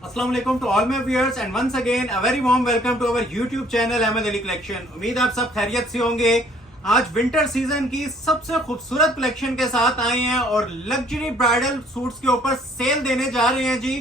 अस्सलाम वालेकुम to all my viewers and once again a very warm welcome to our YouTube channel Ahmad Ali collection. उम्मीद आप सब खैरियत से होंगे। आज विंटर सीजन की सबसे खूबसूरत कलेक्शन के साथ आए हैं और लग्जरी ब्राइडल सूट्स के ऊपर सेल देने जा रहे हैं जी।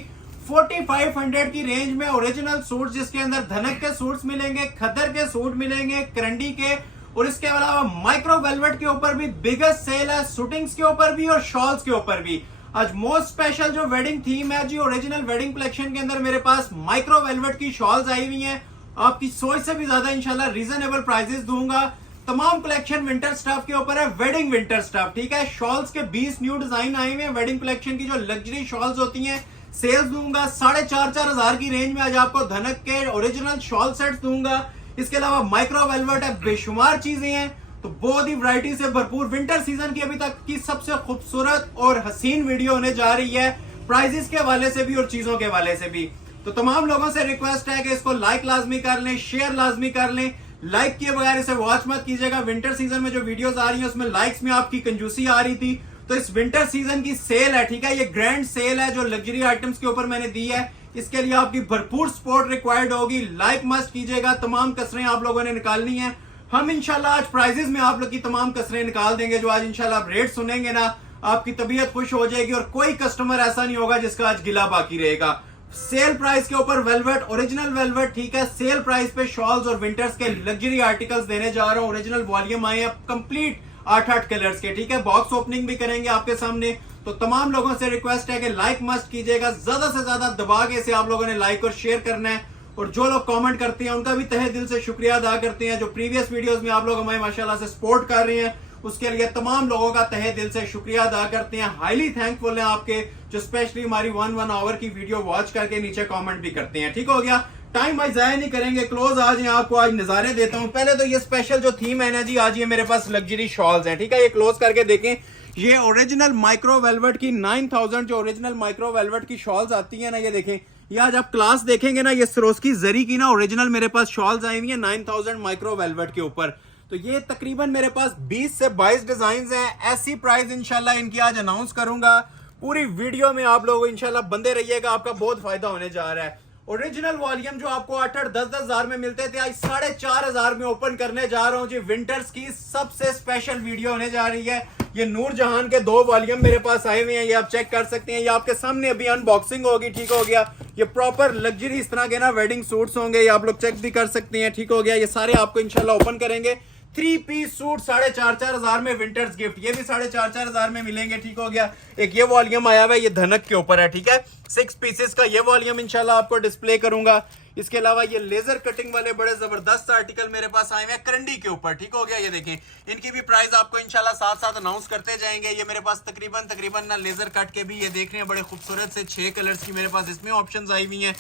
4500 की रेंज में ओरिजिनल सूट्स, जिसके अंदर धनक के सूट्स मिलेंगे, खद्दर के सूट मिलेंगे, करंडी के, और इसके अलावा माइक्रो वेलवेट के ऊपर भी बिगेस्ट सेल है, शूटिंग्स के ऊपर भी और शॉल्स के ऊपर भी। आज मोस्ट स्पेशल जो वेडिंग थीम है जी, ओरिजिनल वेडिंग कलेक्शन के अंदर मेरे पास माइक्रो वेलवेट की शॉल्स आई हुई हैं। आपकी सोच से भी ज्यादा इंशाल्लाह रीजनेबल प्राइसेस दूंगा। तमाम कलेक्शन विंटर स्टफ के ऊपर है, वेडिंग विंटर स्टफ, ठीक है। शॉल्स के 20 न्यू डिजाइन आए हुए हैं। वेडिंग कलेक्शन की जो लग्जरी शॉल्स होती हैं सेल्स दूंगा। 4,500 की रेंज में आज आपको धनक के ओरिजिनल शॉल सेट्स दूंगा। इसके अलावा माइक्रो वेलवेट है, बेशुमार चीजें हैं। तो बहुत ही वैरायटी से भरपूर विंटर सीजन की अभी तक की सबसे खूबसूरत और हसीन वीडियो होने जा रही है, प्राइजेस के हवाले से भी और चीजों के हवाले से भी। तो तमाम लोगों से रिक्वेस्ट है कि इसको लाइक लाजमी कर लें, शेयर लाजमी कर लें। लाइक किए बगैर इसे वॉच मत कीजिएगा। विंटर सीजन में जो वीडियोस आ रही है उसमें लाइक्स में आपकी कंजूसी आ रही थी। तो इस विंटर सीजन की सेल है, ठीक है, ये ग्रैंड सेल है जो लग्जरी आइटम्स के ऊपर मैंने दी है। इसके लिए आपकी भरपूर सपोर्ट रिक्वायर्ड होगी। लाइक मस्ट कीजिएगा। तमाम कसरें आप लोगों ने निकालनी है। हम इंशाल्लाह आज प्राइजेस में आप लोग की तमाम कसरें निकाल देंगे। जो आज इंशाल्लाह आप रेट सुनेंगे ना, आपकी तबीयत खुश हो जाएगी और कोई कस्टमर ऐसा नहीं होगा जिसका आज गिला बाकी रहेगा। सेल प्राइस के ऊपर वेलवेट, ओरिजिनल वेलवेट, ठीक है, सेल प्राइस पे शॉल्स और विंटर्स के लग्जरी आर्टिकल्स देने जा रहा हूं। ओरिजिनल वॉल्यूम आए हैं कंप्लीट 8-8 कलर्स के, ठीक है। बॉक्स ओपनिंग भी करेंगे आपके सामने। तो तमाम लोगों से रिक्वेस्ट है कि लाइक मस्ट कीजिएगा। ज्यादा से ज्यादा दबा के इसे आप लोगों ने लाइक और शेयर करना है। और जो लोग कमेंट करते हैं उनका भी तहे दिल से शुक्रिया अदा करते हैं। जो प्रीवियस वीडियोस में आप लोग हमें माशाल्लाह से सपोर्ट कर रहे हैं, उसके लिए तमाम लोगों का तहे दिल से शुक्रिया अदा करते हैं। हाईली थैंकफुल हैं आपके जो स्पेशली हमारी 1 आवर की वीडियो वॉच करके नीचे कमेंट भी करते हैं। ठीक हो गया, टाइम आज जाया नहीं करेंगे, क्लोज आज आपको आज नजारे देता हूं। पहले तो ये स्पेशल जो थीम है ना जी, आज ये मेरे पास लग्जरी शॉल्स हैं, ठीक है। ये क्लोज करके देखें, ये ओरिजिनल माइक्रो वेलवेट की 9000 जो ओरिजिनल माइक्रो वेलवेट की शॉल्स आती है ना, ये देखें। ये आज आप क्लास देखेंगे ना, ये सरोस्की जरी की ना ओरिजिनल मेरे पास शॉल्स आई हुई है 9000 माइक्रो वेलवेट के ऊपर। तो ये तकरीबन मेरे पास 20 से 22 डिजाइन हैं। ऐसी प्राइस इंशाल्लाह इनकी आज अनाउंस करूंगा। पूरी वीडियो में आप लोग इंशाल्लाह बंदे रहिएगा, आपका बहुत फायदा होने जा रहा है। ओरिजिनल वॉल्यूम जो आपको 8-8, 10-10 हजार में मिलते थे, आज 4,500 में ओपन करने जा रहा हूं जी। विंटर्स की सबसे स्पेशल वीडियो होने जा रही है। ये नूर जहान के 2 वॉल्यूम मेरे पास आए हुए हैं, ये आप चेक कर सकते हैं। ये आपके सामने अभी अनबॉक्सिंग होगी, ठीक हो गया। ये प्रॉपर लग्जरी इस तरह के ना वेडिंग सूट्स होंगे, ये आप लोग चेक भी कर सकते हैं, ठीक हो गया। ये सारे आपको इंशाल्लाह ओपन करेंगे। 3 पीस सूट 4,500 में विंटर्स गिफ्ट, ये भी 4,500 में मिलेंगे, ठीक हो गया। एक ये वॉल्यूम आया हुआ है, ये धनक के ऊपर है, ठीक है। 6 पीसेस का ये वॉल्यूम इंशाल्लाह आपको डिस्प्ले करूंगा। इसके अलावा ये लेजर कटिंग वाले बड़े जबरदस्त आर्टिकल मेरे पास आए हुए हैं करंडी के ऊपर, ठीक हो गया। ये देखें, इनकी भी प्राइस आपको इंशाल्लाह साथ साथ अनाउंस करते जाएंगे। ये मेरे पास तकरीबन ना लेजर कट के भी ये देख रहे हैं, बड़े खूबसूरत से 6 कलर्स की मेरे पास इसमें ऑप्शंस आई हुई हैं।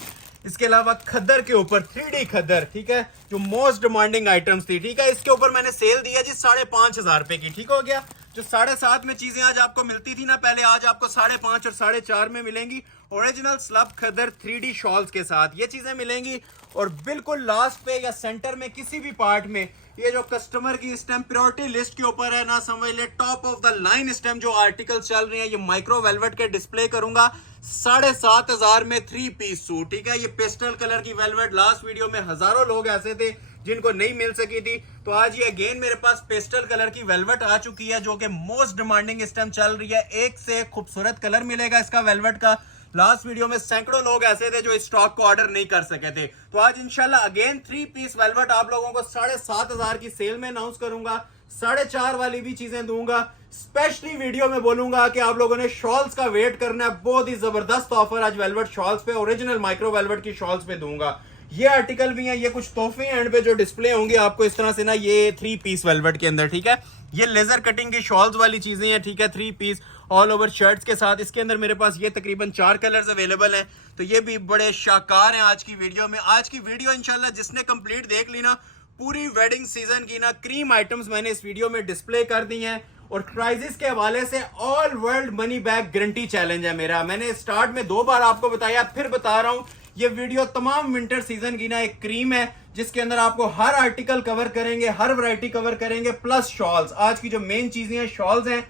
इसके अलावा खद्दर के ऊपर 3D खद्दर, ठीक है, जो मोस्ट डिमांडिंग आइटम्स थी, ठीक है। इसके ऊपर मैंने सेल दिया जी 5,500 रुपए की, ठीक हो गया। जो 7.5 में चीजें आज आपको मिलती थी ना पहले, आज आपको 5.5 और 4.5 में मिलेंगी। ओरिजिनल स्लब खद्दर 3D शॉल्स के साथ ये चीजें मिलेंगी। और बिल्कुल लास्ट पे या सेंटर में किसी भी पार्ट में ये जो कस्टमर की इस टाइम प्रायोरिटी लिस्ट के ऊपर है ना, समझ ले टॉप ऑफ द लाइन इस टाइम जो आर्टिकल चल रहे हैं, ये माइक्रो वेलवेट के डिस्प्ले करूंगा 7,500 में 3 पीस सूट, ठीक है। ये पेस्टल कलर की वेलवेट, लास्ट वीडियो में हजारों लोग ऐसे थे जिनको नहीं मिल सकी थी। तो आज ये अगेन मेरे पास पेस्टल कलर की वेलवेट आ चुकी है जो कि मोस्ट डिमांडिंग इस टाइम चल रही है। एक से खूबसूरत कलर मिलेगा इसका वेलवेट का। लास्ट वीडियो में सैकड़ों लोग ऐसे थे जो इस स्टॉक को ऑर्डर नहीं कर सके थे। तो आज इंशाल्लाह अगेन 3 पीस वेलवेट आप लोगों को 7,500 की सेल में अनाउंस करूंगा। 4.5 वाली भी चीजें दूंगा। स्पेशली वीडियो में बोलूंगा कि आप लोगों ने शॉल्स का वेट करना है। बहुत ही जबरदस्त ऑफर आज वेलवेट शॉल्स पे, ओरिजिनल माइक्रो वेलवेट की शॉल्स पे दूंगा। ये आर्टिकल भी हैं, ये कुछ तोहफे एंड पे जो डिस्प्ले होंगे आपको इस तरह से ना, ये 3 पीस वेलवेट के अंदर, ठीक है। ये लेजर कटिंग की शॉल्स वाली चीजें हैं, ठीक है, 3 पीस ऑल ओवर शर्ट्स के साथ। इसके अंदर मेरे पास ये तकरीबन 4 कलर्स अवेलेबल हैं। तो ये भी बड़े शानदार हैं आज की वीडियो में। आज की वीडियो इंशाल्लाह जिसने कंप्लीट देख ली ना, पूरी वेडिंग सीजन की ना क्रीम आइटम्स मैंने इस वीडियो में डिस्प्ले कर दी हैं। और प्राइजेस के हवाले से all world money back guarantee challenge है मेरा। मैंने स्टार्ट में 2 बार आपको बताया, फिर बता रहा हूं, ये वीडियो तमाम विंटर सीजन की ना एक क्रीम है जिसके अंदर आपको हर आर्टिकल कवर करेंगे, हर वैरायटी कवर करेंगे, प्लस शॉल्स। आज की जो मेन चीजें हैं शॉल्स हैं।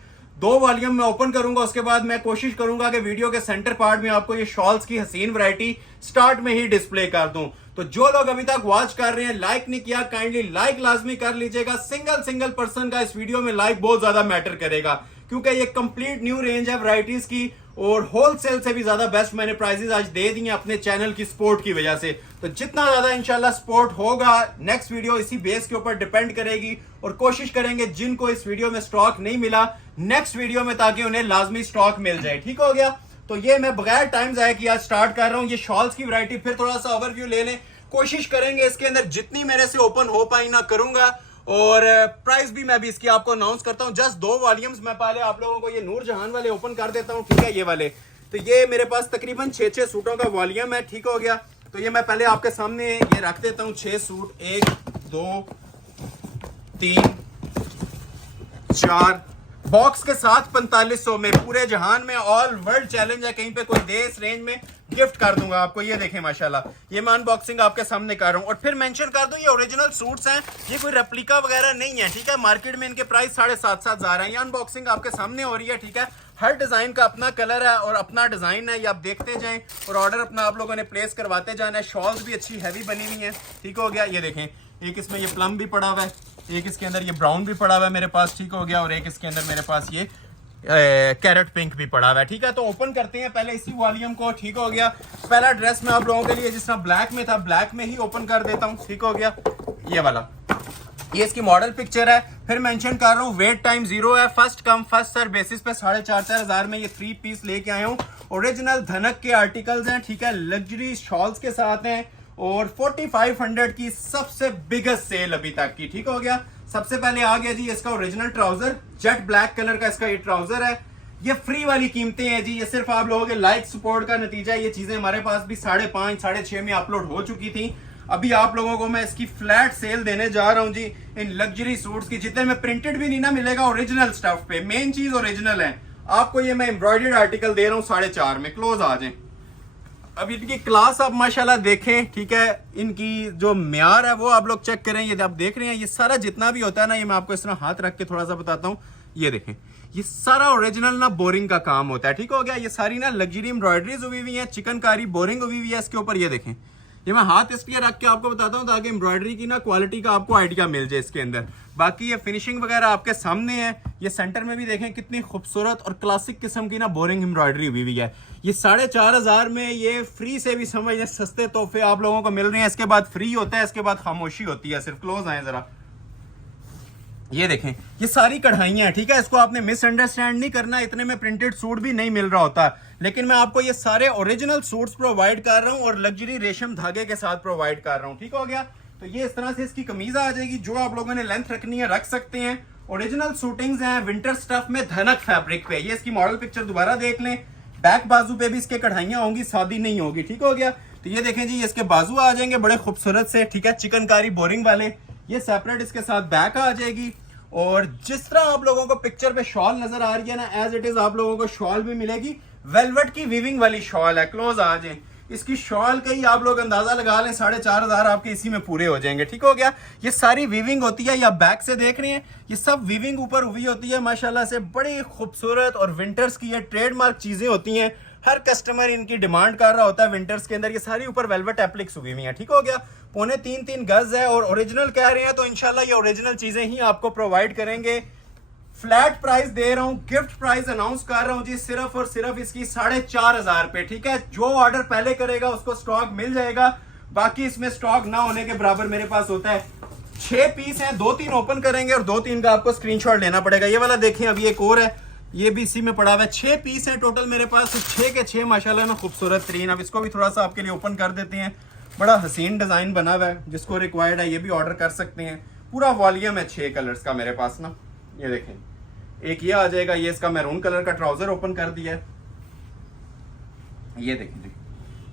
2 वॉल्यूम में ओपन करूंगा, उसके बाद मैं कोशिश करूंगा कि वीडियो के सेंटर पार्ट में आपको ये शॉल्स की हसीन वैरायटी स्टार्ट में ही डिस्प्ले कर दूं। तो जो लोग अभी तक वॉच कर रहे हैं, लाइक नहीं किया, काइंडली लाइक लाजमी कर लीजिएगा। सिंगल पर्सन का इस वीडियो में लाइक बहुत ज्यादा मैटर करेगा, क्योंकि ये कंप्लीट न्यू रेंज है वैरायटीज की और होलसेल से भी ज्यादा बेस्ट मैंने प्राइसेस आज दे दी हैं अपने चैनल की सपोर्ट की वजह से। तो जितना ज्यादा इंशाल्लाह सपोर्ट होगा, नेक्स्ट वीडियो इसी बेस के ऊपर डिपेंड करेगी और कोशिश करेंगे जिनको इस वीडियो में स्टॉक नहीं मिला नेक्स्ट वीडियो में, ताकि उन्हें लाजमी स्टॉक मिल जाए। ठीक हो गया। तो ये मैं बगैर टाइम जाए कि आज स्टार्ट कर रहा हूं। ये शॉल्स की वैरायटी फिर थोड़ा सा ओवरव्यू ले लें, कोशिश करेंगे इसके अंदर जितनी मेरे से ओपन हो पाई ना करूंगा, और प्राइस भी मैं भी इसकी आपको अनाउंस करता हूं। जस्ट 2 वॉल्यूम्स मैं पहले आप लोगों को ये नूर जहान वाले ओपन कर देता हूं, ठीक है, ये वाले। तो ये मेरे पास तकरीबन 6 सूटों का वॉल्यूम है। ठीक हो गया। तो ये मैं पहले आपके सामने ये रख देता हूं। 6 सूट, 1 2 3 4 बॉक्स के साथ 4500 में पूरे जहान में ऑल वर्ल्ड चैलेंज है, कहीं पे कोई दे इस रेंज में गिफ्ट कर दूंगा आपको। ये देखें माशाल्लाह, ये मैं अनबॉक्सिंग आपके सामने कर रहा हूँ। और फिर मेंशन कर दूं ये ओरिजिनल सूट्स हैं, ये कोई रेप्लिका वगैरह नहीं है। ठीक है, मार्केट में इनके प्राइस 7,500 हजार है। ये अनबॉक्सिंग आपके सामने हो रही है। ठीक है, हर डिजाइन का अपना कलर है और अपना डिजाइन है, ये आप देखते जाएं और ऑर्डर अपना आप लोगों ने प्लेस करवाते जाना है। शॉल्स भी अच्छी हैवी बनी हुई है। ठीक हो गया। ये देखें, एक इसमें ये प्लम भी पड़ा हुआ है, एक इसके अंदर ये ब्राउन भी पड़ा हुआ है मेरे पास। ठीक हो गया। और एक इसके अंदर मेरे पास ये कैरेट पिंक भी पड़ा हुआ है। ठीक है, तो ओपन करते हैं पहले इसी वॉल्यूम को। ठीक हो गया। पहला ड्रेस मैं आप लोगों के लिए जिस तरह ब्लैक में था, ब्लैक में ही ओपन कर देता हूँ। ठीक हो गया। ये वाला, ये इसकी मॉडल पिक्चर है। फिर मेंशन कर रहा हूँ वेट टाइम 0 है। First come first serve basis पे 4,500 हजार में ये 3 पीस लेके आया हूँ। ओरिजिनल धनक के आर्टिकल्स हैं। ठीक है, लग्जरी शॉल्स के साथ हैं और 4500 की सबसे बिगेस्ट सेल अभी तक की। ठीक हो गया। सबसे पहले आ गया जी इसका original trouser, jet black colour का इसका ये ट्राउजर है। ये फ्री वाली कीमतें हैं जी, ये सिर्फ आप लोगों के लाइक सपोर्ट का नतीजा है। ये चीजें हमारे पास भी 5:30 6:30 में अपलोड हो चुकी थी। अभी आप लोगों को मैं इसकी फ्लैट सेल देने जा रहा हूं जी, इन लग्जरी सूट्स की, जितने में प्रिंटेड भी नहीं ना मिलेगा, ओरिजिनल स्टफ पे। मेन चीज ओरिजिनल है। आपको ये मैं एम्ब्रॉयडर्ड आर्टिकल दे रहा हूँ 4.5 में। क्लोज आ जाए। अब इनकी क्लास आप माशाल्लाह देखें। ठीक है, इनकी जो म्यार है वो आप लोग चेक करें। ये आप देख रहे हैं, ये सारा जितना भी होता है ना, ये मैं आपको इस तरह हाथ रख के थोड़ा सा बताता हूँ। ये देखें, ये सारा ओरिजिनल ना बोरिंग का काम होता है। ठीक हो गया। ये सारी ना लग्जरी एम्ब्रॉयडरीज हुई हुई है, चिकनकारी बोरिंग हुई हुई है इसके ऊपर। ये देखें, ये मैं हाथ इसलिए रख के आपको बताता हूँ ताकि एम्ब्रॉयडरी की ना क्वालिटी का आपको आइडिया मिल जाए इसके अंदर। बाकी ये फिनिशिंग वगैरह आपके सामने है। ये सेंटर में भी देखें कितनी खूबसूरत और क्लासिक किस्म की ना बोरिंग एम्ब्रॉयडरी हुई हुई है। ये 4,500 में ये फ्री से भी समझ सस्ते तोहफे आप लोगों को मिल रहे हैं। इसके बाद फ्री होता है, इसके बाद खामोशी होती है सिर्फ। क्लोज आए जरा। ये देखें, ये सारी कढ़ाइयां हैं। ठीक है, इसको आपने मिसअंडरस्टैंड नहीं करना, इतने में प्रिंटेड सूट भी नहीं मिल रहा होता, लेकिन मैं आपको ये सारे ओरिजिनल सूट्स प्रोवाइड कर रहा हूं और लग्जरी रेशम धागे के साथ प्रोवाइड कर रहा हूं। ठीक हो गया। तो ये इस तरह से इसकी कमीज आ जाएगी। जो आप लोगों ने लेंथ रखनी है रख सकते हैं। ओरिजिनल शूटिंग्स हैं विंटर स्टफ में धनक फैब्रिक पे। ये इसकी मॉडल पिक्चर दोबारा देख लें। बैक बाजू पे भी इसके कढ़ाइयां होंगी, सादी नहीं होगी। ठीक हो गया। तो ये देखें जी, इसके बाजू आ जाएंगे बड़े खूबसूरत से। ठीक है, चिकनकारी बोरिंग वाले। ये सेपरेट इसके साथ बैक आ जाएगी। और जिस तरह आप लोगों को पिक्चर पे शॉल नजर आ रही है ना, एज इट इज आप लोगों को शॉल भी मिलेगी। वेलवेट की वीविंग वाली शॉल है। क्लोज आ जाए। इसकी शॉल का ही आप लोग अंदाजा लगा लें, 4,500 आपके इसी में पूरे हो जाएंगे। ठीक हो गया। ये सारी वीविंग होती है, या बैक से देख रहे हैं, ये सब वीविंग ऊपर हुई होती है माशाल्लाह से, बड़ी खूबसूरत। और विंटर्स की ये ट्रेडमार्क चीजें होती हैं, हर कस्टमर इनकी डिमांड कर रहा होता है विंटर्स के अंदर। ये सारी ऊपर वेलवेट एप्लिक्स हुई हुई है। ठीक हो गया। 3.25 गज है और ओरिजिनल कह रहे हैं, तो इंशाल्लाह ये ओरिजिनल चीजें ही आपको प्रोवाइड करेंगे। फ्लैट प्राइस दे रहा हूं, गिफ्ट प्राइस अनाउंस कर रहा हूं जी, सिर्फ और सिर्फ इसकी 4,500 पे। ठीक है, जो ऑर्डर पहले करेगा उसको स्टॉक मिल जाएगा। बाकी इसमें स्टॉक ना होने के बराबर मेरे पास होता है। 6 पीस हैं, 2-3 ओपन करेंगे और 2-3 का आपको स्क्रीनशॉट लेना पड़ेगा। ये वाला देखें, अभी एक और है, ये भी इसी में पड़ा हुआ है। 6 पीस है टोटल मेरे पास, 6 के 6 माशाल्लाह ना खूबसूरत तरीन। अब इसको भी थोड़ा सा आपके लिए ओपन कर देते हैं। बड़ा हसीन डिजाइन बना हुआ है, जिसको रिक्वायर्ड है ये भी ऑर्डर कर सकते हैं। पूरा वॉल्यूम है 6 कलर्स का मेरे पास ना। ये देखें, एक ये आ जाएगा, ये इसका मैरून कलर का ट्राउजर ओपन कर दिया है। ये देखें जी,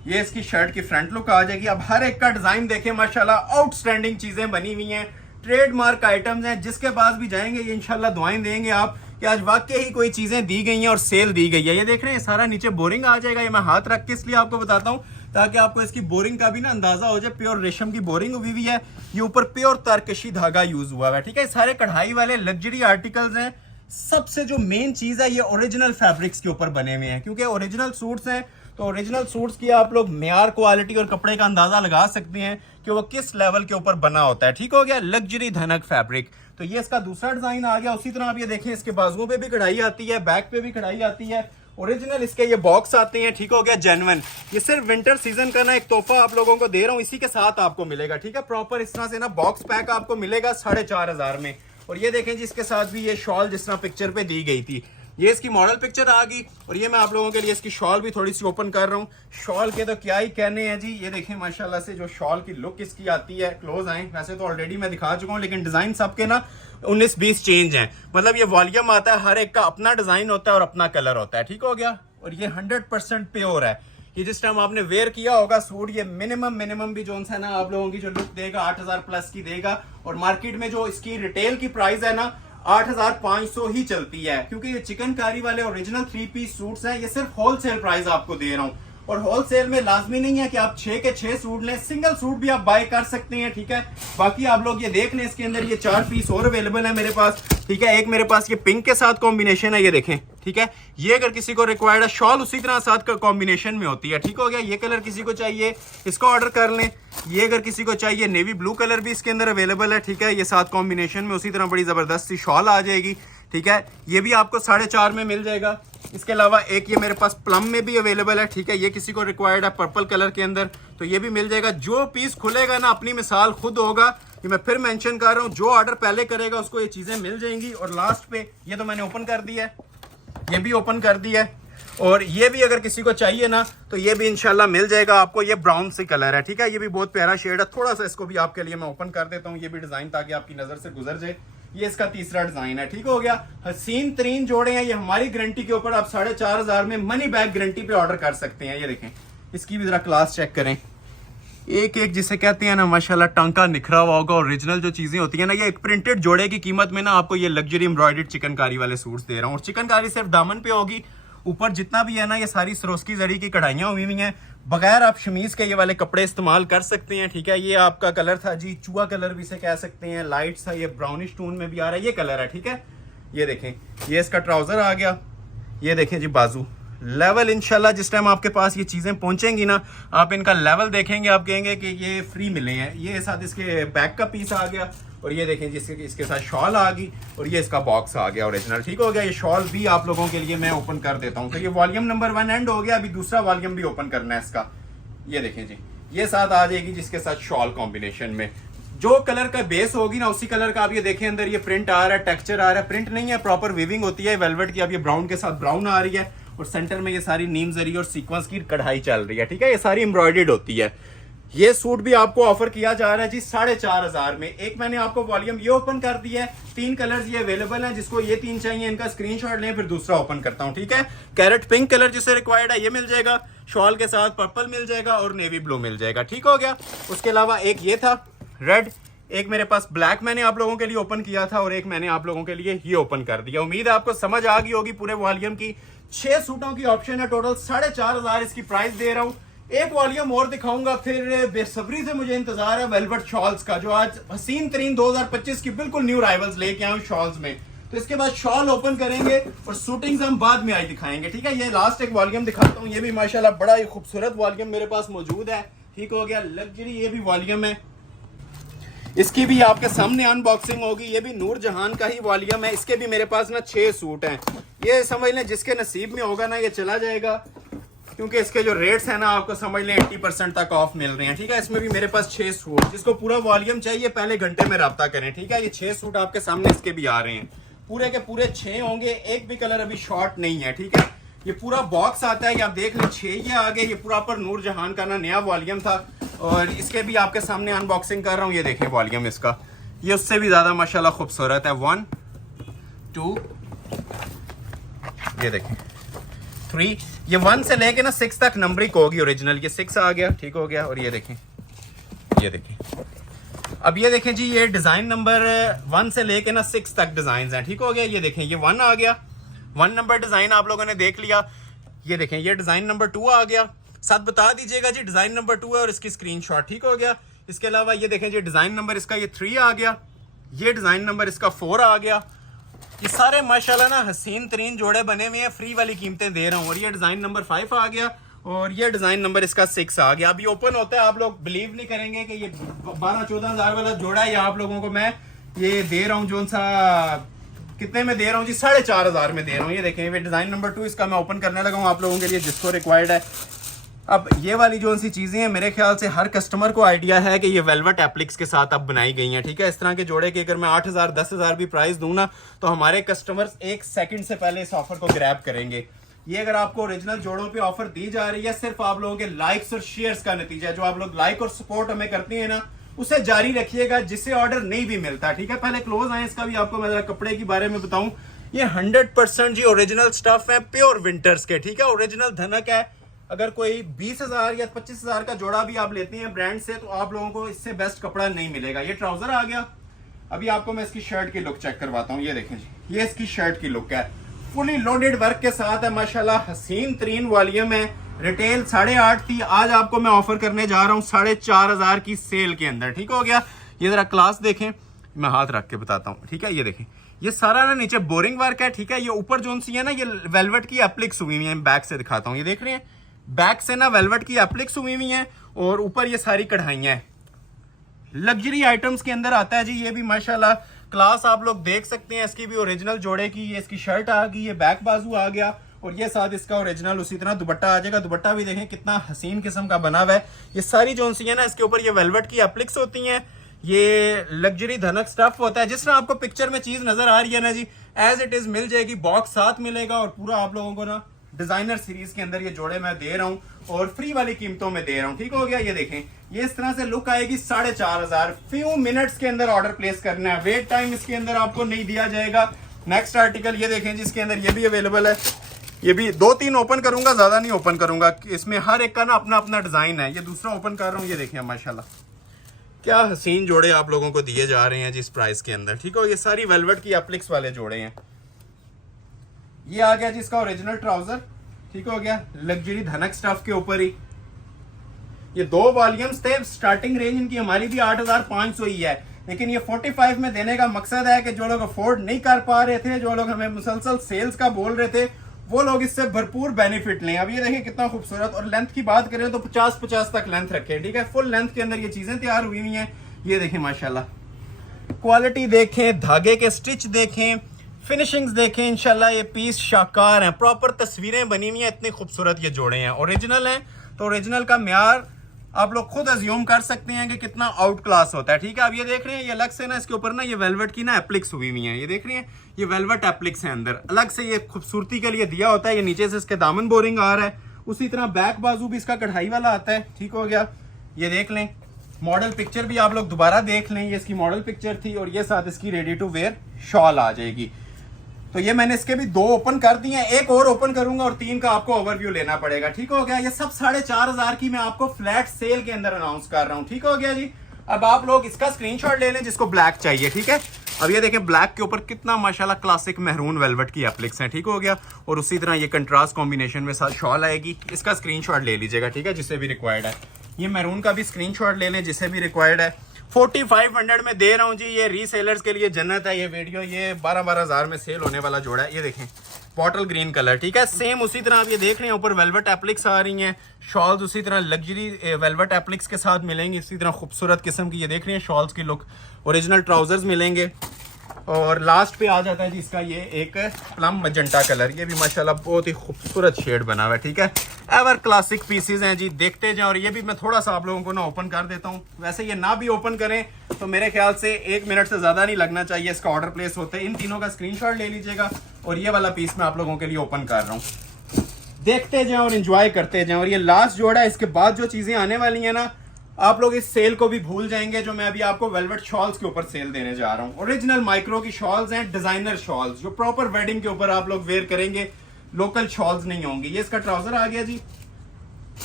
ये इसकी शर्ट की फ्रंट लुक आ जाएगी। अब हर एक का डिजाइन देखें माशाल्लाह, आउटस्टैंडिंग चीजें बनी हुई हैं, ट्रेडमार्क आइटम्स हैं। जिसके पास भी जाएंगे ये इंशाल्लाह दुआएं देंगे आप कि आज वाकई ही कोई चीजें दी गई हैं और सेल दी गई है। ये देख रहे हैं, सारा नीचे बोरिंग आ जाएगा। ये मैं हाथ रख के इसलिए आपको बताता हूँ ताकि आपको इसकी बोरिंग का भी ना अंदाजा हो जाए। प्योर रेशम की बोरिंग हुई हुई है। ये ऊपर प्योर तारकशी धागा यूज हुआ है। ठीक है, सारे कढ़ाई वाले लग्जरी आर्टिकल्स हैं। सबसे जो मेन चीज है, ये ओरिजिनल फैब्रिक्स के ऊपर बने हुए हैं, क्योंकि ओरिजिनल सूट्स हैं तो ओरिजिनल सूट्स की आप लोग मेयार, क्वालिटी और कपड़े का अंदाजा लगा सकते हैं कि वो किस लेवल के ऊपर बना होता है। ठीक हो गया, लग्जरी धनक फैब्रिक। तो ये इसका दूसरा डिजाइन आ गया। उसी तरह आप ये देखें, इसके बाजुओं पे भी कढ़ाई आती है, बैक पे भी कढ़ाई आती है, ओरिजिनल इसके ये बॉक्स आते हैं। ठीक हो गया, जेन्युइन। ये सिर्फ विंटर सीजन का ना एक तोहफा आप लोगों को दे रहा हूँ, इसी के साथ आपको मिलेगा। ठीक है, प्रॉपर इस तरह से ना बॉक्स पैक आपको मिलेगा 4500 में। और ये देखें जी, इसके साथ भी ये शॉल जिस तरह पिक्चर पे दी गई थी, ये इसकी मॉडल पिक्चर आ गई। और ये मैं आप लोगों के लिए इसकी शॉल भी थोड़ी सी ओपन कर रहा हूँ। शॉल के तो क्या ही कहने हैं जी, ये देखें माशाल्लाह से जो शॉल की लुक इसकी आती है। क्लोज आए, वैसे तो ऑलरेडी मैं दिखा चुका हूँ, लेकिन डिजाइन सबके ना 19-20 चेंज हैं। मतलब ये वॉल्यूम आता है, हर एक का अपना डिजाइन होता है और अपना कलर होता है। ठीक हो गया, और ये 100% प्योर है। ये जिस टाइम आपने वेयर किया होगा सूट, ये मिनिमम भी जो है ना आप लोगों की जो लुक देगा 8000 प्लस की देगा। और मार्केट में जो इसकी रिटेल की प्राइस है ना 8500 ही चलती है, क्योंकि ये चिकनकारी वाले ओरिजिनल 3 पीस सूट्स हैं। ये सिर्फ होलसेल प्राइस आपको दे रहा हूँ, और होलसेल में लाजमी नहीं है कि आप 6 के 6 सूट लें, सिंगल सूट भी आप बाय कर सकते हैं। ठीक है, बाकी आप लोग ये देख लें, इसके अंदर ये 4 पीस और अवेलेबल है मेरे पास। ठीक है, एक मेरे पास ये पिंक के साथ कॉम्बिनेशन है, ये देखें। ठीक है, ये अगर किसी को रिक्वायर्ड है, शॉल उसी तरह साथ का कॉम्बिनेशन में होती है। ठीक हो गया, ये कलर किसी को चाहिए इसको ऑर्डर कर लें। ये अगर किसी को चाहिए, नेवी ब्लू कलर भी इसके अंदर अवेलेबल है। ठीक है, ये साथ कॉम्बिनेशन में उसी तरह बड़ी जबरदस्त सी शॉल आ जाएगी। ठीक है, ये भी आपको 4.5 में मिल जाएगा। इसके अलावा एक ये मेरे पास प्लम में भी अवेलेबल है। ठीक है, ये किसी को रिक्वायर्ड है पर्पल कलर के अंदर, तो ये भी मिल जाएगा। जो पीस खुलेगा ना, अपनी मिसाल खुद होगा, ये मैं फिर मेंशन कर रहा हूँ, जो ऑर्डर पहले करेगा उसको ये चीजें मिल जाएंगी। और लास्ट पे ये तो मैंने ओपन कर दिया है, ये भी ओपन कर दिया है, और ये भी अगर किसी को चाहिए ना तो ये भी इंशाल्लाह मिल जाएगा आपको। ये ब्राउन सी कलर है। ठीक है, ये भी बहुत प्यारा शेड है। थोड़ा सा इसको भी आपके लिए मैं ओपन कर देता हूँ, ये भी डिजाइन ताकि आपकी नजर से गुजर जाए। ये इसका तीसरा डिजाइन है। ठीक हो गया, हसीन तरीन जोड़े हैं ये, हमारी गारंटी के ऊपर आप 4500 में मनी बैक गारंटी पे ऑर्डर कर सकते हैं। ये देखें, इसकी भी जरा क्लास चेक करें, एक एक जिसे कहते हैं ना माशाल्लाह टांका निखरा हुआ होगा। ओरिजिनल जो चीजें होती है ना, ये एक प्रिंटेड जोड़े की कीमत में ना आपको ये लग्जरी एम्ब्रॉयडर्ड चिकनकारी वाले सूट्स दे रहा हूँ। और चिकनकारी सिर्फ दामन पे होगी, ऊपर जितना भी है ना ये सारी सरोस्की जरी की कढ़ाइयाँ हुई हुई हैं। बगैर आप शमीज के ये वाले कपड़े इस्तेमाल कर सकते हैं। ठीक है, ये आपका कलर था जी, चूहा कलर भी इसे कह सकते हैं, लाइट सा ये ब्राउनिश टोन में भी आ रहा है, ये कलर है। ठीक है, ये देखें, ये इसका ट्राउजर आ गया। ये देखें जी बाजू लेवल, इंशाल्लाह जिस टाइम आपके पास ये चीजें पहुंचेंगी ना, आप इनका लेवल देखेंगे, आप कहेंगे कि ये फ्री मिले हैं। ये साथ इसके बैक का पीस आ गया, और ये देखें जिसके इसके साथ शॉल आ गई, और ये इसका बॉक्स आ गया ओरिजिनल। ठीक हो गया, ये शॉल भी आप लोगों के लिए मैं ओपन कर देता हूँ। तो ये वॉल्यूम नंबर 1 एंड हो गया, अभी दूसरा वॉल्यूम भी ओपन करना है इसका। ये देखें जी, ये साथ आ जाएगी जिसके साथ शॉल कॉम्बिनेशन में। जो कलर का बेस होगी ना उसी कलर का आप ये देखें, अंदर ये प्रिंट आ रहा है, टेक्सचर आ रहा है। प्रिंट नहीं है, प्रॉपर वीविंग होती है वेलवेट की। अब ये ब्राउन के साथ ब्राउन आ रही है, और सेंटर में ये सारी नीम जरी और सीक्वेंस की कढ़ाई चल रही है। ठीक है, ये सारी एम्ब्रॉयडर्ड होती है। ये सूट भी आपको ऑफर किया जा रहा है जी 4500 में। एक मैंने आपको वॉल्यूम ये ओपन कर दिया है, 3 कलर्स ये अवेलेबल हैं, जिसको ये 3 चाहिए इनका स्क्रीनशॉट लें, फिर दूसरा ओपन करता हूं। ठीक है, कैरेट पिंक कलर जिसे रिक्वायर्ड है ये मिल जाएगा, शॉल के साथ पर्पल मिल जाएगा और नेवी ब्लू मिल जाएगा। ठीक हो गया, उसके अलावा एक ये था रेड, एक मेरे पास ब्लैक मैंने आप लोगों के लिए ओपन किया था, और एक मैंने आप लोगों के लिए ये ओपन कर दिया। उम्मीद है आपको समझ आ गई होगी पूरे वॉल्यूम की। 6 सूटों की ऑप्शन है, टोटल 4500 इसकी प्राइस दे रहा हूं। एक वॉल्यूम और दिखाऊंगा, फिर बेसब्री से मुझे इंतजार है वेलवेट शॉल्स का, जो आज हसीन तरीन 2025 की बिल्कुल न्यू राइवल्स लेके आए शॉल्स में। तो इसके बाद शॉल ओपन करेंगे और शूटिंग्स हम बाद में आई दिखाएंगे। ठीक है, ये लास्ट एक वॉल्यूम दिखाता हूँ, ये भी माशाल्लाह बड़ा ही खूबसूरत वॉल्यूम मेरे पास मौजूद है। ठीक हो गया, लग्जरी ये भी वॉल्यूम है, इसकी भी आपके सामने अनबॉक्सिंग होगी। ये भी नूर जहान का ही वॉल्यूम है। इसके भी मेरे पास ना 6 सूट हैं। ये समझ लें जिसके नसीब में होगा ना ये चला जाएगा, क्योंकि इसके जो रेट्स हैं ना आपको समझ लें 80% तक ऑफ मिल रहे हैं। ठीक है, इसमें भी मेरे पास 6 सूट, जिसको पूरा वॉल्यूम चाहिए पहले घंटे में राब्ता करें। ठीक है, ये 6 सूट आपके सामने इसके भी आ रहे हैं, पूरे के पूरे 6 होंगे, एक भी कलर अभी शॉर्ट नहीं है। ठीक है, ये पूरा बॉक्स आता है, ये आप देख लें 6 ये आगे। ये पूरा पर नूर जहान का ना नया वॉल्यूम था, और इसके भी आपके सामने अनबॉक्सिंग कर रहा हूँ। ये देखें वॉल्यूम इसका, ये उससे भी ज्यादा माशाल्लाह खूबसूरत है। 1 2 ये देखें 3, ये 1 से लेके ना 6 तक नंबरिंग होगी ओरिजिनल। ये 6 आ गया। ठीक हो गया, और ये देखें, ये देखें। अब ये देखें जी, ये डिजाइन नंबर 1 से लेके ना 6 तक डिजाइन हैं। ठीक हो गया, ये देखें, ये 1 आ गया, 1 नंबर डिजाइन आप लोगों ने देख लिया। ये देखें, ये डिजाइन नंबर 2 आ गया। साथ बता दीजिएगा जी डिजाइन नंबर 2 है और इसकी स्क्रीनशॉट। ठीक हो गया, इसके अलावा ये देखें जी डिजाइन नंबर इसका ये 3 आ गया, ये डिजाइन नंबर इसका 4 आ गया, ये सारे माशाल्लाह ना हसीन तरीन जोड़े बने हुए हैं, फ्री वाली कीमतें दे रहा हूँ। और ये डिजाइन नंबर 5 आ गया और ये डिजाइन नंबर इसका 6 आ गया। अभी ओपन होता है, आप लोग बिलीव नहीं करेंगे कि ये 12-14 हजार वाला जोड़ा है। आप लोगों को मैं ये दे रहा हूँ, जो सा कितने में दे रहा हूँ जी, 4,500 में दे रहा हूँ। ये देखें, ये डिजाइन नंबर 2 इसका मैं ओपन करने लगा हूँ आप लोगों के लिए, जिसको रिक्वायर्ड है। अब ये वाली जो सी चीजें हैं, मेरे ख्याल से हर कस्टमर को आइडिया है कि ये वेलवेट एप्लिक्स के साथ अब बनाई गई हैं, ठीक है। इस तरह के जोड़े के अगर मैं 8,000 10,000 भी प्राइस दूं ना, तो हमारे कस्टमर्स 1 सेकंड से पहले इस ऑफर को ग्रैब करेंगे। ये अगर आपको ओरिजिनल जोड़ों पे ऑफर दी जा रही है, सिर्फ आप लोगों के लाइक्स और शेयर्स का नतीजा है। जो आप लोग लाइक और सपोर्ट हमें करते हैं ना, उसे जारी रखिएगा, जिससे ऑर्डर नहीं भी मिलता, ठीक है। पहले क्लोज आए, इसका भी आपको मैं कपड़े के बारे में बताऊं। ये 100% जी ओरिजिनल स्टफ है, प्योर विंटर्स के, ठीक है। ओरिजिनल धनक है। अगर कोई 20,000 या 25,000 का जोड़ा भी आप लेते हैं ब्रांड से, तो आप लोगों को इससे बेस्ट कपड़ा नहीं मिलेगा। ये ट्राउजर आ गया। अभी आपको मैं इसकी शर्ट की लुक चेक करवाता हूँ। ये देखें जी, ये इसकी शर्ट की लुक है, फुली लोडेड वर्क के साथ है माशाल्लाह। हसीन तरीन वॉल्यूम है। रिटेल 8.5 थी, आज आपको मैं ऑफर करने जा रहा हूँ 4,500 की सेल के अंदर, ठीक हो गया। ये जरा क्लास देखें, मैं हाथ रख के बताता हूँ, ठीक है। ये देखें, ये सारा ना नीचे बोरिंग वर्क है, ठीक है। ये ऊपर जो सी है ना, ये वेलवेट की एप्लिक्स हुई हुई है। बैक से दिखाता हूँ, ये देख रहे हैं, बैक से ना वेलवेट की एप्लिक्स हुई हुई है और ऊपर ये सारी कढ़ाइयां हैं। लग्जरी आइटम्स के अंदर आता है जी। ये भी माशाल्लाह क्लास आप लोग देख सकते हैं। इसकी भी ओरिजिनल जोड़े की ये इसकी शर्ट आ गई, ये बैक बाजू आ गया और ये साथ इसका ओरिजिनल उसी तरह दुपट्टा आ जाएगा। दुपट्टा भी देखें कितना हसीन किस्म का बना हुआ है। ये सारी जो सी है ना, इसके ऊपर ये वेलवेट की एप्लिक्स होती हैं। ये लग्जरी धनक स्टफ होता है। जिस तरह आपको पिक्चर में चीज नजर आ रही है ना जी, एज इट इज मिल जाएगी। बॉक्स साथ मिलेगा और पूरा आप लोगों को ना डिजाइनर सीरीज के अंदर ये जोड़े मैं दे रहा हूं और फ्री वाली कीमतों में दे रहा हूं, ठीक हो गया। ये देखें, ये इस तरह से लुक आएगी 4,500। फ्यू मिनट्स के अंदर ऑर्डर प्लेस करना है, वेट टाइम इसके अंदर आपको नहीं दिया जाएगा। नेक्स्ट आर्टिकल ये देखें, जिसके अंदर ये भी अवेलेबल है। ये भी 2-3 ओपन करूंगा, ज्यादा नहीं ओपन करूंगा, इसमें हर एक का ना अपना अपना डिजाइन है। ये दूसरा ओपन कर रहा हूँ। ये देखें माशाल्लाह क्या हसीन जोड़े आप लोगों को दिए जा रहे हैं जिस प्राइस के अंदर, ठीक हो। ये सारी वेलवेट की एप्लिक्स वाले जोड़े हैं। ये आ गया जिसका ओरिजिनल ट्राउजर, ठीक हो गया, लग्जरी धनक स्टफ के ऊपर ही। ये 2 वॉल्यूम्स थे। स्टार्टिंग रेंज इनकी हमारी भी 8,500 ही है, लेकिन ये 45 में देने का मकसद है कि जो लोग अफोर्ड नहीं कर पा रहे थे, जो लोग हमें मुसलसल सेल्स का बोल रहे थे, वो लोग इससे भरपूर बेनिफिट लें। अब ये देखें कितना खूबसूरत। और लेंथ की बात करें तो 50-50 तक लेंथ रखें, ठीक है। फुल लेंथ के अंदर ये चीजें तैयार हुई हुई हैं। ये देखें माशाल्लाह, क्वालिटी देखें, धागे के स्टिच देखें, फिनिशिंग्स देखें। इंशाल्लाह ये पीस शाकार हैं, प्रॉपर तस्वीरें बनी हुई हैं, इतनी खूबसूरत ये जोड़े हैं। ओरिजिनल हैं तो ओरिजिनल का म्यार आप लोग खुद अज्यूम कर सकते हैं कि कितना आउट क्लास होता है, ठीक है। अब ये देख रहे हैं, ये अलग से ना इसके ऊपर ना ये वेलवेट की ना एप्लिक्स हुई हुई है। ये देख रहे हैं, ये वेलवेट एप्लिक्स है अंदर, अलग से ये खूबसूरती के लिए दिया होता है। ये नीचे से इसके दामन बोरिंग आ रहा है, उसी तरह बैक बाजू भी इसका कढ़ाई वाला आता है, ठीक हो गया। ये देख लें, मॉडल पिक्चर भी आप लोग दोबारा देख लें। ये इसकी मॉडल पिक्चर थी और ये साथ इसकी रेडी टू वेयर शॉल आ जाएगी। तो ये मैंने इसके भी 2 ओपन कर दिए हैं, एक और ओपन करूंगा और 3 का आपको ओवरव्यू लेना पड़ेगा, ठीक हो गया। ये सब 4,500 की मैं आपको फ्लैट सेल के अंदर अनाउंस कर रहा हूं, ठीक हो गया जी। अब आप लोग इसका स्क्रीनशॉट ले लें जिसको ब्लैक चाहिए, ठीक है। अब ये देखें, ब्लैक के ऊपर कितना माशाल्लाह क्लासिक मेहरून वेलवेट की एप्लिक्स हैं, ठीक हो गया। और उसी तरह ये कंट्रास्ट कॉम्बिनेशन में साथ शॉल आएगी। इसका स्क्रीनशॉट ले लीजिएगा, ठीक है, जिसे भी रिक्वायर्ड है। ये मैरून का भी स्क्रीनशॉट ले लें जिसे भी रिक्वायर्ड है। 4,500 में दे रहा हूँ जी। ये रीसेलर्स के लिए जन्नत है ये वीडियो। ये 12,000 में सेल होने वाला जोड़ा है। ये देखें, बॉटल ग्रीन कलर, ठीक है। सेम उसी तरह आप ये देख रहे हैं, ऊपर वेलवेट एप्लिक्स आ रही हैं। शॉल्स उसी तरह लग्जरी वेलवेट एप्लिक्स के साथ मिलेंगी, इसी तरह खूबसूरत किस्म की। ये देख रहे हैं शॉल्स की लुक। ओरिजिनल ट्राउजर्स मिलेंगे। और लास्ट पे आ जाता है जी इसका ये एक प्लम मजेंटा कलर। ये भी माशाल्लाह बहुत ही खूबसूरत शेड बना हुआ है, ठीक है। एवर क्लासिक पीसेज हैं जी, देखते जाएं। और ये भी मैं थोड़ा सा आप लोगों को ना ओपन कर देता हूँ। वैसे ये ना भी ओपन करें तो मेरे ख्याल से 1 मिनट से ज्यादा नहीं लगना चाहिए इसका ऑर्डर प्लेस होते। इन तीनों का स्क्रीनशॉट ले लीजिएगा। और ये वाला पीस मैं आप लोगों के लिए ओपन कर रहा हूँ, देखते जाएं और इंजॉय करते जाएं। और ये लास्ट जोड़ा है, इसके बाद जो चीजें आने वाली है ना, आप लोग इस सेल को भी भूल जाएंगे जो मैं अभी आपको वेलवेट शॉल्स के ऊपर सेल देने जा रहा हूँ। ओरिजिनल माइक्रो की शॉल्स हैं, डिजाइनर शॉल्स, जो प्रॉपर वेडिंग के ऊपर आप लोग वेयर करेंगे, लोकल शॉल्स नहीं होंगी। ये इसका ट्राउजर आ गया जी।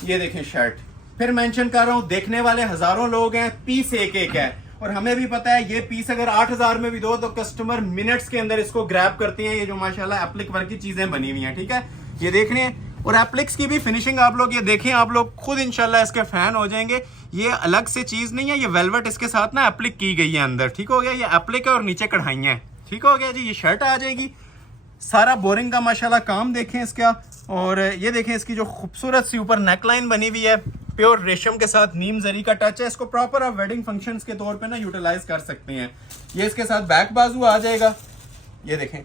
ये देखें शर्ट, फिर मेंशन कर रहा हूँ, देखने वाले हजारों लोग हैं, पीस एक एक है। और हमें भी पता है ये पीस अगर 8,000 में भी दो तो कस्टमर मिनट्स के अंदर इसको ग्रैब करते हैं। ये जो माशाल्लाह एप्लिक वर्क की चीजें बनी हुई हैं, ठीक है। ये देख रहे हैं, और एप्लिक्स की भी फिनिशिंग आप लोग ये देखें, आप लोग खुद इंशाल्लाह इसके फैन हो जाएंगे। ये अलग से चीज नहीं है, ये वेलवेट इसके साथ ना एप्लिक की गई है अंदर, ठीक हो गया। ये एप्लिक है और नीचे कढ़ाइयां हैं। ठीक हो गया जी। ये शर्ट आ जाएगी, सारा बोरिंग का माशाल्लाह काम देखें इसका, और ये देखें इसकी जो खूबसूरत सी ऊपर नेकलाइन बनी हुई है, प्योर रेशम के साथ नीम जरी का टच है। इसको प्रॉपर आप वेडिंग फंक्शंस के तौर पे ना यूटिलाइज कर सकते हैं। ये इसके साथ बैक बाजू आ जाएगा, ये देखें,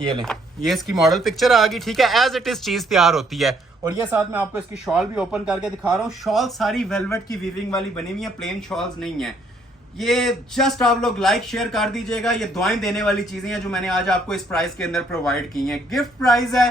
ये लें, ये इसकी मॉडल पिक्चर आ गई, ठीक है। एज इट इज चीज तैयार होती है। और ये साथ में आपको इसकी शॉल भी ओपन करके दिखा रहा हूँ। शॉल सारी वेलवेट की वीविंग वाली बनी हुई है, प्लेन शॉल्स नहीं है। ये जस्ट आप लोग लाइक शेयर कर दीजिएगा। ये दुआएं देने वाली चीजें हैं जो मैंने आज आपको इस प्राइस के अंदर प्रोवाइड की हैं। गिफ्ट प्राइस है,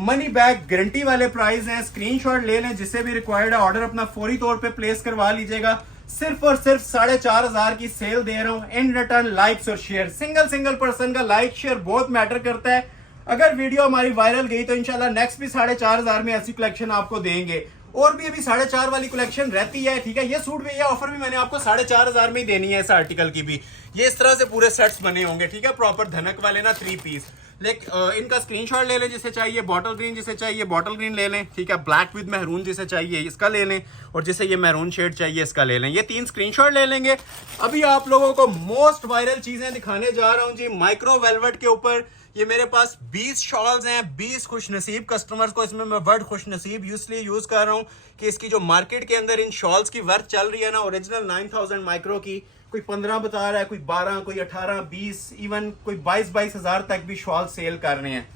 मनी बैक गारंटी वाले प्राइस हैं। स्क्रीनशॉट ले लें, जिससे भी रिक्वायर्ड है ऑर्डर अपना फौरी तौर पे प्लेस करवा लीजिएगा। सिर्फ और सिर्फ 4,500 की सेल दे रहा हूं। इन रिटर्न लाइक्स और शेयर, सिंगल पर्सन का लाइक शेयर बहुत मैटर करता है। अगर वीडियो हमारी वायरल गई तो इंशाल्लाह नेक्स्ट भी 4,500 में ऐसी कलेक्शन आपको देंगे। और भी अभी 4,500 वाली कलेक्शन रहती है, ठीक है। ये सूट भी, ये ऑफर भी मैंने आपको 4,500 में ही देनी है। इस आर्टिकल की भी ये इस तरह से पूरे सेट्स बने होंगे, ठीक है, प्रॉपर धनक वाले ना 3 पीस। लेकिन इनका स्क्रीनशॉट ले लें जिसे चाहिए, बॉटल ग्रीन जिसे चाहिए बॉटल ग्रीन ले लें, ठीक है। ब्लैक विद महरून जिसे चाहिए इसका ले लें, और जिसे ये महरून शेड चाहिए इसका ले लें। ये 3 स्क्रीनशॉट ले लेंगे। अभी आप लोगों को मोस्ट वायरल चीजें दिखाने जा रहा हूं जी, माइक्रो वेलवेट के ऊपर। ये मेरे पास 20 शॉल्स हैं, 20 खुशनसीब कस्टमर्स को। इसमें मैं वर्ड खुशनसीब इसलिए यूज कर रहा हूं कि इसकी जो मार्केट के अंदर इन शॉल्स की वर्थ चल रही है ना, ओरिजिनल 9,000 माइक्रो की, कोई 15 बता रहा है, कोई 12, कोई 18, 20, इवन कोई 22 हजार तक भी शॉल सेल कर रहे हैं।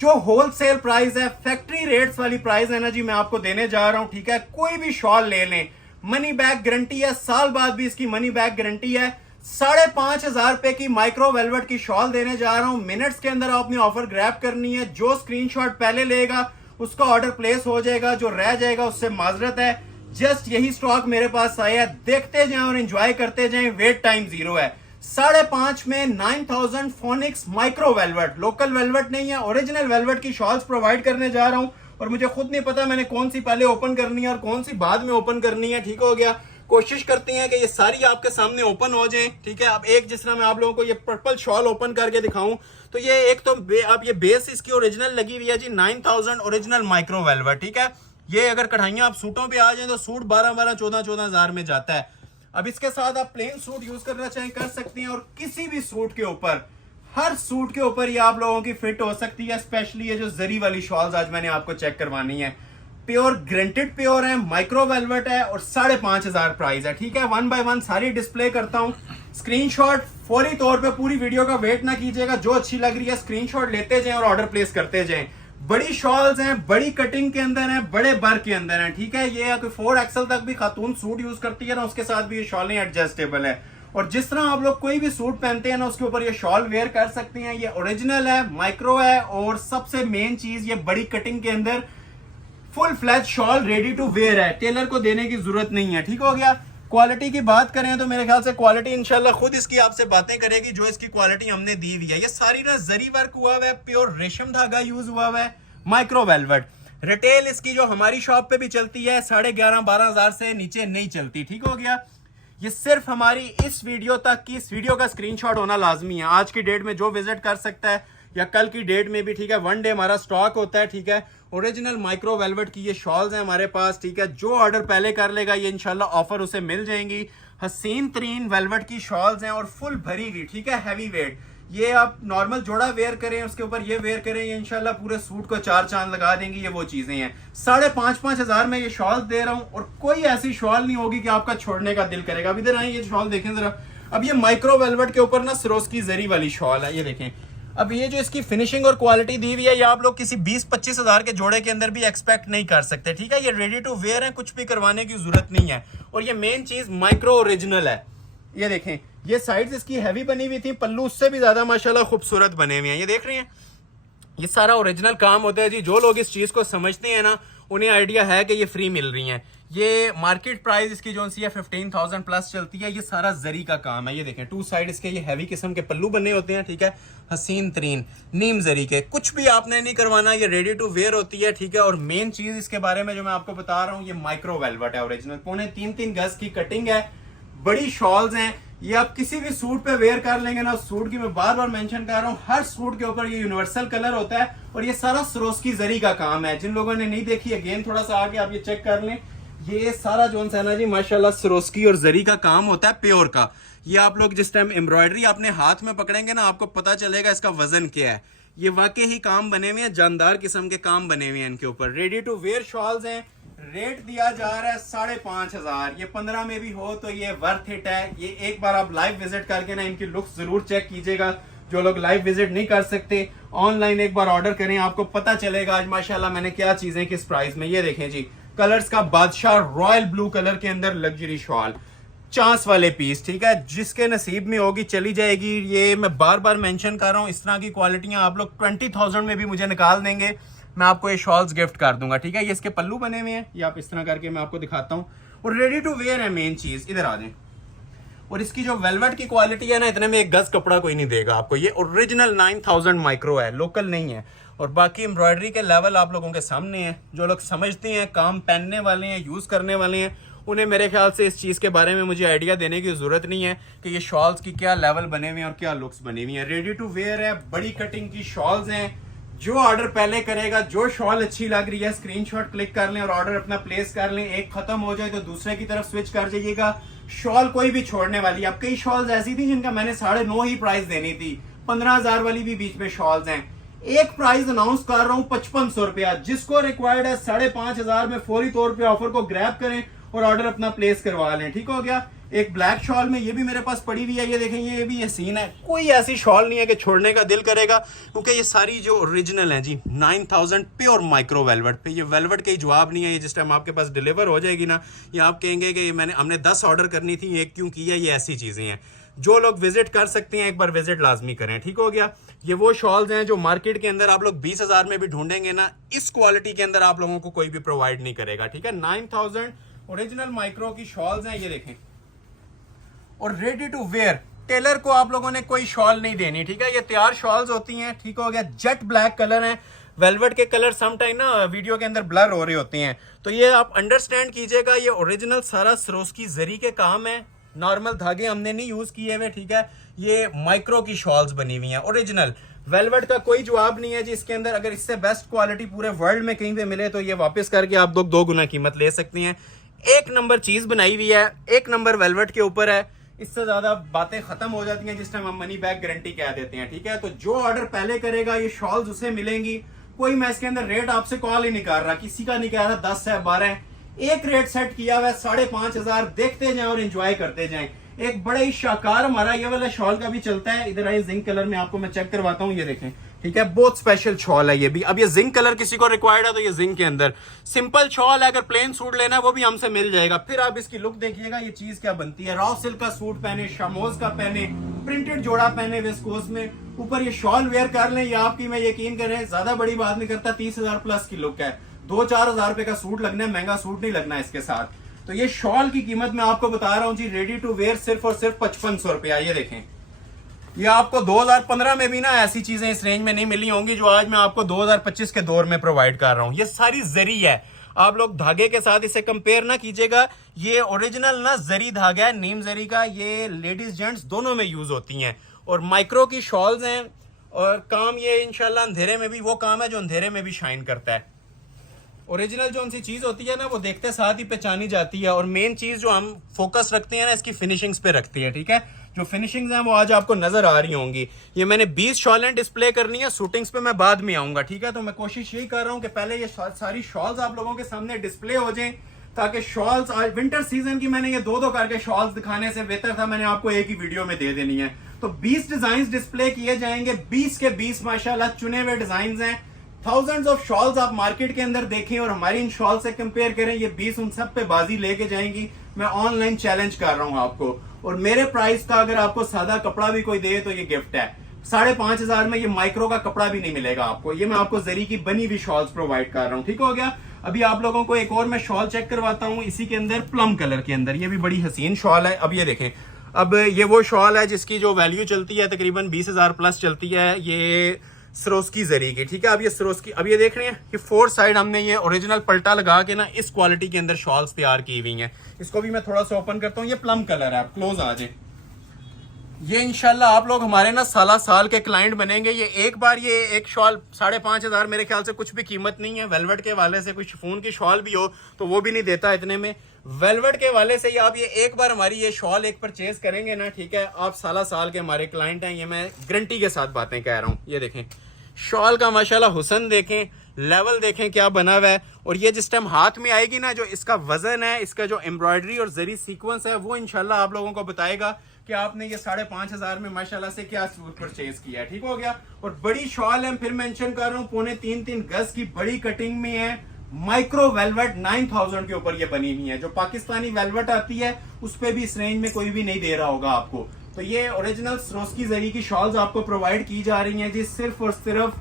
जो होलसेल प्राइस है, फैक्ट्री रेट्स वाली प्राइस है ना जी, मैं आपको देने जा रहा हूं, ठीक है। कोई भी शॉल ले लें, मनी बैक गारंटी है, साल बाद भी इसकी मनी बैक गारंटी है। 5,500 रुपए की माइक्रो वेलवेट की शॉल देने जा रहा हूं। मिनट्स के अंदर आपने ऑफर ग्रैब करनी है। जो स्क्रीनशॉट पहले लेगा उसका ऑर्डर प्लेस हो जाएगा, जो रह जाएगा उससे माजरत है। जस्ट यही स्टॉक मेरे पास आया है, देखते जाएं और एंजॉय करते जाएं। वेट टाइम 0 है। 5,500 में 9,000 phoenix micro velvet, local velvet नहीं है, ओरिजिनल वेलवेट की शॉल्स प्रोवाइड करने जा रहा हूं। और मुझे खुद नहीं पता मैंने कौन सी पहले ओपन करनी है और कौन सी बाद में ओपन करनी है, ठीक हो गया। कोशिश करते हैं कि ये सारी आपके सामने ओपन हो जाए, ठीक है। अब एक, जिस तरह मैं आप लोगों को ये पर्पल शॉल ओपन करके दिखाऊं, तो ये एक तो अब ये बेस इसकी ओरिजिनल लगी हुई है जी, 9,000 ओरिजिनल माइक्रो वेलवेट, ठीक है। ये अगर कढ़ाइयां आप सूटों पे आ जाए तो सूट 12-12, 14-14 हजार में जाता है। अब इसके साथ आप प्लेन सूट यूज करना चाहें कर सकती हैं, और किसी भी सूट के ऊपर, हर सूट के ऊपर ये आप लोगों की फिट हो सकती है। स्पेशली ये जो जरी वाली शॉल्स आज मैंने आपको चेक करवानी है, प्योर ग्रेंटेड प्योर है, माइक्रो वेलवेट है, और 5,500 प्राइस है, ठीक है। 1 बाय 1 सारी डिस्प्ले करता हूं। स्क्रीनशॉट फौरी तौर पे, पूरी वीडियो का वेट ना कीजिएगा। जो अच्छी लग रही है स्क्रीनशॉट लेते जाएं और ऑर्डर प्लेस करते जाएं। बड़ी शॉल्स हैं, बड़ी कटिंग के अंदर हैं, बड़े बर के अंदर हैं, ठीक है। ये कोई 4XL तक भी खातून सूट यूज करती है ना, उसके साथ भी ये शॉलें एडजस्टेबल है। और जिस तरह आप लोग कोई भी सूट पहनते हैं ना, उसके ऊपर ये शॉल वेयर कर सकते हैं। ये ओरिजिनल है, माइक्रो है, और सबसे मेन चीज ये बड़ी कटिंग के अंदर full flat shawl ready to wear है। टेलर को देने की जरूरत नहीं है, ठीक हो गया। क्वालिटी की बात करें तो मेरे ख्याल से क्वालिटी इंशाल्लाह खुद इसकी आपसे बातें करेगी, जो इसकी क्वालिटी हमने दी हुई है। ये सारी ना जरी वर्क हुआ हुआ है, प्योर रेशम धागा यूज हुआ हुआ है, माइक्रो वेलवेट। रिटेल इसकी जो हमारी शॉप पे भी चलती है 11,500-12 हजार से नीचे नहीं चलती, ठीक हो गया। ये सिर्फ हमारी इस वीडियो तक की, इस वीडियो का स्क्रीनशॉट होना लाजमी है। आज की डेट में जो विजिट कर सकता है, या कल की डेट में भी, ठीक है। 1 डे हमारा स्टॉक होता है, ठीक है। ओरिजिनल माइक्रो वेलवेट की ये शॉल्स हैं हमारे पास, ठीक है। जो ऑर्डर पहले कर लेगा ये इंशाल्लाह ऑफर उसे मिल जाएंगी। हसीन तरीन वेलवेट की शॉल्स हैं और फुल भरी हुई, ठीक है, हैवी वेट। ये आप नॉर्मल जोड़ा वेयर करें, उसके ऊपर ये वेयर करें, ये इंशाल्लाह पूरे सूट को 4 चांद लगा देंगी। ये वो चीजें हैं। 5,500 हजार में ये शॉल दे रहा हूं, और कोई ऐसी शॉल नहीं होगी कि आपका छोड़ने का दिल करेगा। अब इधर आए, ये शॉल देखें जरा। अब ये माइक्रो वेलवेट के ऊपर ना सिरोस्की जरी वाली शॉल है, ये देखें। अब ये जो इसकी फिनिशिंग और क्वालिटी दी हुई है, ये आप लोग किसी 20-25 हजार के जोड़े के अंदर भी एक्सपेक्ट नहीं कर सकते, ठीक है। ये रेडी टू वेयर है, कुछ भी करवाने की जरूरत नहीं है। और ये मेन चीज माइक्रो ओरिजिनल है। ये देखें, ये साइड्स इसकी हैवी बनी हुई थी, पल्लू उससे भी ज्यादा माशाल्लाह खूबसूरत बने हुए हैं। ये देख रहे हैं, ये सारा ओरिजिनल काम होता है जी। जो लोग इस चीज को समझते हैं ना, उन्हें आइडिया है कि ये फ्री मिल रही हैं। ये मार्केट प्राइस इसकी जो सी है 15,000 प्लस चलती है। ये सारा जरी का काम है। ये देखें, 2 साइड इसके ये हैवी किस्म के पल्लू बने होते हैं, ठीक है। हसीन तरीन नीम जरी के, कुछ भी आपने नहीं करवाना, ये रेडी टू वेयर होती है, ठीक है। और मेन चीज इसके बारे में जो मैं आपको बता रहा हूँ, ये माइक्रो वेलवेट है ओरिजिनल, 3.25 गज की कटिंग है, बड़ी शॉल्स हैं। ये आप किसी भी सूट पे वेयर कर लेंगे ना। सूट की मैं बार बार मेंशन कर रहा हूँ, हर सूट के ऊपर ये यूनिवर्सल कलर होता है, और ये सारा सरोस्की जरी का काम है। जिन लोगों ने नहीं देखी, अगेन थोड़ा सा आगे आप ये चेक कर लें। ये सारा जो है ना जी माशाल्लाह सरोस्की और जरी का काम होता है प्योर का। ये आप लोग जिस टाइम एम्ब्रॉयडरी अपने हाथ में पकड़ेंगे ना आपको पता चलेगा इसका वजन क्या है। ये वाकई ही काम बने हुए हैं, जानदार किस्म के काम बने हुए हैं इनके ऊपर। रेडी टू वेयर शॉल्स हैं, रेट दिया जा रहा है 5,500। ये 15 में भी हो तो ये वर्थ इट है। ये एक बार आप लाइव विजिट करके ना इनकी लुक्स जरूर चेक कीजिएगा। जो लोग लाइव विजिट नहीं कर सकते ऑनलाइन एक बार ऑर्डर करें, आपको पता चलेगा आज माशाल्लाह मैंने क्या चीजें किस प्राइस में। ये देखें जी, कलर्स का बादशाह रॉयल ब्लू कलर के अंदर लग्जरी शॉल, चांस वाले पीस, ठीक है, जिसके नसीब में होगी चली जाएगी। ये मैं बार बार मेंशन कर रहा हूँ, इस तरह की क्वालिटियां आप लोग 20,000 में भी मुझे निकाल देंगे, मैं आपको ये शॉल्स गिफ्ट कर दूंगा, ठीक है। ये इसके पल्लू बने हुए हैं, ये आप इस तरह करके मैं आपको दिखाता हूँ। और रेडी टू वेयर है मेन चीज, इधर आ जाए। और इसकी जो वेलवेट की क्वालिटी है ना, इतने में एक गज कपड़ा कोई नहीं देगा आपको। ये ओरिजिनल 9000 माइक्रो है, लोकल नहीं है। और बाकी एम्ब्रॉयडरी के लेवल आप लोगों के सामने है। जो लोग समझते हैं, काम पहनने वाले हैं, यूज करने वाले हैं, उन्हें मेरे ख्याल से इस चीज के बारे में मुझे आइडिया देने की जरूरत नहीं है कि ये शॉल्स की क्या लेवल बने हुए हैं और क्या लुक्स बनी हुई है। रेडी टू वेयर है, बड़ी कटिंग की शॉल्स हैं। जो ऑर्डर पहले करेगा, जो शॉल अच्छी लग रही है स्क्रीनशॉट क्लिक कर लें और ऑर्डर अपना प्लेस कर लें। एक खत्म हो जाए तो दूसरे की तरफ स्विच कर जाइएगा। शॉल कोई भी छोड़ने वाली। अब कई शॉल्स ऐसी थी जिनका मैंने 9.5 ही प्राइस देनी थी, 15,000 वाली भी बीच में शॉल्स हैं। एक प्राइस अनाउंस कर रहा हूँ 5500 रुपया। जिसको रिक्वायर्ड है 5,500 में फौरी तौर पे ऑफर को ग्रैब करें और ऑर्डर अपना प्लेस करवा लें, ठीक हो गया। एक ब्लैक शॉल में ये भी मेरे पास पड़ी हुई है, ये देखें, ये भी ये सीन है। कोई ऐसी शॉल नहीं है कि छोड़ने का दिल करेगा, क्योंकि ये सारी जो ओरिजिनल है जी 9000 प्योर माइक्रो वेलवेट पे। ये वेलवेट का ही जवाब नहीं है। ये जिस टाइम आपके पास डिलीवर हो जाएगी ना, ये आप कहेंगे कि हमने 10 ऑर्डर करनी थी, एक क्यों किया। ये ऐसी चीजें हैं। जो लोग विजिट कर सकते हैं एक बार विजिट लाजमी करें, ठीक हो गया। ये वो शॉल्स हैं जो मार्केट के अंदर आप लोग 20,000 में भी ढूंढेंगे ना, इस क्वालिटी के अंदर आप लोगों को कोई भी प्रोवाइड नहीं करेगा, ठीक है। 9000 ओरिजिनल माइक्रो की शॉल्स हैं, ये देखें। और रेडी टू वेयर, टेलर को आप लोगों ने कोई शॉल नहीं देनी, ठीक है। ये तैयार शॉल्स होती हैं, ठीक हो गया। जेट ब्लैक कलर है। वेलवेट के कलर सम टाइम ना वीडियो के अंदर ब्लर हो रहे होते हैं, तो ये आप अंडरस्टैंड कीजिएगा। ये ओरिजिनल सारा सरोस्की जरी के काम है, नॉर्मल धागे हमने नहीं यूज किए हुए, ठीक है। ये माइक्रो की शॉल्स बनी हुई हैं ओरिजिनल। वेलवेट का कोई जवाब नहीं है जी इसके अंदर। अगर इससे बेस्ट क्वालिटी पूरे वर्ल्ड में कहीं पे मिले तो ये वापस करके आप लोग 2 गुना कीमत ले सकते हैं। एक नंबर चीज बनाई हुई है, एक नंबर वेलवेट के ऊपर है। इससे ज्यादा बातें खत्म हो जाती हैं जिस टाइम हम मनी बैक गारंटी कह देते हैं, ठीक है। तो जो ऑर्डर पहले करेगा ये शॉल्स उसे मिलेंगी। कोई मैं इसके अंदर रेट आपसे कॉल ही नहीं कर रहा, किसी का नहीं कह रहा 10 है 12 है। एक रेट सेट किया हुआ है 5,500। देखते जाएं और एंजॉय करते जाएं। एक बड़ा ही शाकार हमारा ये वाला शॉल का भी चलता है। इधर आइए, जिंक कलर में आपको मैं चेक करवाता हूँ, ये देखें, ठीक है। बहुत स्पेशल शॉल है ये भी। अब ये जिंक कलर किसी को रिक्वायर्ड है तो ये जिंक के अंदर सिंपल शॉल है। अगर प्लेन सूट लेना है वो भी हमसे मिल जाएगा। फिर आप इसकी लुक देखिएगा, ये चीज क्या बनती है। रॉ सिल्क का सूट पहने, शामोज का पहने, प्रिंटेड जोड़ा पहने विस्कोस में, ऊपर ये शॉल वेयर कर लें, ये आपकी मैं यकीन करें ज्यादा बड़ी बात नहीं करता, 30,000 प्लस की लुक है। 2-4 हजार रुपए का सूट लगना है, महंगा सूट नहीं लगना इसके साथ। तो ये शॉल की कीमत मैं आपको बता रहा हूँ जी, रेडी टू वेयर सिर्फ और सिर्फ 5500 रुपया। ये देखें, ये आपको 2015 में भी ना ऐसी चीजें इस रेंज में नहीं मिली होंगी जो आज मैं आपको 2025 के दौर में प्रोवाइड कर रहा हूँ। ये सारी जरी है, आप लोग धागे के साथ इसे कंपेयर ना कीजिएगा। ये ओरिजिनल ना जरी धागा है, नीम जरी का। ये लेडीज जेंट्स दोनों में यूज होती हैं। और माइक्रो की शॉल्स हैं। और काम ये इंशाल्लाह अंधेरे में भी वो काम है जो अंधेरे में भी शाइन करता है। ओरिजिनल जो उनसी चीज होती है ना, वो देखते साथ ही पहचानी जाती है। और मेन चीज जो हम फोकस रखते हैं ना, इसकी फिनिशिंग्स पे रखते हैं, ठीक है। जो फिनिशिंग्स हैं वो आज आपको नजर आ रही होंगी। ये मैंने 20 शॉलें डिस्प्ले करनी है, शूटिंग्स पे मैं बाद में आऊंगा, ठीक है। तो मैं कोशिश यही कर रहा हूँ कि पहले ये सारी शॉल्स आप लोगों के सामने डिस्प्ले हो जाएं, ताकि शॉल्स आज विंटर सीजन की मैंने ये 2-2 करके शॉल्स दिखाने से बेहतर था मैंने आपको एक ही वीडियो में दे देनी है। तो 20 डिजाइन डिस्प्ले किए जाएंगे, 20 के 20 माशाल्लाह चुने हुए डिजाइन हैं। थाउजेंड्स ऑफ शॉल्स आप मार्केट के अंदर देखें और हमारी इन शॉल से कंपेयर करें, ये 20 उन सब पे बाजी लेके जाएंगी। मैं ऑनलाइन चैलेंज कर रहा हूं आपको। और मेरे प्राइस का अगर आपको सादा कपड़ा भी कोई दे तो ये गिफ्ट है। 5,500 में ये माइक्रो का कपड़ा भी नहीं मिलेगा आपको। ये मैं आपको जरी की बनी हुई शॉल्स प्रोवाइड कर रहा हूँ, ठीक हो गया। अभी आप लोगों को एक और मैं शॉल चेक करवाता हूँ, इसी के अंदर प्लम कलर के अंदर। ये भी बड़ी हसीन शॉल है। अब ये देखें, अब ये वो शॉल है जिसकी जो वैल्यू चलती है तकरीबन 20,000 प्लस चलती है। ये सरोस्की जरी की, ठीक है। अब ये सरोस्की, अब ये देख रहे हैं कि 4 साइड हमने ये ओरिजिनल पलटा लगा के ना इस क्वालिटी के अंदर शॉल्स तैयार की हुई हैं। इसको भी मैं थोड़ा सा ओपन करता हूँ। ये प्लम कलर है, आप क्लोज आ जाए। ये इंशाल्लाह आप लोग हमारे ना साल के क्लाइंट बनेंगे। ये एक बार ये एक शॉल 5,500 मेरे ख्याल से कुछ भी कीमत नहीं है। वेलवेट के वाले से कोई शिफॉन की शॉल भी हो तो वो भी नहीं देता इतने में। वेलवेट के वाले से ही आप ये एक बार हमारी ये शॉल एक परचेज करेंगे ना, ठीक है, आप साल के हमारे क्लाइंट हैं। ये मैं गारंटी के साथ बातें कह रहा हूँ। ये देखें शॉल का माशाल्लाह हुस्न देखें, लेवल देखें क्या बना हुआ है। और ये जिस टाइम हाथ में आएगी ना, जो इसका वजन है, इसका जो एम्ब्रॉयडरी और जरी सीक्वेंस है, वो इंशाल्लाह आप लोगों को बताएगा कि आपने ये 5,500 में माशाल्लाह से क्या सूट परचेज किया है। ठीक हो गया। और बड़ी शॉल है, फिर मेंशन कर रहा हूँ, 3.25 गज की बड़ी कटिंग में है। माइक्रो वेलवेट 9,000 के ऊपर ये बनी हुई है। जो पाकिस्तानी वेलवेट आती है उस पर भी इस रेंज में कोई भी नहीं दे रहा होगा आपको। तो ये ओरिजिनल स्रोस्की जरी की शॉल्स आपको प्रोवाइड की जा रही हैं जी, सिर्फ और सिर्फ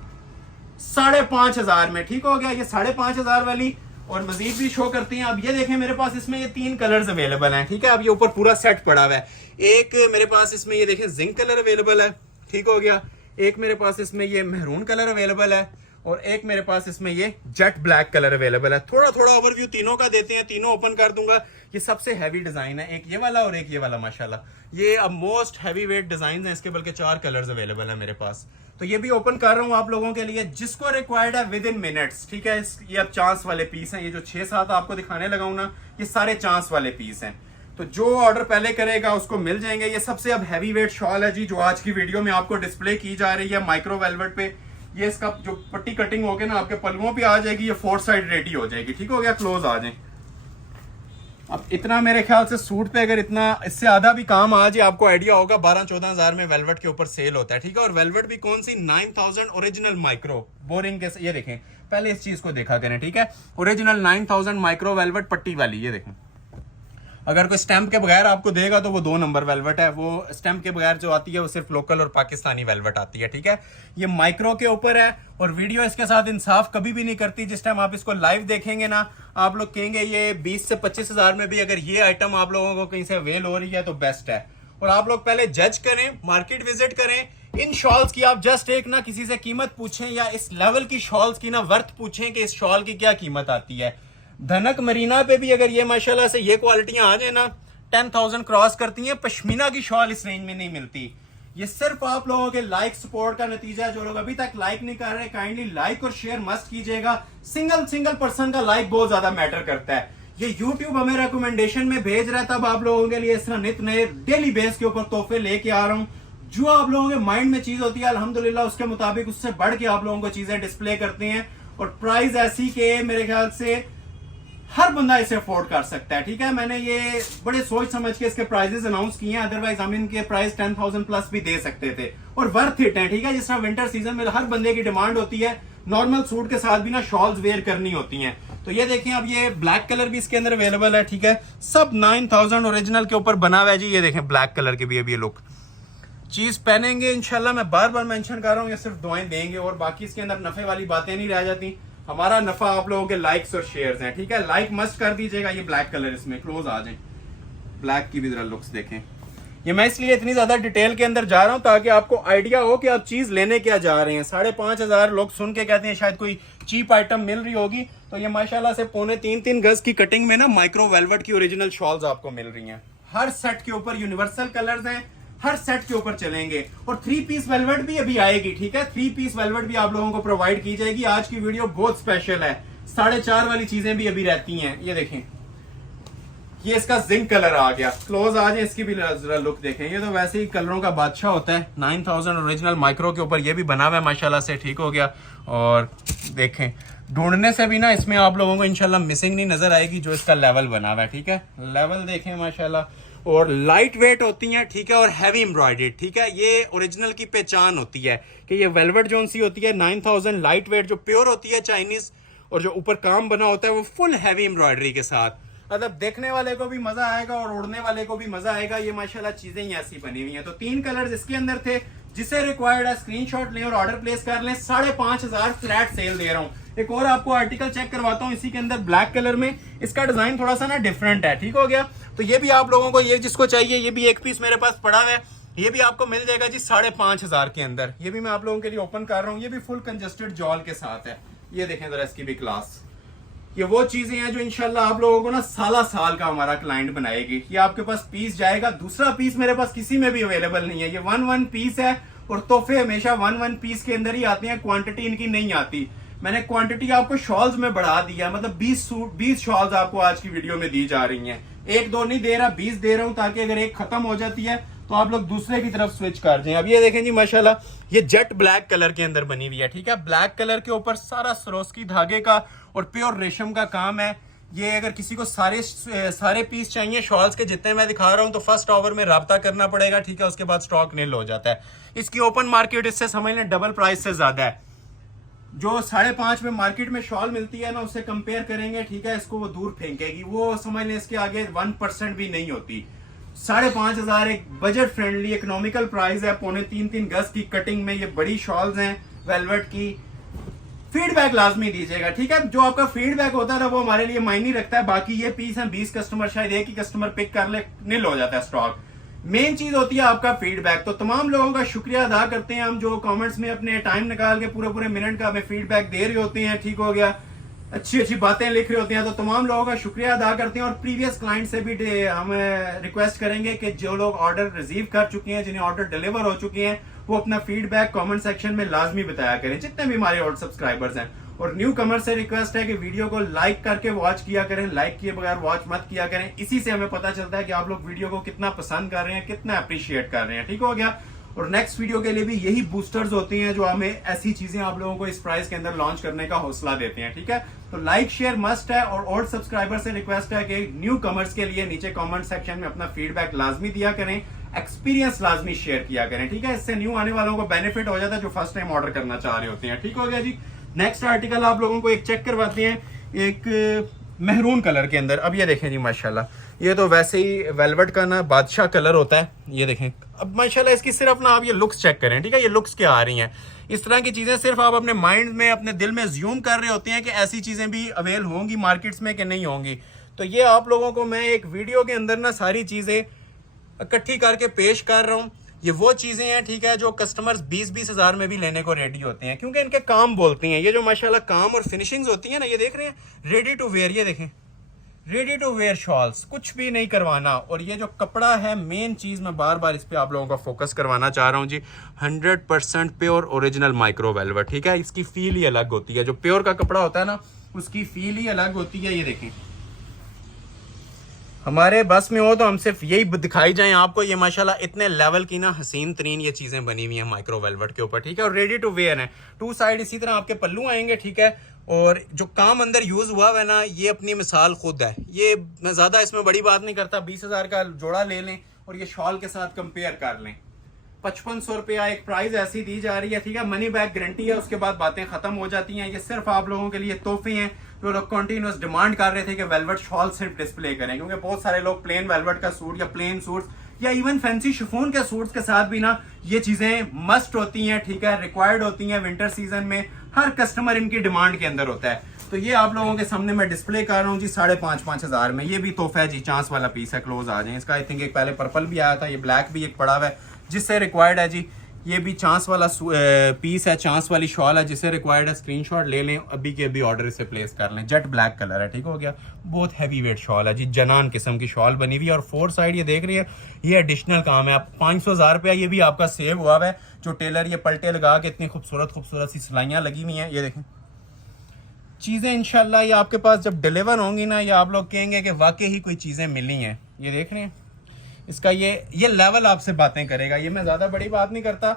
5,500 में। ठीक हो गया। ये 5,500 वाली और मजीद भी शो करती हैं। अब ये देखें मेरे पास इसमें ये 3 कलर्स अवेलेबल हैं। ठीक है। अब ये ऊपर पूरा सेट पड़ा हुआ है। एक मेरे पास इसमें ये देखें जिंक कलर अवेलेबल है। ठीक हो गया। एक मेरे पास इसमें ये मेहरून कलर अवेलेबल है और एक मेरे पास इसमें ये जेट ब्लैक कलर अवेलेबल है। थोड़ा ओवरव्यू तीनों का देते हैं, तीनों ओपन कर दूंगा। ये सबसे हैवी डिजाइन है, एक ये वाला और एक ये वाला। माशाल्लाह ये अब मोस्ट हैवी वेट डिजाइन है इसके, बल्कि 4 कलर्स अवेलेबल है मेरे पास। तो ये भी ओपन कर रहा हूँ आप लोगों के लिए, जिसको रिक्वायर्ड है विद इन मिनट्स। ठीक है। ये अब चांस वाले पीस हैं। ये जो 6-7 आपको दिखाने लगा हूं ना, ये सारे चांस वाले पीस हैं। तो जो ऑर्डर पहले करेगा उसको मिल जाएंगे। ये सबसे अब हैवी वेट शॉल है जी, जो आज की वीडियो में आपको डिस्प्ले की जा रही है माइक्रो वेलवेट पे। ये इसका जो पट्टी कटिंग होके ना आपके पल्लुओं पे आ जाएगी, ये 4 साइड रेडी हो जाएगी। ठीक हो गया। क्लोज आ जाए। अब इतना मेरे ख्याल से सूट पे अगर इतना इससे आधा भी काम आ जाए, आपको आइडिया होगा 12-14 में वेलवेट के ऊपर सेल होता है। ठीक है। और वेलवेट भी कौन सी 9,000 ओरिजिनल माइक्रो बोरिंग के। ये देखें पहले इस चीज को देखा करें। ठीक है। ओरिजिनल 9,000 माइक्रो वेलवेट पट्टी वाली। ये देखें अगर कोई स्टैंप के बगैर आपको देगा तो वो 2 नंबर वेलवेट है। वो स्टैंप के बगैर जो आती है वो सिर्फ लोकल और पाकिस्तानी वेलवेट आती है। ठीक है। ये माइक्रो के ऊपर है और वीडियो इसके साथ इंसाफ कभी भी नहीं करती। जिस टाइम आप इसको लाइव देखेंगे ना, आप लोग कहेंगे ये 20 से 25,000 में भी अगर ये आइटम आप लोगों को कहीं से अवेल हो रही है तो बेस्ट है। और आप लोग पहले जज करें, मार्केट विजिट करें। इन शॉल्स की आप जस्ट एक ना किसी से कीमत पूछें, या इस लेवल की शॉल्स की ना वर्थ पूछें कि इस शॉल की क्या कीमत आती है। धनक मरीना पे भी अगर ये माशाल्लाह से ये क्वालिटियां आ जाए ना, 10,000 क्रॉस करती हैं। पश्मीना की शॉल इस रेंज में नहीं मिलती। ये सिर्फ आप लोगों के लाइक सपोर्ट का नतीजा है। जो लोग अभी तक लाइक नहीं कर रहे, काइंडली लाइक और शेयर मस्ट कीजिएगा। सिंगल पर्सन का लाइक बहुत ज्यादा मैटर करता है। ये YouTube हमें रिकमेंडेशन में भेज रहा है, तब आप लोगों के लिए इस तरह नित नए डेली बेस के ऊपर तोहफे लेके आ रहा हूं। जो आप लोगों के माइंड में चीज होती है अल्हम्दुलिल्लाह उसके मुताबिक उससे बढ़ के आप लोगों को चीजें डिस्प्ले करते हैं। और प्राइस ऐसी के मेरे ख्याल से हर बंदा इसे अफोर्ड कर सकता है। ठीक है। मैंने ये बड़े सोच समझ के इसके प्राइजेस अनाउंस किए हैं, अदरवाइज हम इनके प्राइस 10,000 प्लस भी दे सकते थे और वर्थ इट है। ठीक है। जिस तरह विंटर सीजन में हर बंदे की डिमांड होती है, नॉर्मल सूट के साथ भी ना शॉल्स वेयर करनी होती हैं। तो ये देखें अब ये ब्लैक कलर भी इसके अंदर अवेलेबल है। ठीक है। सब 9,000 ओरिजिनल के ऊपर बना हुआ है जी। ये देखें ब्लैक कलर के भी अभी ये लुक चीज पहनेंगे इंशाल्लाह। मैं बार बार मेंशन कर रहा हूँ, ये सिर्फ दुआएं देंगे और बाकी इसके अंदर नफे वाली बातें नहीं रह जाती। हमारा नफा आप लोगों के लाइक्स और शेयर्स हैं। ठीक है। लाइक मस्ट कर दीजिएगा। ये ब्लैक कलर इसमें क्लोज आ जाए। ब्लैक की भी जरा लुक्स देखें। ये मैं इसलिए इतनी ज्यादा डिटेल के अंदर जा रहा हूं ताकि आपको आइडिया हो कि आप चीज लेने क्या जा रहे हैं। 5,500 लोग सुन के कहते हैं शायद कोई चीप आइटम मिल रही होगी, तो ये माशाल्लाह से 3.25 गज की कटिंग में ना माइक्रो वेलवेट की ओरिजिनल शॉल्स आपको मिल रही हैं। हर सेट के ऊपर यूनिवर्सल कलर्स हैं, हर सेट के ऊपर चलेंगे। और 3 पीस वेलवेट भी अभी आएगी। ठीक है। 3 पीस वेलवेट भी आप लोगों को प्रोवाइड की जाएगी। आज की वीडियो बहुत स्पेशल है। 4.5 वाली चीजें भी अभी रहती हैं। ये देखें ये इसका जिंक कलर आ गया। क्लोज आ जाए, इसकी भी जरा लुक देखें। ये तो वैसे ही कलरों का बादशाह होता है। 9,000 ओरिजिनल माइक्रो के ऊपर ये भी बना हुआ है माशाल्लाह से। ठीक हो गया। और देखें ढूंढने से भी ना इसमें आप लोगों को इंशाल्लाह मिसिंग नहीं नजर आएगी, जो इसका लेवल बना हुआ है। ठीक है। लेवल देखें माशाल्लाह। और लाइट वेट होती हैं। ठीक है। और हैवी एम्ब्रॉयडर्ड। ठीक है। ये ओरिजिनल की पहचान होती है कि ये वेलवेट जो सी होती है 9,000 लाइट वेट जो प्योर होती है चाइनीज, और जो ऊपर काम बना होता है वो फुल हैवी एम्ब्रॉयडरी के साथ। मतलब देखने वाले को भी मजा आएगा और उड़ने वाले को भी मजा आएगा। ये माशाल्लाह चीजें ही ऐसी बनी हुई हैं। तो 3 कलर्स इसके अंदर थे। जिसे रिक्वायर्ड है स्क्रीनशॉट लें और ऑर्डर प्लेस कर लें। 5,500 फ्लैट सेल दे रहा हूँ। एक और आपको आर्टिकल चेक करवाता हूँ इसी के अंदर ब्लैक कलर में। इसका डिजाइन थोड़ा सा ना डिफरेंट है। ठीक हो गया। तो ये भी आप लोगों को, ये जिसको चाहिए, ये भी एक पीस मेरे पास पड़ा हुआ है। ये भी आपको मिल जाएगा जी 5,500 के अंदर। ये भी मैं आप लोगों के लिए ओपन कर रहा हूँ। ये भी फुल कंजेस्टेड जॉल के साथ है। ये देखें जरा इसकी भी क्लास। ये वो चीजें हैं जो इंशाल्लाह आप लोगों को ना साल का हमारा क्लाइंट बनाएगी। ये आपके पास पीस जाएगा, दूसरा पीस मेरे पास किसी में भी अवेलेबल नहीं है। ये वन पीस है और तोहफे हमेशा वन पीस के अंदर ही आते हैं, क्वांटिटी इनकी नहीं आती। मैंने क्वांटिटी आपको शॉल्स में बढ़ा दिया, मतलब 20 शॉल्स आपको आज की वीडियो में दी जा रही हैं। एक दो नहीं दे रहा, 20 दे रहा हूं, ताकि अगर एक खत्म हो जाती है तो आप लोग दूसरे की तरफ स्विच कर जाएं। अब ये देखें जी माशाल्लाह, ये जेट ब्लैक कलर के अंदर बनी हुई है, ठीक है। ब्लैक कलर के ऊपर सारा सरोस्की धागे का और प्योर रेशम का काम है। ये अगर किसी को सारे पीस चाहिए शॉल्स के जितने मैं दिखा रहा हूं, तो फर्स्ट आवर में राब्ता करना पड़ेगा, ठीक है। उसके बाद स्टॉक नील हो जाता है। इसकी ओपन मार्केट इससे समझ लें डबल प्राइस से ज्यादा है। जो 5.5 में मार्केट में शॉल मिलती है ना, उससे कंपेयर करेंगे, ठीक है। इसको वो दूर फेंकेगी, वो समझ लें इसके आगे 1% भी नहीं होती। 5,500 एक बजट फ्रेंडली इकोनॉमिकल प्राइस है। 2.5-3 गज की कटिंग में ये बड़ी शॉल्स हैं वेलवेट की। फीडबैक लाजमी दीजिएगा, ठीक है। जो आपका फीडबैक होता है ना, वो हमारे लिए मायने रखता है। बाकी ये पीस है 20 कस्टमर, शायद एक ही कस्टमर पिक कर ले, नील हो जाता है स्टॉक। मेन चीज होती है आपका फीडबैक। तो तमाम लोगों का शुक्रिया अदा करते हैं हम, जो कमेंट्स में अपने टाइम निकाल के पूरे मिनट का हमें फीडबैक दे रहे होते हैं, ठीक हो गया, अच्छी बातें लिख रहे होते हैं। तो तमाम लोगों का शुक्रिया अदा करते हैं। और प्रीवियस क्लाइंट से भी हम रिक्वेस्ट करेंगे कि जो लोग ऑर्डर रिसीव कर चुके हैं, जिन्हें ऑर्डर डिलीवर हो चुके हैं, वो अपना फीडबैक कमेंट सेक्शन में लाजमी बताया करें, जितने भी हमारे और सब्सक्राइबर्स हैं। और न्यू कमर से रिक्वेस्ट है कि वीडियो को लाइक करके वॉच किया करें, लाइक किए बगैर वॉच मत किया करें। इसी से हमें पता चलता है कि आप लोग वीडियो को कितना पसंद कर रहे हैं, कितना अप्रिशिएट कर रहे हैं, ठीक हो गया। और नेक्स्ट वीडियो के लिए भी यही बूस्टर्स होती हैं जो हमें ऐसी चीजें आप लोगों को इस प्राइस के अंदर लॉन्च करने का हौसला देते हैं, ठीक है। तो लाइक शेयर मस्ट है। और ओल्ड सब्सक्राइबर से रिक्वेस्ट है कि न्यू कमर्स के लिए नीचे कमेंट सेक्शन में अपना फीडबैक लाजमी दिया करें, एक्सपीरियंस लाजमी शेयर किया करें, ठीक है। इससे न्यू आने वालों को बेनिफिट हो जाता है जो फर्स्ट टाइम ऑर्डर करना चाह रहे होते हैं, ठीक हो गया जी। नेक्स्ट आर्टिकल आप लोगों को एक चेक करवाते हैं, एक मेहरून कलर के अंदर। अब ये देखें जी माशाल्लाह, ये तो वैसे ही वेलवेट का ना बादशाह कलर होता है, ये देखें। अब माशाल्लाह इसकी सिर्फ ना आप ये लुक्स चेक करें, ठीक है। ये लुक्स क्या आ रही हैं, इस तरह की चीजें सिर्फ आप अपने माइंड में, अपने दिल में ज्यूम कर रहे होते हैं कि ऐसी चीजें भी अवेल होंगी मार्केट्स में कि नहीं होंगी। तो ये आप लोगों को मैं एक वीडियो के अंदर ना सारी चीजें इकट्ठी करके पेश कर रहा हूँ। ये वो चीजें हैं, ठीक है, जो कस्टमर्स 20-20 हजार में भी लेने को रेडी होते हैं, क्योंकि इनके काम बोलती हैं। ये जो माशाल्लाह काम और फिनिशिंग्स होती हैं ना, ये देख रहे हैं, रेडी टू वेयर, ये देखें, रेडी टू वेयर शॉल्स, कुछ भी नहीं करवाना। और ये जो कपड़ा है, मेन चीज मैं बार बार इस पे आप लोगों का फोकस करवाना चाह रहा हूँ जी, 100% प्योर ओरिजिनल माइक्रो वेलवेट, ठीक है। इसकी फील ही अलग होती है, जो प्योर का कपड़ा होता है ना, उसकी फील ही अलग होती है। ये देखें, हमारे बस में हो तो हम सिर्फ यही दिखाई जाए आपको। ये माशाल्लाह इतने लेवल की ना हसीन तरीन ये चीजें बनी हुई हैं माइक्रो वेलवेट के ऊपर, ठीक है। और रेडी टू वेयर है, 2 साइड इसी तरह आपके पल्लू आएंगे, ठीक है। और जो काम अंदर यूज हुआ है ना, ये अपनी मिसाल खुद है। ये मैं ज्यादा इसमें बड़ी बात नहीं करता, 20,000 का जोड़ा ले लें और ये शॉल के साथ कंपेयर कर लें। 5500 रुपया एक प्राइस ऐसी दी जा रही है, ठीक है। मनी बैक गारंटी है, उसके बाद बातें खत्म हो जाती हैं। ये सिर्फ आप लोगों के लिए तोहफे हैं। जो लोग कंटिन्यूअस डिमांड कर रहे थे कि वेलवेट शॉल सिर्फ डिस्प्ले करें, क्योंकि बहुत सारे लोग प्लेन वेलवेट का सूट या प्लेन सूट्स या इवन फैंसी शिफॉन के सूट्स के साथ भी ना ये चीजें मस्ट होती हैं, ठीक है, रिक्वायर्ड होती हैं। विंटर सीजन में हर कस्टमर इनकी डिमांड के अंदर होता है। तो ये आप लोगों के सामने मैं डिस्प्ले कर रहा हूँ जी 5,500 हजार में। ये भी तोहफा है जी, चांस वाला पीस है, क्लोज आ जाए इसका। आई थिंक एक पहले पर्पल भी आया था, ये ब्लैक भी एक पड़ा हुआ है जिससे रिक्वायर्ड है जी। ये भी चांस वाला पीस है, चांस वाली शॉल है, जिसे रिक्वायर्ड है स्क्रीनशॉट ले लें, अभी के अभी ऑर्डर इसे प्लेस कर लें। जेट ब्लैक कलर है, ठीक हो गया। बहुत हैवी वेट शॉल है जी, जनान किस्म की शॉल बनी हुई है। और 4 साइड ये देख रही है, ये एडिशनल काम है। 500,000 रुपया ये भी आपका सेव हुआ है। जो टेलर ये पलटे लगा के इतनी खूबसूरत सी सिलाइयाँ लगी हुई हैं, ये देखें चीज़ें। इंशाल्लाह ये आपके पास जब डिलीवर होंगी ना, ये आप लोग कहेंगे कि वाकई ही कोई चीज़ें मिली हैं। ये देख रहे हैं, इसका ये लेवल आपसे बातें करेगा। ये मैं ज़्यादा बड़ी बात नहीं करता,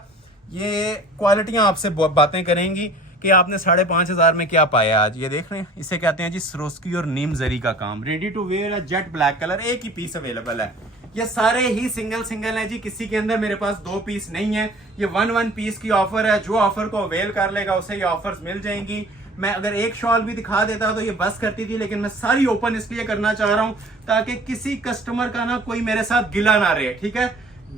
ये क्वालिटियाँ आपसे बातें करेंगी कि आपने 5,500 में क्या पाया आज। ये देख रहे हैं, इसे कहते हैं जी सरोस्की और नीम जरी का काम। रेडी टू वेयर है, जेट ब्लैक कलर, एक ही पीस अवेलेबल है। ये सारे ही सिंगल है जी, किसी के अंदर मेरे पास 2 पीस नहीं है। ये 1 पीस की ऑफर है। जो ऑफर को अवेल कर लेगा उसे ये ऑफर्स मिल जाएंगी। मैं अगर एक शॉल भी दिखा देता तो ये बस करती थी, लेकिन मैं सारी ओपन इसलिए करना चाह रहा हूं ताकि किसी कस्टमर का ना कोई मेरे साथ गिला ना रहे, ठीक है।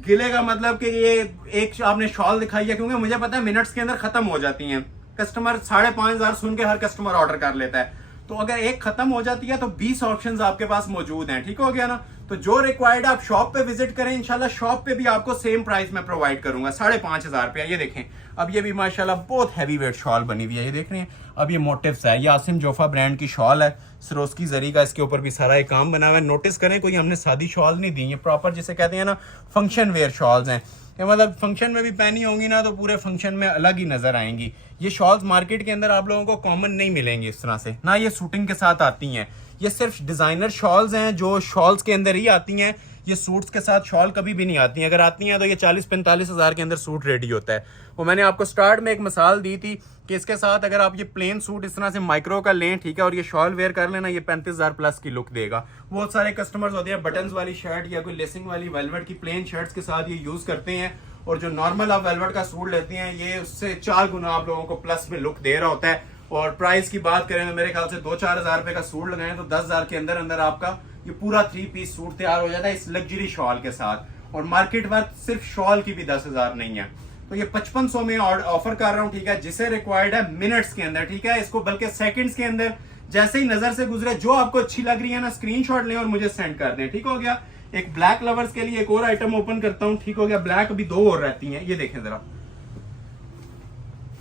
गिले का मतलब कि ये एक आपने शॉल दिखाई है, क्योंकि मुझे पता है मिनट्स के अंदर खत्म हो जाती हैं। कस्टमर 5,500 सुन के हर कस्टमर ऑर्डर कर लेता है। तो अगर एक खत्म हो जाती है तो 20 ऑप्शंस आपके पास मौजूद हैं, ठीक हो गया ना। तो जो रिक्वायर्ड आप शॉप पे विजिट करें, इंशाल्लाह शॉप पे भी आपको सेम प्राइस में प्रोवाइड करूंगा, 5,500 रुपया। ये देखें, अब ये भी माशाल्लाह बहुत हैवी वेट शॉल बनी हुई है, ये देख रहे हैं। अब ये मोटिव्स है, ये आसिम जोफा ब्रांड की शॉल है, सरोस्की जरी का इसके ऊपर भी सारा एक काम बना हुआ है। नोटिस करें, कोई हमने सादी शॉल नहीं दी, ये प्रॉपर जिसे कहते हैं ना फंक्शन वेयर शॉल्स हैं। ये मतलब फंक्शन में भी पहनी होंगी ना तो पूरे फंक्शन में अलग ही नजर आएंगी। ये शॉल्स मार्केट के अंदर आप लोगों को कॉमन नहीं मिलेंगी इस तरह से, ना ये सूटिंग के साथ आती हैं। ये सिर्फ डिजाइनर शॉल्स हैं जो शॉल्स के अंदर ही आती हैं, ये सूट्स के साथ शॉल कभी भी नहीं आती हैं। अगर आती हैं तो ये 40-45 हज़ार के अंदर सूट रेडी होता है। वो मैंने आपको स्टार्ट में एक मिसाल दी थी कि इसके साथ अगर आप ये प्लेन सूट इस तरह से माइक्रो का लें, ठीक है, और ये शॉल वेयर कर लेना, ये 35,000 प्लस की लुक देगा। बहुत सारे कस्टमर्स होते हैं बटन्स वाली शर्ट या कोई लेसिंग वाली वेलवेट की प्लेन शर्ट्स के साथ ये यूज करते हैं, और जो नॉर्मल आप वेलवेट का सूट लेते हैं ये उससे 4 गुना आप लोगों को प्लस में लुक दे रहा होता है। और प्राइस की बात करें तो मेरे ख्याल से 2-4 हज़ार रुपए का सूट लगाएं तो 10,000 के अंदर अंदर आपका ये पूरा 3 पीस सूट तैयार हो जाता है इस लग्जरी शॉल के साथ। और मार्केट वर्थ सिर्फ शॉल की भी 10,000 नहीं है, तो ये 5500 में ऑफर कर रहा हूँ, ठीक है, जिसे रिक्वायर्ड है मिनट्स के अंदर, ठीक है, इसको बल्कि सेकंड्स के अंदर जैसे ही नजर से गुजरे जो आपको अच्छी लग रही है ना स्क्रीनशॉट लें और मुझे सेंड कर दें, ठीक हो गया। एक ब्लैक लवर्स के लिए एक और आइटम ओपन करता हूँ, ठीक हो गया। ब्लैक अभी 2 और रहती हैं, ये देखें जरा,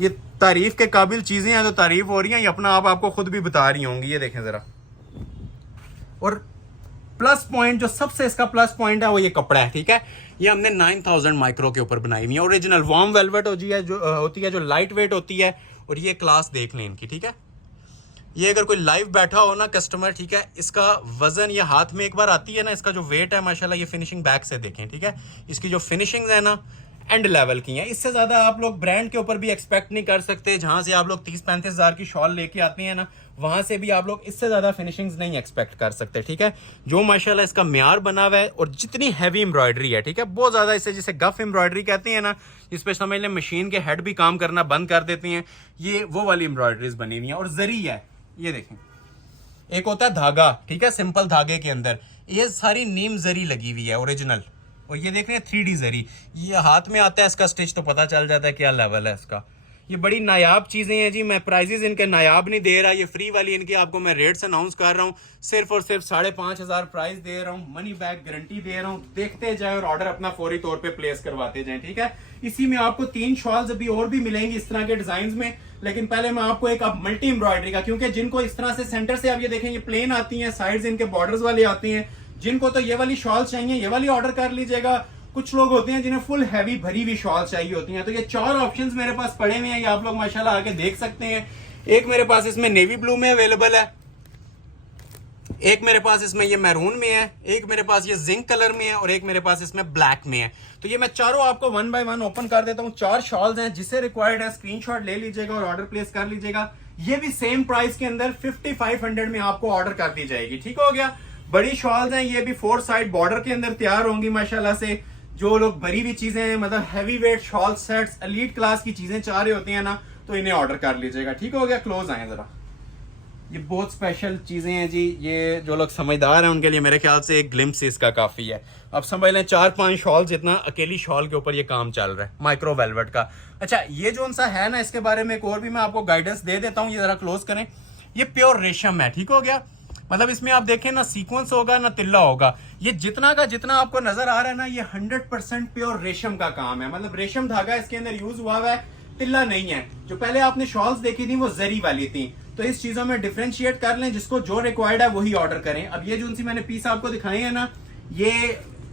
ये तारीफ के काबिल चीजें हैं तो तारीफ हो रही हैं, ये अपना आप आपको खुद भी बता रही होंगी, ये देखें जरा। और प्लस पॉइंट, जो सबसे इसका प्लस पॉइंट है वो ये कपड़ा है, ठीक है। ये हमने 9000 माइक्रो के ऊपर बनाई हुई है, ओरिजिनल वार्म वेलवेट होती है जो लाइट वेट होती है। और ये क्लास देख लें इनकी, ठीक है। ये अगर कोई लाइव बैठा हो ना कस्टमर, ठीक है, इसका वजन ये हाथ में एक बार आती है ना, इसका जो वेट है माशाल्लाह, ये फिनिशिंग बैक से देखें, ठीक है, इसकी जो फिनिशिंग है ना एंड लेवल की है। इससे ज्यादा आप लोग ब्रांड के ऊपर भी एक्सपेक्ट नहीं कर सकते। जहां से आप लोग 30-35 हज़ार की शॉल लेके आते हैं ना, वहां से भी आप लोग इससे ज्यादा फिनिशिंग्स नहीं एक्सपेक्ट कर सकते, ठीक है। जो माशाल्लाह इसका म्यार बना हुआ है, और जितनी हैवी एम्ब्रॉयडरी है, ठीक है, बहुत ज्यादा, इसे जिसे गफ एम्ब्रॉयडरी कहते हैं ना, इस पे समझ लें मशीन के हेड भी काम करना बंद कर देती हैं, ये वो वाली एम्ब्रॉयडरीज बनी हुई है। और जरी है, ये देखें, एक होता है धागा, ठीक है, सिंपल धागे के अंदर ये सारी नीम जरी लगी हुई है ओरिजिनल। और ये देख रहे हैं 3D जरी, ये हाथ में आता है इसका स्टिच तो पता चल जाता है क्या लेवल है इसका। ये बड़ी नायाब चीजें हैं जी, मैं प्राइजेस इनके नायाब नहीं दे रहा, ये फ्री वाली इनकी आपको मैं रेट्स अनाउंस कर रहा हूँ, सिर्फ और सिर्फ 5,500 प्राइस दे रहा हूँ, मनी बैक गारंटी दे रहा हूँ। देखते जाए और ऑर्डर अपना फौरी तौर पे प्लेस करवाते जाएं, ठीक है। इसी में आपको 3 शॉल्स अभी और भी मिलेंगी इस तरह के डिजाइन में, लेकिन पहले मैं आपको एक अब मल्टी एम्ब्रॉयडरी का, क्योंकि जिनको इस तरह से सेंटर से आप ये देखें ये प्लेन आती है, साइड्स इनके बॉर्डर्स वाली आती हैं, जिनको तो ये वाली शॉल चाहिए ये वाली ऑर्डर कर लीजिएगा। कुछ लोग होते हैं जिन्हें फुल हैवी भरी हुई शॉल चाहिए होती हैं, तो ये 4 ऑप्शंस मेरे पास पड़े हुए हैं, ये आप लोग माशाल्लाह आके देख सकते हैं। एक मेरे पास इसमें नेवी ब्लू में अवेलेबल है, एक मेरे पास इसमें ये मैरून में है, एक मेरे पास ये जिंक कलर में है, और एक मेरे पास इसमें ब्लैक में है। तो ये मैं चारों आपको 1 बाय 1 ओपन कर देता हूँ। 4 शॉल्स हैं, जिसे रिक्वायर्ड है स्क्रीनशॉट ले लीजिएगा और ऑर्डर प्लेस कर लीजिएगा। ये भी सेम प्राइस के अंदर 5500 में आपको ऑर्डर कर दी जाएगी, ठीक हो गया। बड़ी शॉल्स हैं, ये भी 4 साइड बॉर्डर के अंदर तैयार होंगी माशाल्लाह से। जो लोग भरी हुई चीजें हैं, मतलब heavy weight shawl sets, elite class की चीजें चाह रहे होते हैं ना, तो इन्हें ऑर्डर कर लीजिएगा, ठीक हो गया। क्लोज आए जरा, ये बहुत स्पेशल चीजें हैं जी, ये जो लोग समझदार हैं उनके लिए मेरे ख्याल से एक ग्लिम्स इसका काफी है। अब समझ लें 4-5 शॉल जितना अकेली शॉल के ऊपर ये काम चल रहा है, माइक्रो वेलवेट का। अच्छा, ये जो सा है ना, इसके बारे में एक और भी मैं आपको गाइडेंस दे देता हूँ, ये जरा क्लोज करें। ये प्योर रेशम है, ठीक हो गया, मतलब इसमें आप देखें ना सीक्वेंस होगा ना तिल्ला होगा। ये जितना का जितना आपको नजर आ रहा है ना, ये 100% प्योर रेशम का काम है, मतलब रेशम धागा इसके अंदर यूज हुआ है, तिल्ला नहीं है। जो पहले आपने शॉल्स देखी थी वो जरी वाली थी, तो इस चीजों में डिफरेंशिएट कर लें, जिसको जो रिक्वायर्ड है वही ऑर्डर करें। अब ये जो सी मैंने पीस आपको दिखाए हैं ना, ये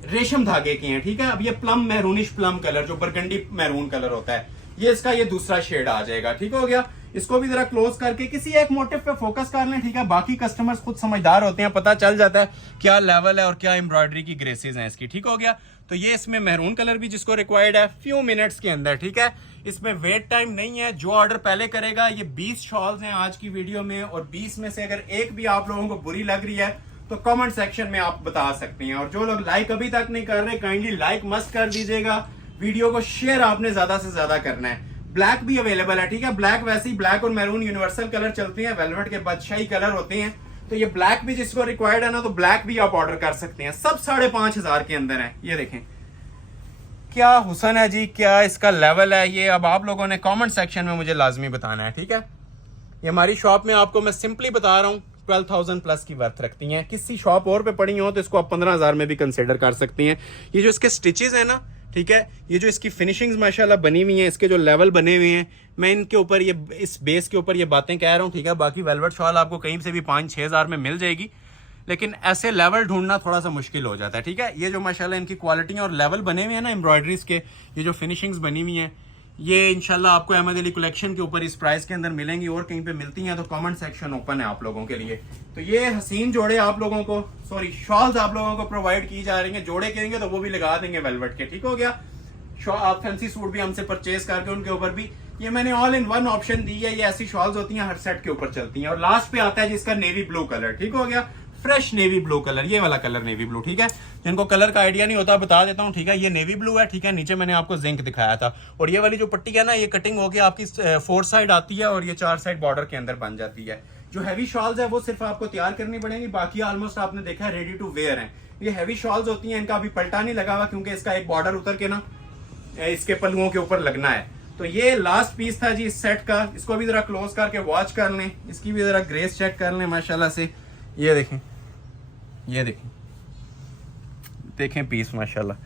रेशम धागे के हैं, ठीक है। अब ये प्लम मैरूनिश प्लम कलर, जो बरगंडी मैरून कलर होता है, ये इसका ये दूसरा शेड आ जाएगा, ठीक हो गया। इसको भी जरा क्लोज करके किसी एक मोटिव पे फोकस कर लें, ठीक है। बाकी कस्टमर्स खुद समझदार होते हैं, पता चल जाता है क्या लेवल है और क्या एम्ब्रॉयडरी की ग्रेसेस हैं इसकी, ठीक हो गया। तो ये इसमें मैरून कलर भी जिसको रिक्वायर्ड है फ्यू मिनट्स के अंदर, ठीक है। इसमें वेट टाइम नहीं है, जो ऑर्डर पहले करेगा। ये 20 शॉल्स हैं आज की वीडियो में, और 20 में से अगर एक भी आप लोगों को बुरी लग रही है तो कमेंट सेक्शन में आप बता सकते हैं। और जो लोग लाइक अभी तक नहीं कर रहे, काइंडली लाइक मस्ट कर दीजिएगा। वीडियो को शेयर आपने ज्यादा से ज्यादा करना है। ब्लैक भी अवेलेबल है, ठीक है। ब्लैक वैसे ही ब्लैक और मैरून यूनिवर्सल कलर चलते हैं, वेलवेट के बादशाही कलर होते हैं, तो ये ब्लैक भी जिसको रिक्वायर्ड है ना, तो ब्लैक भी आप ऑर्डर कर सकते हैं। सब 5,500 के अंदर है। ये देखें क्या हुसन है जी, क्या इसका लेवल है, ये अब आप लोगों ने कमेंट सेक्शन में मुझे लाजमी बताना है, ठीक है। ये हमारी शॉप में आपको मैं सिंपली बता रहा हूँ 12,000 प्लस की वर्थ रखती हैं। किसी शॉप और पे पड़ी हो तो इसको आप 15,000 में भी कंसिडर कर सकती हैं। ये जो इसके स्टिचेस हैं ना, ठीक है, ये जो इसकी फिनिशिंग्स माशाल्लाह बनी हुई हैं, इसके जो लेवल बने हुए हैं, मैं इनके ऊपर ये इस बेस के ऊपर ये बातें कह रहा हूँ, ठीक है। बाकी वेलवेट शॉल आपको कहीं से भी 5-6 हज़ार में मिल जाएगी, लेकिन ऐसे लेवल ढूंढना थोड़ा सा मुश्किल हो जाता है, ठीक है। ये जो माशाल्लाह इनकी क्वालिटी और लेवल बने हुए हैं ना एम्ब्रॉयडरीज के, ये जो फिनिशिंग्स बनी हुई हैं, ये इंशाल्लाह आपको अहमद अली कलेक्शन के ऊपर इस प्राइस के अंदर मिलेंगी। और कहीं पे मिलती हैं तो कमेंट सेक्शन ओपन है आप लोगों के लिए। तो ये हसीन जोड़े आप लोगों को, सॉरी शॉल्स आप लोगों को प्रोवाइड की जा रही हैं। जोड़े कहेंगे तो वो भी लगा देंगे वेलवेट के, ठीक हो गया। आप फैंसी सूट भी हमसे परचेज करके उनके ऊपर भी ये मैंने ऑल इन वन ऑप्शन दी है। ये ऐसी शॉल्स होती हैं हर सेट के ऊपर चलती हैं। और लास्ट पे आता है जिसका नेवी ब्लू कलर, ठीक हो गया, फ्रेश नेवी ब्लू कलर, ये वाला कलर नेवी ब्लू, ठीक है। जिनको कलर का आइडिया नहीं होता बता देता हूँ, ठीक है। ये नेवी ब्लू है, ठीक है। नीचे मैंने आपको जिंक दिखाया था। और ये वाली जो पट्टी है ना, ये कटिंग होके आपकी 4 साइड आती है और ये 4 साइड बॉर्डर के अंदर बन जाती है। जो हैवी शॉल्स है वो सिर्फ आपको तैयार करनी पड़ेंगी, बाकी ऑलमोस्ट आपने देखा है रेडी टू वेयर है। ये हैवी शॉल्स होती हैं, इनका अभी पलटा नहीं लगा हुआ क्योंकि इसका एक बॉर्डर उतर के ना इसके पल्लुओं के ऊपर लगना है। तो ये लास्ट पीस था जी इस सेट का। इसको भी जरा क्लोज करके वॉच कर लें, इसकी भी जरा ग्रेस चेक कर लें माशाल्लाह से। ये देखें, ये देखें, देखें पीस माशाल्लाह।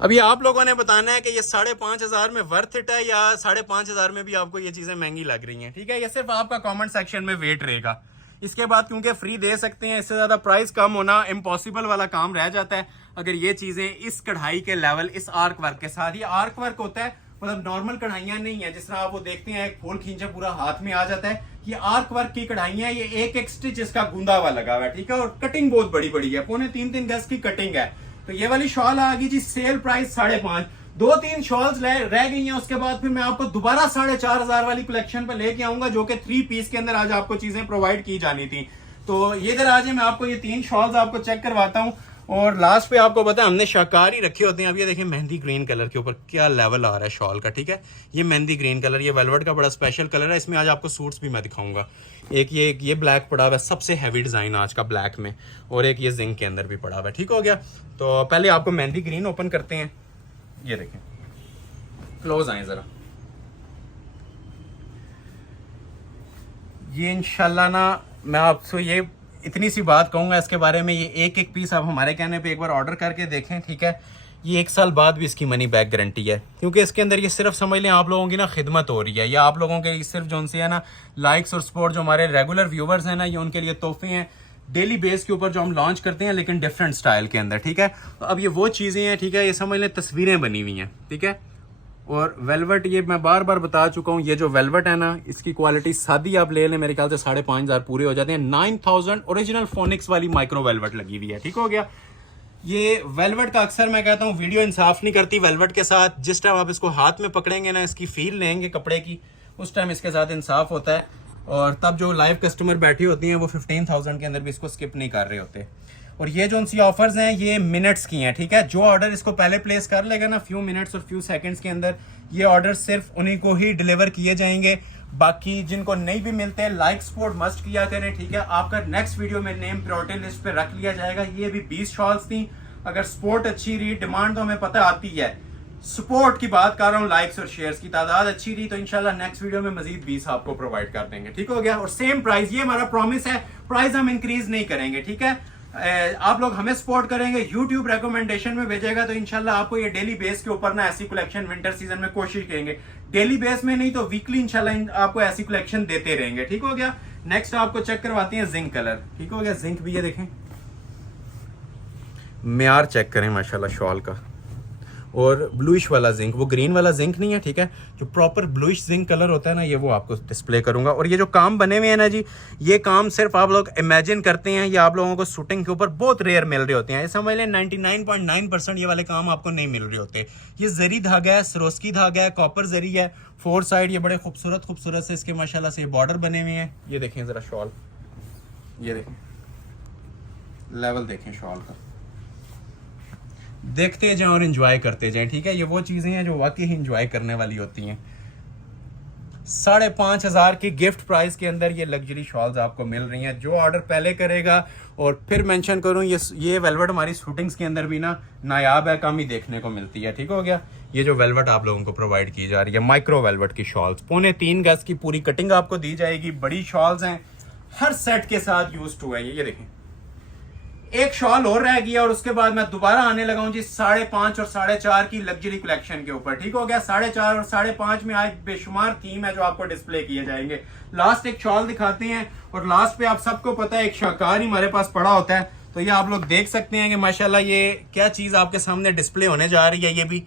अभी आप लोगों ने बताना है कि ये 5,500 में वर्थ इट है या 5,500 में भी आपको ये चीजें महंगी लग रही हैं, ठीक है। ये सिर्फ आपका कमेंट सेक्शन में वेट रहेगा। इसके बाद क्योंकि फ्री दे सकते हैं, इससे ज्यादा प्राइस कम होना इम्पॉसिबल वाला काम रह जाता है अगर ये चीजें इस कढ़ाई के लेवल, इस आर्क वर्क के साथ। ये आर्क वर्क होता है, मतलब नॉर्मल कढ़ाइयां नहीं है जिस तरह आप वो देखते हैं एक फूल खींचा पूरा हाथ में आ जाता है। ये आर्क वर्क की कढ़ाइयां, ये एक एक स्टिच इसका गूंदा हुआ लगा हुआ है, ठीक है। और कटिंग बहुत बड़ी बड़ी है, 3.25 गज की कटिंग है। तो ये वाली शॉल आ गई जी सेल प्राइस 5.5। 2-3 शॉल्स रह गई हैं, उसके बाद फिर मैं आपको दोबारा 4,500 वाली कलेक्शन पर लेके आऊंगा जो कि 3 पीस के अंदर आज आपको चीजें प्रोवाइड की जानी थी। तो ये इधर आज मैं आपको ये 3 शॉल्स आपको चेक करवाता हूँ। और लास्ट पे आपको पता है हमने शाकार ही रखे होते हैं। अब ये देखिए मेहंदी ग्रीन कलर के ऊपर क्या लेवल आ रहा है शॉल का, ठीक है। ये मेहंदी ग्रीन कलर, ये वेलवेट का बड़ा स्पेशल कलर है। इसमें आज आपको सूट्स भी मैं दिखाऊंगा। एक ये ब्लैक पड़ा हुआ है, सबसे हैवी डिजाइन आज का ब्लैक में, और एक ये जिंक के अंदर भी पड़ा हुआ है, ठीक हो गया। तो पहले आपको मेहंदी ग्रीन ओपन करते हैं। ये देखें, क्लोज आए जरा। ये इंशाल्लाह ना मैं आपसे ये इतनी सी बात कहूंगा इसके बारे में, ये एक एक पीस आप हमारे कहने पे एक बार ऑर्डर करके देखें, ठीक है। ये 1 साल बाद भी इसकी मनी बैक गारंटी है, क्योंकि इसके अंदर ये सिर्फ समझ लें आप लोगों की ना खिदमत हो रही है, या आप लोगों के सिर्फ जो उनसे है ना लाइक्स और सपोर्ट, जो हमारे रेगुलर व्यूवर्स हैं ना, ये उनके लिए तोहफे हैं डेली बेस के ऊपर जो हम लॉन्च करते हैं, लेकिन डिफरेंट स्टाइल के अंदर, ठीक है। तो अब ये वो चीज़ें हैं, ठीक है, ये समझ लें तस्वीरें बनी हुई हैं, ठीक है। और वेलवेट, ये मैं बार बार बता चुका हूँ, ये जो वेलवेट है ना, इसकी क्वालिटी सादी आप ले लें मेरे ख्याल से 5,500 पूरे हो जाते हैं। 9,000 ओरिजिनल फोनिक्स वाली माइक्रो वेलवेट लगी हुई है, ठीक हो गया। ये वेलवेट का अक्सर मैं कहता हूँ वीडियो इंसाफ नहीं करती वेलवेट के साथ। जिस टाइम आप इसको हाथ में पकड़ेंगे ना, इसकी फील लेंगे कपड़े की, उस टाइम इसके साथ इंसाफ होता है। और तब जो लाइव कस्टमर बैठी होती हैं वो 15,000 के अंदर भी इसको स्किप नहीं कर रहे होते। और ये जो उनसी ऑफर्स हैं ये मिनट्स की हैं, ठीक है। जो ऑर्डर इसको पहले प्लेस कर लेगा ना फ्यू मिनट्स और फ्यू सेकंड्स के अंदर, ये ऑर्डर सिर्फ उन्हीं को ही डिलीवर किए जाएंगे। बाकी जिनको नहीं भी मिलते, लाइक सपोर्ट मस्ट किया करें, ठीक है। आपका नेक्स्ट वीडियो में नेम प्रायोरिटी लिस्ट पे रख लिया जाएगा। ये भी 20 शॉल्स थी। अगर सपोर्ट अच्छी रही, डिमांड तो हमें पता आती है, सपोर्ट की बात कर रहा हूँ, लाइक्स और शेयर्स की तादाद अच्छी रही तो इंशाल्लाह नेक्स्ट वीडियो में मजीद 20 आपको प्रोवाइड कर देंगे, ठीक हो गया। और सेम प्राइस, ये हमारा प्रॉमिस है, प्राइस हम इंक्रीज नहीं करेंगे, ठीक है। आप लोग हमें सपोर्ट करेंगे, यूट्यूब रिकमेंडेशन में भेजेगा तो इंशाल्लाह आपको ये डेली बेस के ऊपर ना ऐसी कलेक्शन विंटर सीजन में कोशिश करेंगे, डेली बेस में नहीं तो वीकली इंशाल्लाह आपको ऐसी कलेक्शन देते रहेंगे, ठीक हो गया। नेक्स्ट आपको चेक करवाते हैं जिंक कलर, ठीक हो गया। जिंक भी ये देखें, म्यार चेक करें माशाल्लाह शॉल का। और ब्लूइश वाला जिंक, वो ग्रीन वाला जिंक नहीं है, ठीक है। जो प्रॉपर ब्लूइश जिंक कलर होता है ना, ये वो आपको डिस्प्ले करूंगा। और ये जो काम बने हुए हैं ना जी, ये काम सिर्फ आप लोग इमेजिन करते हैं, ये आप लोगों को शूटिंग के ऊपर बहुत रेयर मिल रहे होते हैं। ये समझ लें 99.9% ये वाले काम आपको नहीं मिल रहे होते। ये जरी धागा है, सरोस्की धागा है, कॉपर जरी है, 4 साइड ये बड़े खूबसूरत से इसके माशाल्लाह से बॉर्डर बने हुए हैं। ये देखें जरा शॉल, ये देखें लेवल देखें शॉल का, देखते जाएं और एंजॉय करते जाएं, ठीक है। ये वो चीजें हैं जो वाकई ही एंजॉय करने वाली होती हैं। 5,500 की गिफ्ट प्राइस के अंदर ये लग्जरी शॉल्स आपको मिल रही हैं। जो ऑर्डर पहले करेगा, और फिर मेंशन करूं ये वेलवेट हमारी शूटिंग्स के अंदर भी ना नायाब है, कम ही देखने को मिलती है। ठीक हो गया। ये जो वेलवेट आप लोगों को प्रोवाइड की जा रही है, माइक्रो वेलवेट की शॉल्स, 3.25 गज की पूरी कटिंग आपको दी जाएगी। बड़ी शॉल्स हैं, हर सेट के साथ यूज टू है। ये देखें, एक शॉल और रह गया और उसके बाद मैं दोबारा आने लगा हूं जी 5.5 और 4.5 की लग्जरी कलेक्शन के ऊपर। ठीक हो गया। 4.5 और 5.5 में आज बेशुमार थीम है जो आपको डिस्प्ले किए जाएंगे। लास्ट एक शॉल दिखाते हैं, और लास्ट पे आप सबको पता है एक शाकार ही हमारे पास पड़ा होता है, तो ये आप लोग देख सकते हैं कि माशाल्लाह ये क्या चीज आपके सामने डिस्प्ले होने जा रही है। ये भी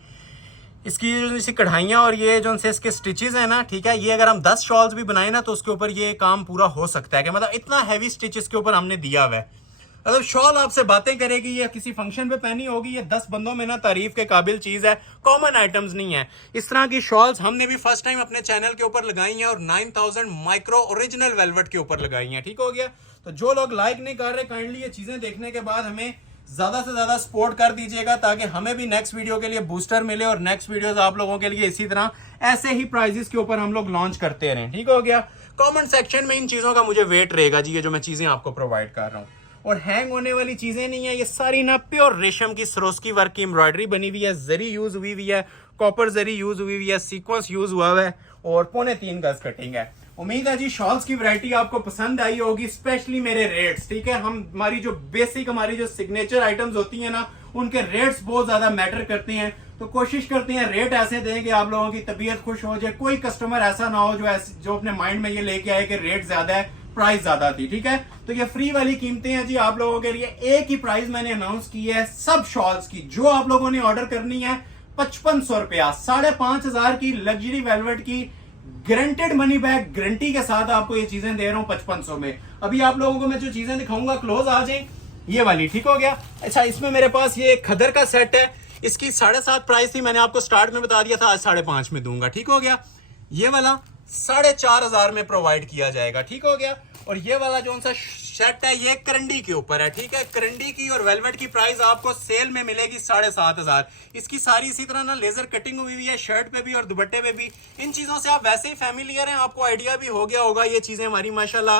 इसकी जो कढ़ाइयाँ और ये जो से इसके स्टिचेस है ना, ठीक है, ये अगर हम 10 शॉल्स भी बनाए ना तो उसके ऊपर ये काम पूरा हो सकता है, कि मतलब इतना हैवी स्टिचेस के ऊपर हमने दिया हुआ है। मतलब शॉल आपसे बातें करेगी, या किसी फंक्शन पे पहनी होगी, ये 10 बंदों में ना तारीफ के काबिल चीज है, कॉमन आइटम्स नहीं है। इस तरह की शॉल्स हमने भी फर्स्ट टाइम अपने चैनल के ऊपर लगाई हैं, और 9000 माइक्रो ओरिजिनल वेलवेट के ऊपर लगाई हैं। ठीक हो गया। तो जो लोग लाइक नहीं कर रहे, काइंडली ये चीजें देखने के बाद हमें ज्यादा से ज्यादा सपोर्ट कर दीजिएगा, ताकि हमें भी नेक्स्ट वीडियो के लिए बूस्टर मिले, और नेक्स्ट वीडियोस आप लोगों के लिए इसी तरह ऐसे ही प्राइजेस के ऊपर हम लोग लॉन्च करते रहें। ठीक हो गया। कमेंट सेक्शन में इन चीजों का मुझे वेट रहेगा जी, ये जो मैं चीजें आपको प्रोवाइड कर रहा हूँ। और हैंग होने वाली चीजें नहीं है, ये सारी ना प्योर रेशम की सरोस्की वर्क की एम्ब्रॉयडरी बनी हुई है, जरी यूज हुई हुई है, कॉपर जरी यूज हुई हुई है, सीक्वेंस यूज हुआ है, और 3.25 गज कटिंग है। उम्मीद है जी शॉल्स की वैरायटी आपको पसंद आई होगी, स्पेशली मेरे रेट्स। ठीक है, हमारी जो बेसिक हमारी जो सिग्नेचर आइटम्स होती है ना, उनके रेट्स बहुत ज्यादा मैटर करते हैं, तो कोशिश करते हैं रेट ऐसे दें कि आप लोगों की तबीयत खुश हो जाए। कोई कस्टमर ऐसा ना हो जो अपने माइंड में ये लेके आए कि रेट ज्यादा है, प्राइस ज्यादा थी। ठीक है, तो ये फ्री वाली कीमतें हैं जी आप लोगों के लिए। एक ही प्राइस मैंने अनाउंस की है सब शॉल्स की। जो आप लोगों ने ऑर्डर करनी है 5500 रुपया, 5,500 की लग्जरी वेलवेट की गारंटेड मनी बैक गारंटी के साथ आपको ये चीजें दे रहा हूं 5500 में। अभी आप लोगों को मैं जो चीजें दिखाऊंगा, क्लोज आ जाए, ये वाली। ठीक हो गया। अच्छा, इसमें मेरे पास ये खदर का सेट है, इसकी 7.5 प्राइस थी, मैंने आपको स्टार्ट में बता दिया था, आज 5.5 में दूंगा। ठीक हो गया। ये वाला 4,500 में प्रोवाइड किया जाएगा। ठीक हो गया। और ये वाला जो सा शर्ट है ये करंडी के ऊपर है। ठीक है, करंडी की और वेलवेट की प्राइस आपको सेल में मिलेगी 7,500। इसकी सारी इसी तरह ना लेजर कटिंग हुई हुई है, शर्ट पे भी और दुपट्टे पे भी। इन चीजों से आप वैसे ही फैमिलियर हैं, आपको आइडिया भी हो गया होगा। ये चीजें हमारी माशाल्लाह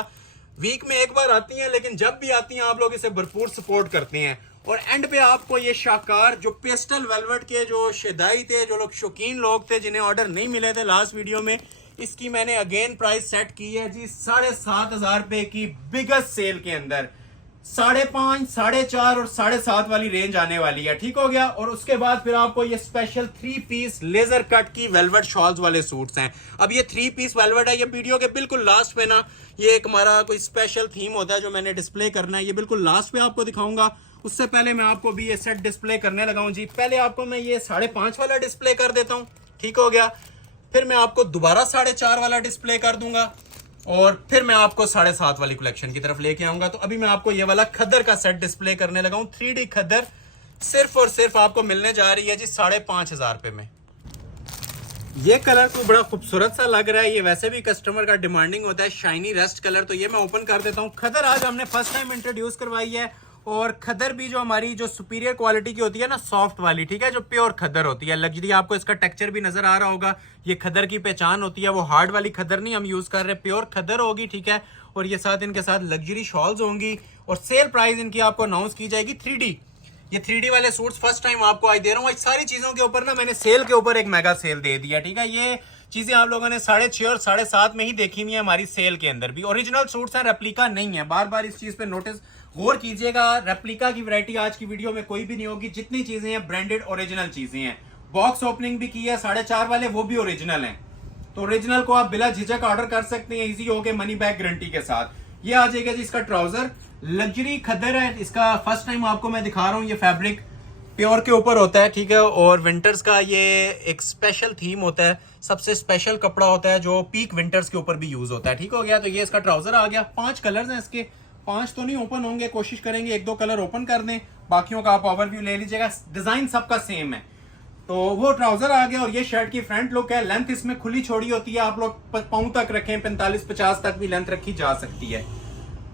वीक में एक बार आती हैं, लेकिन जब भी आती हैं आप लोग इसे भरपूर सपोर्ट करते हैं। और एंड पे आपको ये शाकार जो पेस्टल वेलवेट के जो शेदाई थे, जो लोग शौकीन लोग थे, जिन्हें ऑर्डर नहीं मिले थे लास्ट वीडियो में, इसकी मैंने अगेन प्राइस सेट की है जी 7,500 रुपए की बिगेस्ट सेल के अंदर। 5.5, 4.5 और 7.5 वाली रेंज आने वाली है। ठीक हो गया। और उसके बाद फिर आपको ये स्पेशल 3 पीस लेजर कट की वेलवेट शॉल्स वाले सूट्स हैं। अब ये 3 पीस वेलवेट है, ये वीडियो के बिल्कुल लास्ट पे ना ये एक हमारा कोई स्पेशल थीम होता है जो मैंने डिस्प्ले करना है, ये बिल्कुल लास्ट पे आपको दिखाऊंगा। उससे पहले मैं आपको भी ये सेट डिस्प्ले करने लगा हूं जी। पहले आपको मैं ये 5.5 वाला डिस्प्ले कर देता हूं। ठीक हो गया। फिर मैं आपको दोबारा 4.5 वाला डिस्प्ले कर दूंगा, और फिर मैं आपको 7.5 वाली कलेक्शन की तरफ लेके आऊंगा। तो अभी मैं आपको ये वाला खद्दर का सेट डिस्प्ले करने लगा हूं। 3D खद्दर सिर्फ और सिर्फ आपको मिलने जा रही है जी 5,500 रुपए में। ये कलर को बड़ा खूबसूरत सा लग रहा है, ये वैसे भी कस्टमर का डिमांडिंग होता है, शाइनी रस्ट कलर। तो ये मैं ओपन कर देता हूँ। खद्दर आज हमने फर्स्ट टाइम इंट्रोड्यूस करवाई है, और खद्दर भी जो हमारी जो सुपीरियर क्वालिटी की होती है ना, सॉफ्ट वाली। ठीक है, जो प्योर खद्दर होती है, लग्जरी। आपको इसका टेक्सचर भी नजर आ रहा होगा, ये खद्दर की पहचान होती है। वो हार्ड वाली खद्दर नहीं हम यूज कर रहे, प्योर खद्दर होगी। ठीक है, और ये साथ इनके साथ लग्जरी शॉल्स होंगी, और सेल प्राइस इनकी आपको अनाउंस की जाएगी 3D। ये 3D वाले सूट्स फर्स्ट टाइम आपको आज दे रहा हूँ। इस सारी चीजों के ऊपर ना मैंने सेल के ऊपर एक मेगा सेल दे दिया। ठीक है, ये चीजें आप लोगों ने 6.5 और 7.5 में ही देखी हुई है हमारी सेल के अंदर भी। ओरिजिनल सूट्स हैं, रेप्लिका नहीं है। बार बार इस चीज पे नोटिस गौर कीजिएगा। रेप्लिका की वैरायटी आज की वीडियो में कोई भी नहीं होगी। जितनी चीजें हैं ब्रांडेड ओरिजिनल चीजें हैं। बॉक्स ओपनिंग भी की है 4.5 वाले, वो भी ओरिजिनल हैं। तो ओरिजिनल को आप बिला झिझक ऑर्डर कर सकते हैं, इजी होके मनी बैक गारंटी के साथ। ये आ जाएगा जी इसका ट्राउजर, लग्जरी खद्दर है। इसका फर्स्ट टाइम आपको मैं दिखा रहा हूँ। ये फैब्रिक प्योर के ऊपर होता है। ठीक है, और विंटर्स का ये एक स्पेशल थीम होता है, सबसे स्पेशल कपड़ा होता है जो पीक विंटर्स के ऊपर भी यूज होता है। ठीक हो गया। तो ये इसका ट्राउजर आ गया। 5 कलर्स हैं इसके, 5 तो नहीं ओपन होंगे, कोशिश करेंगे 1-2 कलर ओपन कर दें, बाकियों का आप ओवरव्यू ले लीजिएगा। डिजाइन सबका सेम है। तो वो ट्राउजर आ गया, और ये शर्ट की फ्रंट लुक है। लेंथ इसमें खुली छोड़ी होती है, आप लोग पाँव तक रखें, 45-50 तक भी लेंथ रखी जा सकती है।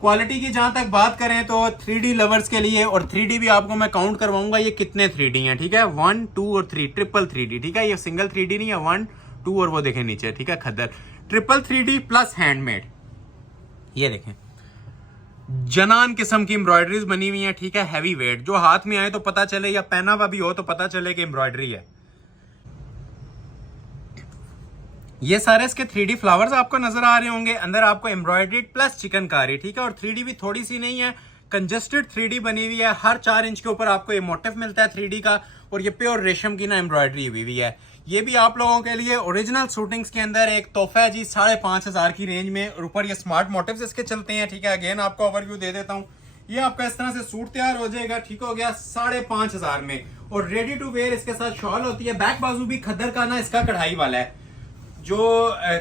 क्वालिटी की जहां तक बात करें तो 3D लवर्स के लिए, और 3D भी आपको मैं काउंट करवाऊंगा ये कितने 3D हैं। ठीक है, 1, 2 और 3, ट्रिपल 3D। ठीक है, ये सिंगल 3D नहीं है, 1, 2 और वो देखें नीचे। ठीक है, खद्दर ट्रिपल 3D प्लस हैंडमेड। ये देखें जनान किस्म की एम्ब्रॉयडरीज बनी हुई है, ठीक है, हैवी वेट, जो हाथ में आए तो पता चले या पहना हुआ भी हो तो पता चले कि एम्ब्रॉयडरी है। ये सारे इसके 3D फ्लावर्स आपको नजर आ रहे होंगे, अंदर आपको एम्ब्रॉयडरी प्लस चिकनकारी, ठीक है, और 3D भी थोड़ी सी नहीं है, कंजस्टेड 3D बनी हुई है। हर 4 इंच के ऊपर आपको ये मोटिव मिलता है 3D का, और ये प्योर रेशम की ना एम्ब्रॉयडरी हुई हुई है। ये भी आप लोगों के लिए ओरिजिनल शूटिंग्स के अंदर एक तोहफा है जी, 5,500 की रेंज में, और ऊपर ये स्मार्ट मोटिव्स इसके चलते हैं, ठीक है। अगेन आपको ओवरव्यू दे देता हूँ, ये आपका इस तरह से सूट तैयार हो जाएगा, ठीक हो गया, 5,500 में, और रेडी टू वेयर इसके साथ शॉल होती है। बैक बाजू भी खद्दर का ना इसका कढ़ाई वाला है, जो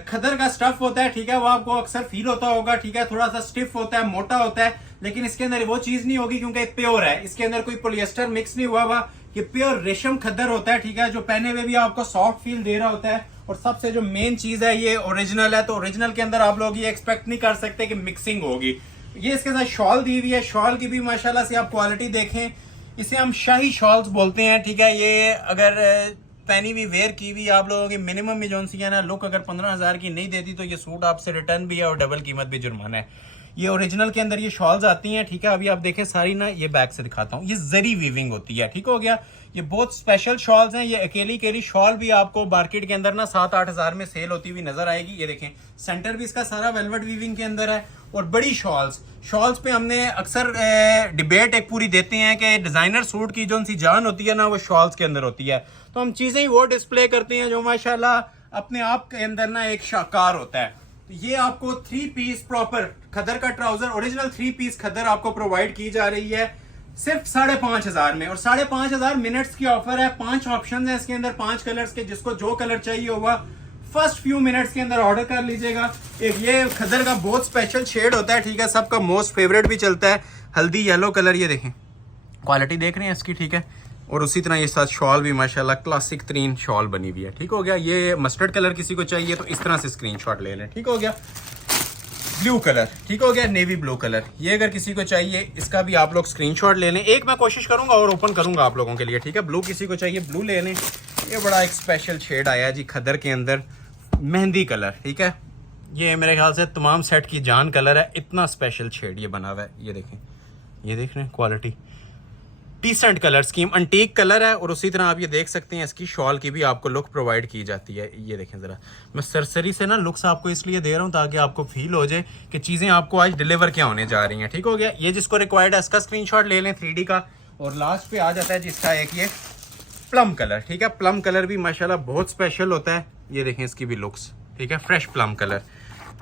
खद्दर का स्टफ होता है, ठीक है, वो आपको अक्सर फील होता होगा, ठीक है, थोड़ा सा स्टिफ होता है, मोटा होता है, लेकिन इसके अंदर वो चीज नहीं होगी क्योंकि प्योर है, इसके अंदर कोई पॉलिएस्टर मिक्स नहीं हुआ हुआ, ये प्योर रेशम खद्दर होता है, ठीक है, जो पहने हुए भी आपको सॉफ्ट फील दे रहा होता है। और सबसे जो मेन चीज है ये ओरिजिनल है, तो ओरिजिनल के अंदर आप लोग ये एक्सपेक्ट नहीं कर सकते कि मिक्सिंग होगी। ये इसके साथ शॉल दी हुई है, शॉल की भी माशाल्लाह से आप क्वालिटी देखें, इसे हम शाही शॉल्स बोलते हैं, ठीक है। ये अगर पहनी हुई वेयर की भी आप लोगों की मिनिमम में जो सी है ना लुक अगर 15,000 की नहीं देती तो ये सूट आपसे रिटर्न भी है और डबल कीमत भी जुर्माना है। ये ओरिजिनल के अंदर ये शॉल्स आती हैं, ठीक है। अभी आप देखें सारी ना, ये बैक से दिखाता हूँ, ये जरी वीविंग होती है, ठीक हो गया। ये बहुत स्पेशल शॉल्स हैं, ये अकेली शॉल भी आपको मार्केट के अंदर ना 7-8 हजार में सेल होती हुई नजर आएगी। ये देखें सेंटर भी इसका सारा वेलवेट वीविंग के अंदर है, और बड़ी शॉल्स पे हमने अक्सर डिबेट एक पूरी देते हैं कि डिजाइनर सूट की जो सी जान होती है ना वो शॉल्स के अंदर होती है, तो हम चीजें ही वो डिस्प्ले करते हैं जो माशाल्लाह अपने आप के अंदर ना एक शाकार होता है। ये आपको 3 पीस प्रॉपर खद्दर का ट्राउजर, ओरिजिनल 3 पीस खद्दर आपको प्रोवाइड की जा रही है सिर्फ 5,500 में, और 5,500 मिनट्स की ऑफर है। 5 ऑप्शन है इसके अंदर, 5 कलर्स के, जिसको जो कलर चाहिए होगा फर्स्ट फ्यू मिनट्स के अंदर ऑर्डर कर लीजिएगा। एक ये खद्दर का बहुत स्पेशल शेड होता है, ठीक है, सबका मोस्ट फेवरेट भी चलता है, हल्दी येलो कलर। ये देखें क्वालिटी देख रहे हैं इसकी, ठीक है, और उसी तरह ये साथ शॉल भी माशाल्लाह क्लासिक तरीन शॉल बनी हुई है, ठीक हो गया। ये मस्टर्ड कलर किसी को चाहिए तो इस तरह से स्क्रीनशॉट ले लें, ठीक हो गया। ब्लू कलर, ठीक हो गया, नेवी ब्लू कलर, ये अगर किसी को चाहिए इसका भी आप लोग स्क्रीनशॉट ले लें। एक मैं कोशिश करूंगा और ओपन करूंगा आप लोगों के लिए, ठीक है। ब्लू किसी को चाहिए ब्लू ले लें। ये बड़ा एक स्पेशल शेड आया है जी खद्दर के अंदर, मेहंदी कलर, ठीक है। ये मेरे ख्याल से तमाम सेट की जान कलर है, इतना स्पेशल शेड ये बना हुआ है। ये देखें, ये देख रहे हैं quality, decent colour scheme, antique colour है, और उसी तरह आप ये देख सकते हैं इसकी शॉल की भी आपको लुक प्रोवाइड की जाती है। ये देखें ज़रा, मैं सरसरी से ना लुक्स आपको इसलिए दे रहा हूँ ताकि आपको फील हो जाए कि चीज़ें आपको आज डिलीवर क्या होने जा रही हैं, ठीक हो गया। ये जिसको रिक्वायर्ड है इसका स्क्रीनशॉट ले लें 3D का। और लास्ट पे आ जाता है जिसका एक ये प्लम कलर, ठीक है। प्लम कलर भी माशाल्लाह बहुत स्पेशल होता है। ये देखें इसकी भी लुक्स, ठीक है, फ्रेश प्लम कलर,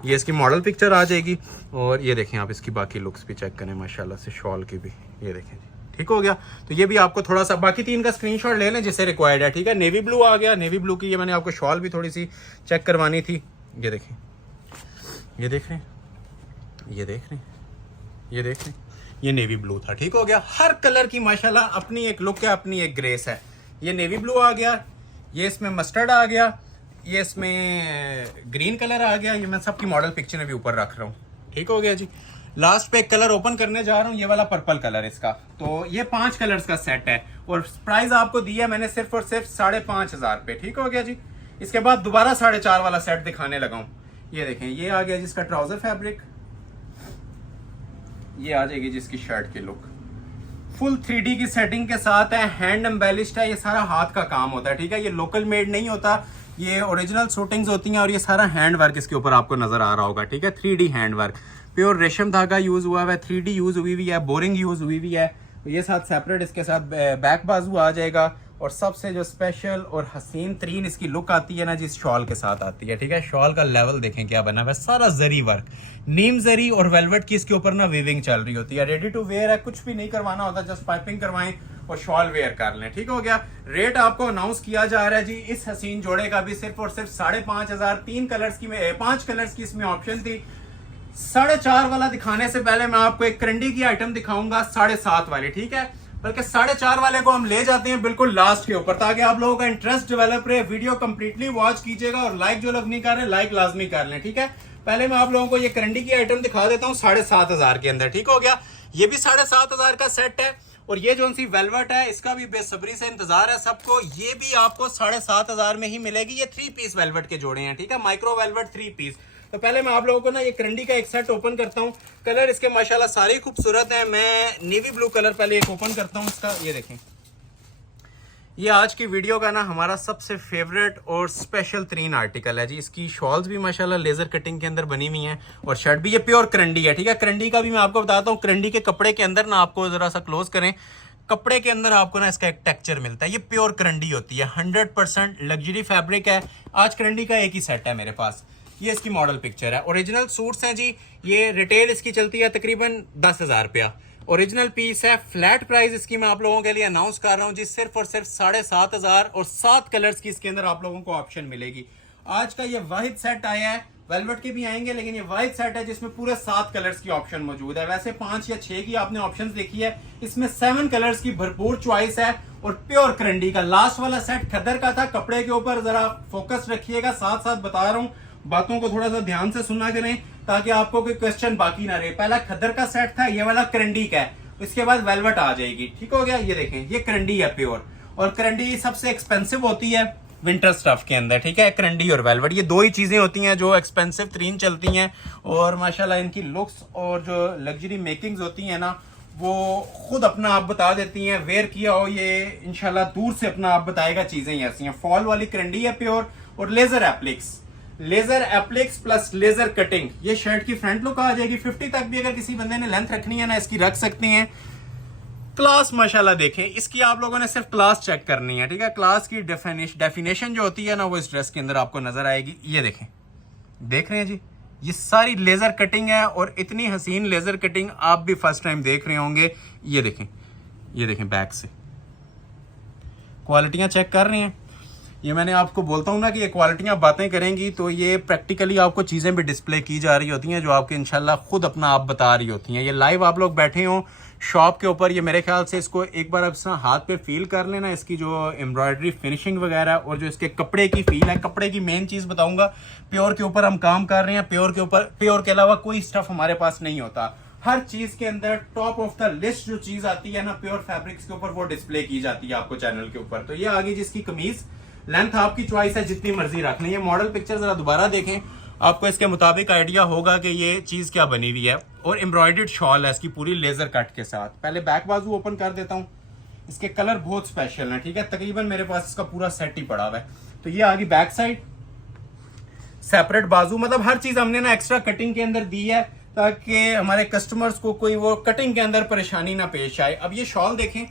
ये इसकी मॉडल पिक्चर आ जाएगी। और ये देखें आप इसकी बाकी लुक्स भी चेक करें माशाल्लाह से, शॉल की भी, ये देखें, ठीक हो गया। तो ये भी आपको थोड़ा सा बाकी 3 का स्क्रीनशॉट ले लें जिसे रिक्वायर्ड है, ठीक है। नेवी ब्लू आ गया, नेवी ब्लू की ये मैंने आपको शॉल भी थोड़ी सी चेक करवानी थी। ये देखें, ये देख रहे हैं, ये देख रहे हैं, ये देख रहे हैं, ये नेवी ब्लू था, ठीक हो गया। हर कलर की माशाल्लाह अपनी एक लुक है, अपनी एक ग्रेस है। ये नेवी ब्लू आ गया, ये इसमें मस्टर्ड आ गया, ये इसमें ग्रीन कलर आ गया। ये मैं सबकी मॉडल पिक्चर भी ऊपर रख रहा हूँ, ठीक हो गया जी। लास्ट पे एक कलर ओपन करने जा रहा हूँ, ये वाला पर्पल कलर इसका। तो ये 5 कलर्स का सेट है, और प्राइस आपको दिया मैंने सिर्फ और सिर्फ 5,500 पे, ठीक हो गया जी। इसके बाद दोबारा 4.5 वाला सेट दिखाने लगा हूँ। ये देखें, ये आ गया जिसका ट्राउजर फैब्रिक, ये आ जाएगी जिसकी शर्ट की लुक, फुल 3D की सेटिंग के साथ है, हैंड एम्बेलिश्ड है, ये सारा हाथ का काम होता है, ठीक है। ये लोकल मेड नहीं होता, ये ओरिजिनल शूटिंग्स होती हैं, और ये सारा हैंड वर्क इसके ऊपर आपको नजर आ रहा होगा, ठीक है। 3D हैंड वर्क, प्योर रेशम धागा यूज हुआ है, 3D यूज हुई हुई है, बोरिंग यूज हुई हुई है। ये साथ सेपरेट इसके साथ बैक बाजू आ जाएगा, और सबसे जो स्पेशल और हसीन तरीन इसकी लुक आती है ना जिस शॉल के साथ आती है, ठीक है। शॉल का लेवल देखें क्या बना हुआ है, सारा जरी वर्क, नीम जरी और वेलवेट की इसके ऊपर ना वीविंग चल रही होती है। रेडी टू वेयर है, कुछ भी नहीं करवाना होता, जस्ट पाइपिंग करवाएं और शॉल वेयर कर लें, ठीक हो गया। रेट आपको अनाउंस किया जा रहा है जी इस हसीन जोड़े का भी सिर्फ और सिर्फ 5,500। 5 कलर्स की इसमें ऑप्शन थी। 4.5 वाला दिखाने से पहले मैं आपको एक करंडी की आइटम दिखाऊंगा 7.5 वाली, ठीक है। बल्कि 4.5 वाले को हम ले जाते हैं बिल्कुल लास्ट के ऊपर, ताकि आप लोगों का इंटरेस्ट डेवलप रहे। वीडियो कंप्लीटली वॉच कीजिएगा, और लाइक जो लोग नहीं कर रहे लाइक लाजमी कर लें, ठीक है। पहले मैं आप लोगों को ये करंडी की आइटम दिखा देता हूँ 7,500 के अंदर, ठीक हो गया। ये भी 7,500 का सेट है, और ये जो सी वेलवेट है इसका भी बेसब्री से इंतजार है सबको, ये भी आपको 7,500 में ही मिलेगी। ये 3 पीस वेलवेट के जोड़े हैं, ठीक है, माइक्रो वेलवेट 3 पीस। तो पहले मैं आप लोगों को ना ये करंडी का एक सेट ओपन करता हूँ। कलर इसके माशाल्लाह सारे खूबसूरत हैं। मैं नेवी ब्लू कलर पहले एक ओपन करता हूँ इसका। ये देखें, ये आज की वीडियो का ना हमारा सबसे फेवरेट और स्पेशल तरीन आर्टिकल है जी। इसकी शॉल्स भी माशाल्लाह लेजर कटिंग के अंदर बनी हुई हैं और शर्ट भी। ये प्योर करंडी है, ठीक है। करंडी का भी मैं आपको बताता हूँ, करंडी के कपड़े के अंदर ना आपको जरा सा क्लोज करें, कपड़े के अंदर आपको ना इसका एक टेक्सचर मिलता है। ये प्योर करंडी होती है, 100% लग्जरी फैब्रिक है। आज करंडी का एक ही सेट है मेरे पास। ये इसकी मॉडल पिक्चर है। ओरिजिनल सूट्स हैं जी। ये रिटेल इसकी चलती है तकरीबन 10,000 रुपया। ओरिजिनल पीस है। फ्लैट प्राइस इसकी मैं आप लोगों के लिए अनाउंस कर रहा हूँ जी, सिर्फ और सिर्फ 7,500 और 7 कलर्स की इसके अंदर आप लोगों को ऑप्शन मिलेगी। आज का ये वाहिद सेट आया है, वेलवेट के भी आएंगे लेकिन ये वाहिद सेट है जिसमें पूरे 7 कलर्स की ऑप्शन मौजूद है। वैसे 5 या 6 की आपने ऑप्शंस देखी है, इसमें 7 कलर्स की भरपूर चॉइस है। और प्योर करंडी का लास्ट वाला सेट खद्दर का था। कपड़े के ऊपर जरा फोकस रखिएगा, साथ साथ बता रहा हूँ, बातों को थोड़ा सा ध्यान से सुना करें ताकि आपको कोई क्वेश्चन बाकी ना रहे। पहला खद्दर का सेट था, ये वाला करंडी का है, इसके बाद वेलवेट आ जाएगी, ठीक हो गया। ये देखें, ये करंडी है प्योर, और करंडी सबसे एक्सपेंसिव होती है विंटर स्टफ के अंदर, ठीक है। करंडी और वेलवेट ये 2 ही चीजें होती हैं जो एक्सपेंसिव तरीन चलती हैं। और माशाल्लाह इनकी लुक्स और जो लग्जरी मेकिंग्स होती हैं ना, वो खुद अपना आप बता देती हैं। वेयर किया हो ये इंशाल्लाह दूर से अपना आप बताएगा, चीजें ही ऐसी हैं। फॉल वाली करंडी है प्योर, और लेजर एप्लिक्स प्लस लेजर कटिंग। ये शर्ट की फ्रंट लुक आ जाएगी। 50 तक भी अगर किसी बंदे ने लेंथ रखनी है ना, इसकी रख सकते हैं। क्लास माशाल्लाह देखें, इसकी आप लोगों ने सिर्फ क्लास चेक करनी है, ठीक है। क्लास की डेफिनेशन जो होती है ना, वो इस ड्रेस के अंदर आपको नजर आएगी। ये देखें, देख रहे हैं जी, ये सारी लेजर कटिंग है और इतनी हसीन लेजर कटिंग आप भी फर्स्ट टाइम देख रहे होंगे। ये देखें बैक से क्वालिटियां चेक कर रहे हैं। ये मैंने आपको बोलता हूँ ना कि ये क्वालिटियाँ बातें करेंगी, तो ये प्रैक्टिकली आपको चीज़ें भी डिस्प्ले की जा रही होती हैं जो आपके इंशाल्लाह खुद अपना आप बता रही होती हैं। ये लाइव आप लोग बैठे हो शॉप के ऊपर, ये मेरे ख्याल से इसको एक बार आप हाथ पे फील कर लेना, इसकी जो एम्ब्रॉयडरी फिनिशिंग वगैरह और जो इसके कपड़े की फील है। कपड़े की मेन चीज़ बताऊँगा, प्योर के ऊपर हम काम कर रहे हैं। प्योर के अलावा कोई स्टफ हमारे पास नहीं होता। हर चीज के अंदर टॉप ऑफ द लिस्ट जो चीज आती है ना प्योर फैब्रिक्स के ऊपर, वो डिस्प्ले की जाती है आपको चैनल के ऊपर। तो ये आगे जिसकी कमीज, लेंथ आपकी चॉइस है, जितनी मर्जी रख लें। ये मॉडल पिक्चर जरा दोबारा देखें, आपको इसके मुताबिक आइडिया होगा कि ये चीज क्या बनी हुई है। और एम्ब्रॉयडर्ड शॉल है इसकी पूरी लेजर कट के साथ। पहले बैक बाजू ओपन कर देता हूँ। इसके कलर बहुत स्पेशल है, ठीक है। तकरीबन मेरे पास इसका पूरा सेट ही पड़ा हुआ है। तो ये आगे बैक साइड, सेपरेट बाजू, मतलब हर चीज हमने ना एक्स्ट्रा कटिंग के अंदर दी है ताकि हमारे कस्टमर्स को कोई वो कटिंग के अंदर परेशानी ना पेश आए। अब ये शॉल देखें,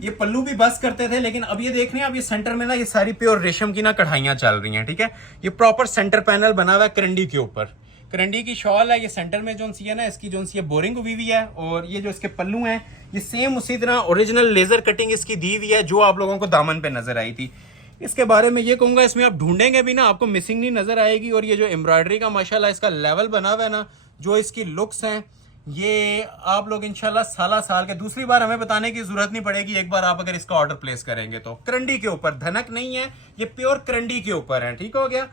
ये पल्लू भी बस करते थे लेकिन अब ये देख रहे हैं, अब ये सेंटर में ना ये सारी प्योर रेशम की ना कढ़ाइयां चल रही हैं, ठीक है। ये प्रॉपर सेंटर पैनल बना हुआ है करंडी के ऊपर। करंडी की शॉल है, ये सेंटर में जो सी है ना, इसकी जो सी बोरिंग हुई हुई है। और ये जो इसके पल्लू हैं, ये सेम उसी तरह ओरिजिनल लेजर कटिंग इसकी दी हुई है जो आप लोगों को दामन पे नजर आई थी। इसके बारे में ये कहूंगा, इसमें आप ढूंढेंगे भी ना, आपको मिसिंग नहीं नजर आएगी। और ये जो एम्ब्रॉयडरी का माशाल्लाह इसका लेवल बना हुआ है ना, जो इसकी लुक्स हैं, ये आप लोग इंशाल्लाह साल के दूसरी बार हमें बताने की जरूरत नहीं पड़ेगी। एक बार आप अगर इसका ऑर्डर प्लेस करेंगे तो करंडी के ऊपर, धनक नहीं है, ये प्योर करंडी के ऊपर है, ठीक हो गया।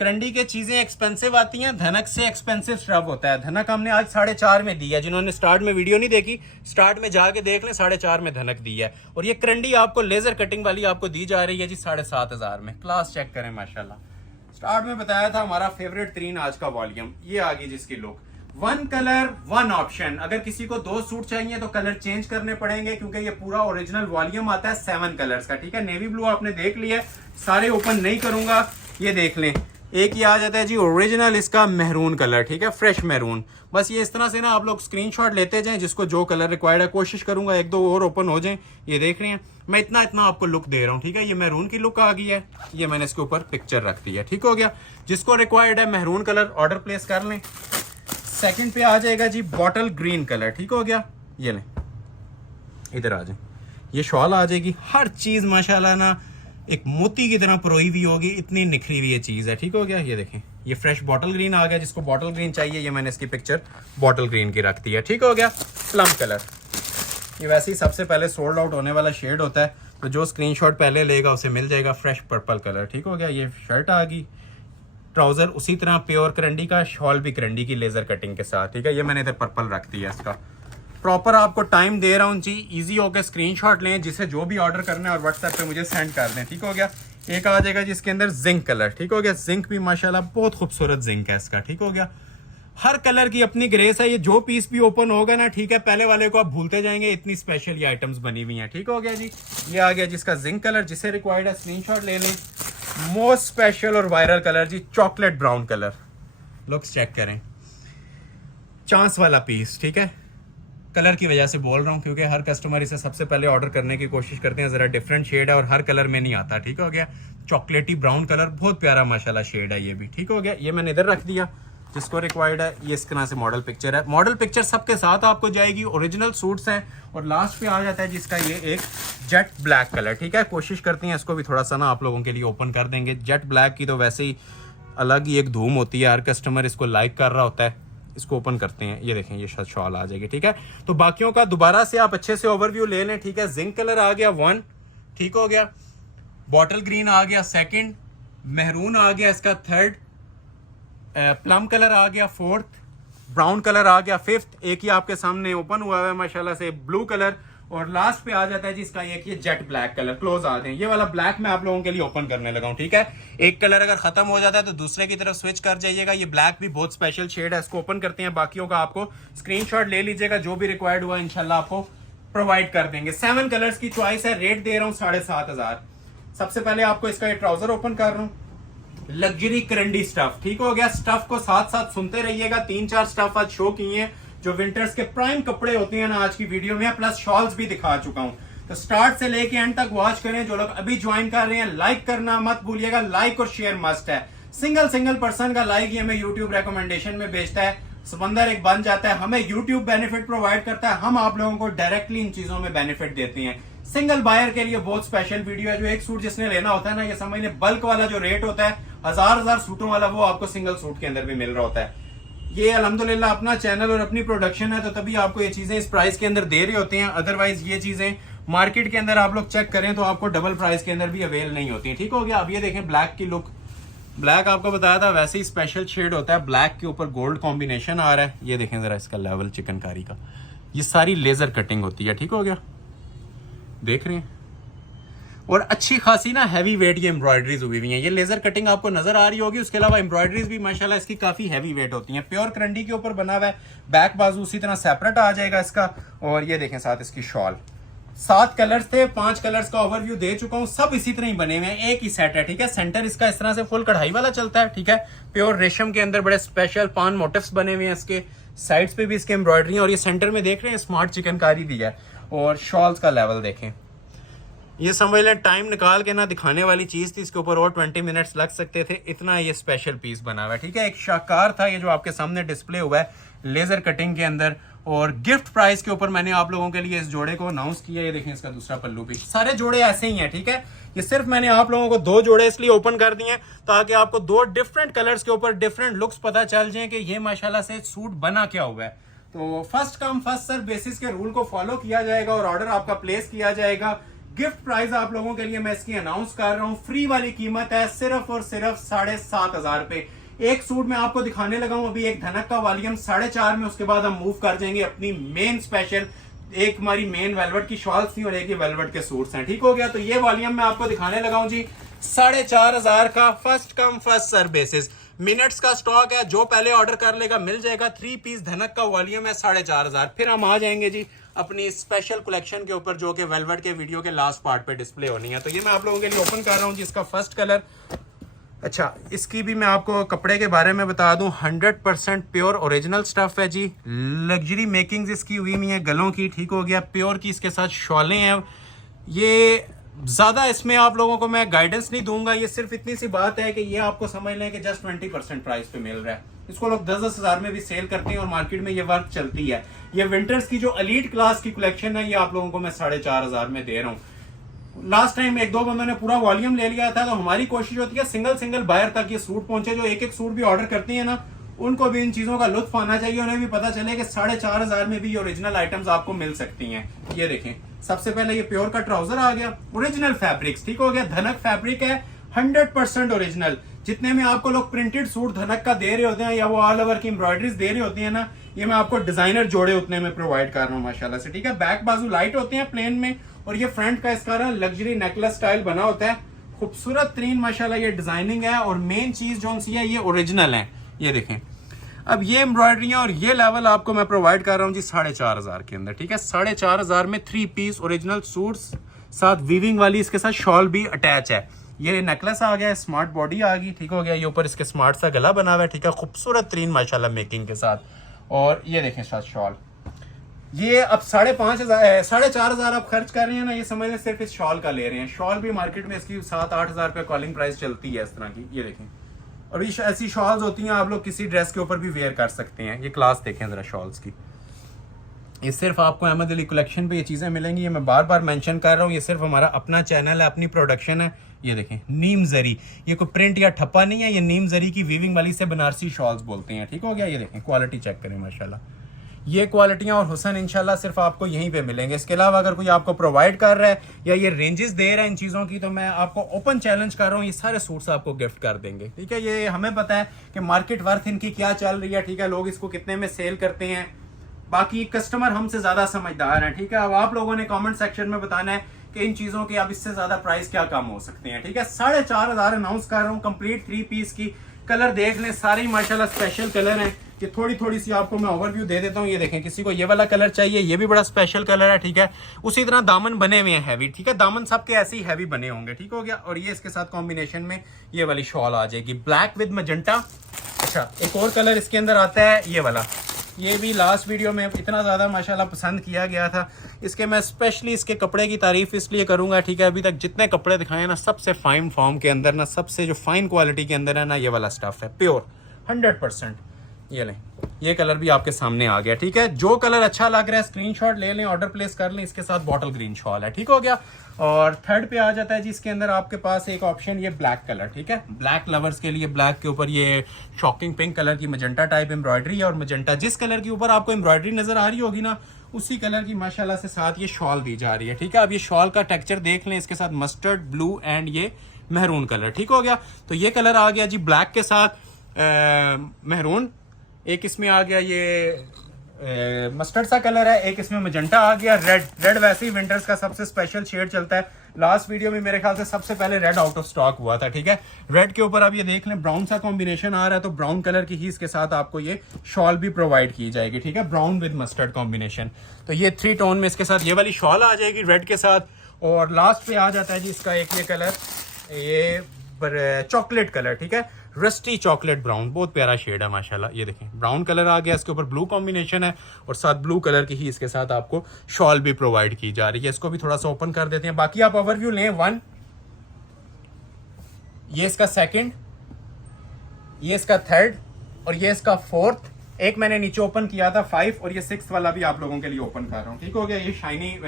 करंडी के चीजें एक्सपेंसिव आती हैं, धनक से एक्सपेंसिव स्टफ होता है। धनक हमने आज 4.5 में दी है। जिन्होंने स्टार्ट में वीडियो नहीं देखी, स्टार्ट में जाके देख लें, 4.5 में धनक दी है। और ये करंडी आपको लेजर कटिंग वाली आपको दी जा रही है जी 7,500 में। क्लास चेक करें माशाल्लाह। स्टार्ट में बताया था हमारा फेवरेट तरीन आज का वॉल्यूम, ये आ गई जिसकी लुक। 1 colour 1 option. अगर किसी को 2 सूट चाहिए तो कलर चेंज करने पड़ेंगे क्योंकि ये पूरा ओरिजिनल वॉल्यूम आता है 7 कलर्स का, ठीक है। नेवी ब्लू आपने देख लिया, सारे ओपन नहीं करूंगा। ये देख लें, एक ही आ जाता है जी ओरिजिनल इसका मेहरून कलर, ठीक है, फ्रेश मेहरून। बस ये इस तरह से ना आप लोग स्क्रीनशॉट लेते जाएं, जिसको जो कलर रिक्वायर्ड है। कोशिश करूंगा 1-2 और ओपन हो जाएं। ये देख रहे हैं, मैं इतना आपको लुक दे रहा हूँ, ठीक है। ये मेहरून की लुक आ गई है, ये मैंने इसके ऊपर पिक्चर रख दी है, ठीक हो गया। जिसको रिक्वायर्ड है मेहरून कलर ऑर्डर प्लेस कर लें। सेकंड पे आ जाएगा जी बॉटल ग्रीन कलर, ठीक हो गया। ये लें, इधर आ जाए, ये शॉल आ जाएगी। हर चीज माशाल्लाह ना एक मोती की तरह परोई हुई होगी, इतनी निखरी हुई ये चीज है, ठीक हो गया। ये देखें, ये फ्रेश बॉटल ग्रीन आ गया। जिसको बॉटल ग्रीन चाहिए, ये मैंने इसकी पिक्चर बॉटल ग्रीन की रख दी है, ठीक हो गया। प्लम कलर, ये वैसे ही सबसे पहले सोल्ड आउट होने वाला शेड होता है, तो जो स्क्रीनशॉट पहले लेगा उसे मिल जाएगा। फ्रेश पर्पल कलर, ठीक हो गया। ये शर्ट आ गई, ट्राउजर उसी तरह प्योर करंडी का, शॉल भी करंडी की लेजर कटिंग के साथ, ठीक है। ये मैंने इधर पर्पल रख दिया इसका। प्रॉपर आपको टाइम दे रहा हूँ जी, इजी होकर स्क्रीनशॉट लें, जिसे जो भी ऑर्डर करना है और व्हाट्सएप पे मुझे सेंड कर दें। ठीक हो गया। एक आ जाएगा जिसके अंदर जिंक कलर। ठीक हो गया। जिंक भी माशाल्लाह बहुत खूबसूरत जिंक है इसका। ठीक हो गया। हर कलर की अपनी ग्रेस है। ये जो पीस भी ओपन होगा ना, ठीक है, पहले वाले को आप भूलते जाएंगे, इतनी स्पेशल ये आइटम्स बनी हुई हैं। ठीक हो गया जी। ये आ गया जिसका जिंक कलर, जिसे रिक्वायर्ड है स्क्रीनशॉट ले लें। मोस्ट स्पेशल और वायरल कलर जी, chocolate brown colour. Looks check करें, चांस वाला पीस। ठीक है, कलर की वजह से बोल रहा हूँ क्योंकि हर कस्टमर इसे सबसे पहले ऑर्डर करने की कोशिश करते हैं। जरा डिफरेंट शेड है और हर कलर में नहीं आता। ठीक हो गया। चॉकलेटी ब्राउन कलर, बहुत प्यारा माशाल्लाह शेड है ये भी। ठीक हो गया। ये मैंने इधर रख दिया, जिसको रिक्वायर्ड है। ये इस तरह से मॉडल पिक्चर है। मॉडल पिक्चर सबके साथ आपको जाएगी, ओरिजिनल सूट्स हैं। और लास्ट पे आ जाता है जिसका ये एक जेट ब्लैक कलर। ठीक है, कोशिश करते हैं इसको भी थोड़ा सा ना आप लोगों के लिए ओपन कर देंगे। जेट ब्लैक की तो वैसे ही अलग ही एक धूम होती है, हर कस्टमर इसको लाइक कर रहा होता है। इसको ओपन करते हैं, ये देखें, ये शॉल आ जाएगी। ठीक है, तो बाकियों का दोबारा से आप अच्छे से ओवरव्यू ले लें। ठीक है, जिंक कलर आ गया 1, ठीक हो गया। बॉटल ग्रीन आ गया 2nd, मेहरून आ गया इसका 3rd, प्लम कलर आ गया 4th, ब्राउन कलर आ गया 5th। एक ही आपके सामने ओपन हुआ है माशाल्लाह से, ब्लू कलर। और लास्ट पे आ जाता है जिसका एक ये जेट ब्लैक कलर। क्लोज आते हैं। ये वाला ब्लैक मैं आप लोगों के लिए ओपन करने लगा हूं। ठीक है, एक कलर अगर खत्म हो जाता है तो दूसरे की तरफ स्विच कर जाइएगा। ये ब्लैक भी बहुत स्पेशल शेड है, इसको ओपन करते हैं। बाकियों का आपको स्क्रीनशॉट ले लीजिएगा, जो भी रिक्वायर्ड हुआ इंशाल्लाह आपको प्रोवाइड कर देंगे। 7 कलर्स की चॉइस है। रेट दे रहा हूँ 7,500। सबसे पहले आपको इसका ये ट्राउजर ओपन कर रहा हूँ। लग्जरी करंडी स्टफ। ठीक हो गया। स्टफ को साथ साथ सुनते रहिएगा। 3-4 स्टफ आज शो किए हैं जो विंटर्स के प्राइम कपड़े होते हैं ना आज की वीडियो में, प्लस शॉल्स भी दिखा चुका हूं। तो स्टार्ट से लेके एंड तक वॉच करें। जो लोग अभी ज्वाइन कर रहे हैं, लाइक करना मत भूलिएगा। लाइक और शेयर मस्ट है। सिंगल पर्सन का लाइक ही हमें यूट्यूब रिकमेंडेशन में भेजता है। समंदर एक बन जाता है। हमें यूट्यूब बेनिफिट प्रोवाइड करता है, हम आप लोगों को डायरेक्टली इन चीजों में बेनिफिट देते हैं। सिंगल बायर के लिए बहुत स्पेशल वीडियो है। जो एक सूट जिसने लेना होता है ना, ये समझ लें बल्क वाला जो रेट होता है 1000 सूटों वाला, वो आपको सिंगल सूट के अंदर भी मिल रहा होता है। ये अल्हम्दुलिल्लाह अपना चैनल और अपनी प्रोडक्शन है, तो तभी आपको ये चीजें इस प्राइस के अंदर दे रहे होते हैं। अदरवाइज ये चीजें मार्केट के अंदर आप लोग चेक करें तो आपको डबल प्राइस के अंदर भी अवेल नहीं होती। ठीक हो गया। अब ये देखें ब्लैक की लुक। ब्लैक आपको बताया था वैसे ही स्पेशल शेड होता है। ब्लैक के ऊपर गोल्ड कॉम्बिनेशन आ रहा है। ये देखें जरा इसका लेवल चिकनकारी का। ये सारी लेजर कटिंग होती है। ठीक हो गया, देख रहे हैं। और अच्छी खासी ना हैवी वेट ये एम्ब्रॉयडरीज हुई हुई हैं। ये लेजर कटिंग आपको नजर आ रही होगी। उसके अलावा एम्ब्रॉयडरीज भी माशाल्लाह इसकी काफी हैवी वेट होती हैं। प्योर करंडी के ऊपर बना हुआ है। बैक बाजू उसी तरह सेपरेट आ जाएगा इसका। और ये देखें साथ इसकी शॉल। 7 कलर्स थे, 5 कलर्स का ओवरव्यू दे चुका हूं। सब इसी तरह ही बने हुए हैं, एक ही सेट है। ठीक है, सेंटर इसका इस तरह से फुल कढ़ाई वाला चलता है। ठीक है, प्योर रेशम के अंदर बड़े स्पेशल पान मोटिव्स बने हुए हैं। इसके साइड्स पे भी इसके एम्ब्रॉयडरी, और ये सेंटर में देख रहे हैं स्मार्ट चिकनकारी भी है। और शॉल्स का लेवल देखें। ये समझ लें टाइम निकाल के ना दिखाने वाली चीज थी। इसके ऊपर और 20 मिनट्स लग सकते थे, इतना ये स्पेशल पीस बना हुआ है। ठीक है, एक शाकार था ये जो आपके सामने डिस्प्ले हुआ है लेजर कटिंग के अंदर। और गिफ्ट प्राइस के ऊपर मैंने आप लोगों के लिए इस जोड़े को अनाउंस किया। ये देखें इसका दूसरा पल्लू भी। सारे जोड़े ऐसे ही हैं। ठीक है, ये सिर्फ मैंने आप लोगों को 2 जोड़े इसलिए ओपन कर दिए हैं ताकि आपको 2 डिफरेंट कलर्स के ऊपर डिफरेंट लुक्स पता चल जाए कि ये माशाल्लाह से सूट बना क्या हुआ है। तो first come first serve basis के रूल को फॉलो किया जाएगा और ऑर्डर आपका प्लेस किया जाएगा। गिफ्ट प्राइस आप लोगों के लिए मैं इसकी अनाउंस कर रहा हूं। फ्री वाली कीमत है सिर्फ और सिर्फ 7,500 रुपए। एक सूट में आपको दिखाने लगा हूं अभी, एक धनक का वॉल्यूम 4.5 में। उसके बाद हम मूव कर जाएंगे अपनी मेन स्पेशल। एक हमारी मेन वेलवेट की शॉल्स थी और एक ही वेलवेट के सूट्स हैं। ठीक हो गया। तो ये वॉल्यूम मैं आपको दिखाने लगा हूं जी 4,500 का। First come first serve basis. Minutes का स्टॉक है, जो पहले ऑर्डर कर लेगा मिल जाएगा। 3 पीस धनक का वॉल्यूम है 4,500। फिर हम आ जाएंगे जी अपनी स्पेशल कलेक्शन के ऊपर जो कि वेलवेट के वीडियो के लास्ट पार्ट पे डिस्प्ले होनी है। तो ये मैं आप लोगों के लिए ओपन कर रहा हूँ जिसका फर्स्ट कलर। अच्छा, इसकी भी मैं आपको कपड़े के बारे में बता दूं, 100% प्योर ओरिजिनल स्टफ है जी। लग्जरी मेकिंग्स इसकी हुई हुई है गलों की। ठीक हो गया, प्योर की इसके साथ शॉलें हैं। ये ज्यादा इसमें आप लोगों को मैं गाइडेंस नहीं दूंगा। ये सिर्फ इतनी सी बात है कि ये आपको समझ लें कि जस्ट 20% प्राइस पे मिल रहा है। इसको लोग 10-10 हजार में भी सेल करते हैं और मार्केट में ये वर्क चलती है। ये विंटर्स की जो एलीट क्लास की कलेक्शन है, ये आप लोगों को मैं 4,500 में दे रहा हूँ। लास्ट टाइम 1-2 बंदों ने पूरा वॉल्यूम ले लिया था, तो हमारी कोशिश होती है सिंगल बायर तक ये सूट पहुंचे। जो एक सूट भी ऑर्डर करते हैं ना, उनको भी इन चीजों का लुत्फ आना चाहिए। उन्हें भी पता चले कि 4,500 में भी ये ओरिजिनल आइटम्स आपको मिल सकती हैं। ये देखें, सबसे पहले ये प्योर का ट्राउजर आ गया, ओरिजिनल फैब्रिक्स। ठीक हो गया, धनक फैब्रिक है, 100% ओरिजिनल। जितने में आपको लोग प्रिंटेड सूट धनक का दे रहे होते हैं या वो ऑल ओवर की एम्ब्रॉयडरीज दे रहे होती है ना, ये मैं आपको डिजाइनर जोड़े उतने में प्रोवाइड कर रहा हूँ माशाल्लाह से, ठीक है। बैक बाजू लाइट होते हैं प्लेन में, और ये फ्रंट का इसका ना लग्जरी नेकलेस स्टाइल बना होता है, खूबसूरत तरीन माशाल्लाह ये डिजाइनिंग है। और मेन चीज जो सी है ये ओरिजिनल है, ये देखें। अब ये एम्ब्रॉयडरी और ये लेवल आपको मैं प्रोवाइड कर रहा हूँ जी 4,500 के अंदर, ठीक है। 4,500 में 3 पीस ओरिजिनल सूट्स, साथ वीविंग वाली इसके साथ शॉल भी अटैच है। ये नेकलेस आ गया है, स्मार्ट बॉडी आ गई, ठीक हो गया। ये ऊपर इसके स्मार्ट सा गला बना हुआ है, ठीक है, खूबसूरत तरीन माशाल्लाह मेकिंग के साथ। और ये देखें साथ शॉल, ये अब 4,500 आप खर्च कर रहे हैं ना, ये समझ लें सिर्फ इस शॉल का ले रहे हैं। शॉल भी मार्केट में इसकी 7-8 हज़ार रुपये कॉलिंग प्राइस चलती है इस तरह की, ये देखें। और ये ऐसी शॉल्स होती हैं आप लोग किसी ड्रेस के ऊपर भी वेयर कर सकते हैं। ये क्लास देखें जरा शॉल्स की, ये सिर्फ आपको अहमद अली कलेक्शन पे ये चीज़ें मिलेंगी। ये मैं बार बार मेंशन कर रहा हूँ, ये सिर्फ हमारा अपना चैनल है, अपनी प्रोडक्शन है। ये देखें नीम जरी, ये कोई प्रिंट या ठप्पा नहीं है, ये नीम जरी की वीविंग वाली से बनारसी शॉल्स बोलते हैं, ठीक हो गया। ये देखें क्वालिटी चेक करें माशाल्लाह, ये क्वालिटियाँ और हुसन इंशाल्लाह सिर्फ आपको यहीं पे मिलेंगे। इसके अलावा अगर कोई आपको प्रोवाइड कर रहा है या ये रेंजेस दे रहा है इन चीज़ों की, तो मैं आपको ओपन चैलेंज कर रहा हूँ, ये सारे सूट्स आपको गिफ्ट कर देंगे, ठीक है। ये हमें पता है कि मार्केट वर्थ इनकी क्या चल रही है, ठीक है, लोग इसको कितने में सेल करते हैं, बाकी कस्टमर हमसे ज्यादा समझदार हैं, ठीक है। अब आप लोगों ने कमेंट सेक्शन में बताना है कि इन चीजों की अब इससे ज्यादा प्राइस क्या कम हो सकते हैं, ठीक है। 4,500 अनाउंस कर रहा हूँ, कंप्लीट 3 पीस की। कलर देख लें, सारे ही माशाल्लाह स्पेशल कलर हैं। ये थोड़ी सी आपको मैं ओवरव्यू दे देता हूँ। ये देखें, किसी को ये वाला कलर चाहिए, ये भी बड़ा स्पेशल कलर है, ठीक है। उसी तरह दामन बने हुए हैं हैवी, ठीक है, दामन सबके ऐसे ही हैवी बने होंगे, ठीक हो गया। और ये इसके साथ कॉम्बिनेशन में ये वाली शॉल आ जाएगी, ब्लैक विद मजेंटा। अच्छा, एक और कलर इसके अंदर आता है ये वाला, ये भी लास्ट वीडियो में इतना ज़्यादा माशाल्लाह पसंद किया गया था। इसके मैं स्पेशली इसके कपड़े की तारीफ इसलिए करूंगा, ठीक है। अभी तक जितने कपड़े दिखाए ना, सबसे फाइन फॉर्म के अंदर ना, सबसे जो फाइन क्वालिटी के अंदर है ना, ये वाला स्टफ है, प्योर 100%। ये लें, ये कलर भी आपके सामने आ गया, ठीक है। जो कलर अच्छा लग रहा है स्क्रीनशॉट ले लें, ऑर्डर प्लेस कर लें। इसके साथ बॉटल ग्रीन शॉल है, ठीक हो गया। और थर्ड पे आ जाता है जी इसके अंदर आपके पास एक ऑप्शन, ये ब्लैक कलर, ठीक है। ब्लैक लवर्स के लिए ब्लैक के ऊपर ये शॉकिंग पिंक कलर की मजेंटा टाइप एम्ब्रॉयडरी है। और मजेंटा जिस कलर के ऊपर आपको एम्ब्रॉयडरी नजर आ रही होगी ना, उसी कलर की माशाल्लाह से साथ ये शॉल दी जा रही है, ठीक है। अब ये शॉल का टेक्सचर देख लें, इसके साथ मस्टर्ड ब्लू एंड ये मेहरून कलर, ठीक हो गया। तो ये कलर आ गया जी ब्लैक के साथ मेहरून, एक इसमें आ गया ये मस्टर्ड सा कलर है, एक इसमें मजेंटा आ गया, रेड वैसे ही विंटर्स का सबसे स्पेशल शेड चलता है। लास्ट वीडियो में मेरे ख्याल से सबसे पहले रेड आउट ऑफ स्टॉक हुआ था, ठीक है। रेड के ऊपर आप ये देख लें ब्राउन सा कॉम्बिनेशन आ रहा है, तो ब्राउन कलर की ही इसके साथ आपको ये शॉल भी प्रोवाइड की जाएगी, ठीक है। ब्राउन विद मस्टर्ड कॉम्बिनेशन, तो ये 3 टोन में इसके साथ ये वाली शॉल आ जाएगी रेड के साथ। और लास्ट पे आ जाता है जी इसका एक ये कलर, ये चॉकलेट कलर, ठीक है, रस्टी चॉकलेट ब्राउन, बहुत प्यारा शेड है माशाल्लाह। ये देखें ब्राउन कलर आ गया, इसके ऊपर ब्लू कॉम्बिनेशन है और साथ ब्लू कलर की ही इसके साथ आपको शॉल भी प्रोवाइड की जा रही है। इसको भी थोड़ा सा ओपन कर देते हैं, बाकी आप ओवरव्यू लें। 1, ये इसका 2nd, ये इसका 3rd और ये इसका 4th। एक मैंने नीचे ओपन किया था 5, और ये 6th वाला भी आप लोगों के लिए ओपन कर रहा हूँ, ठीक हो गया। ये शाइनी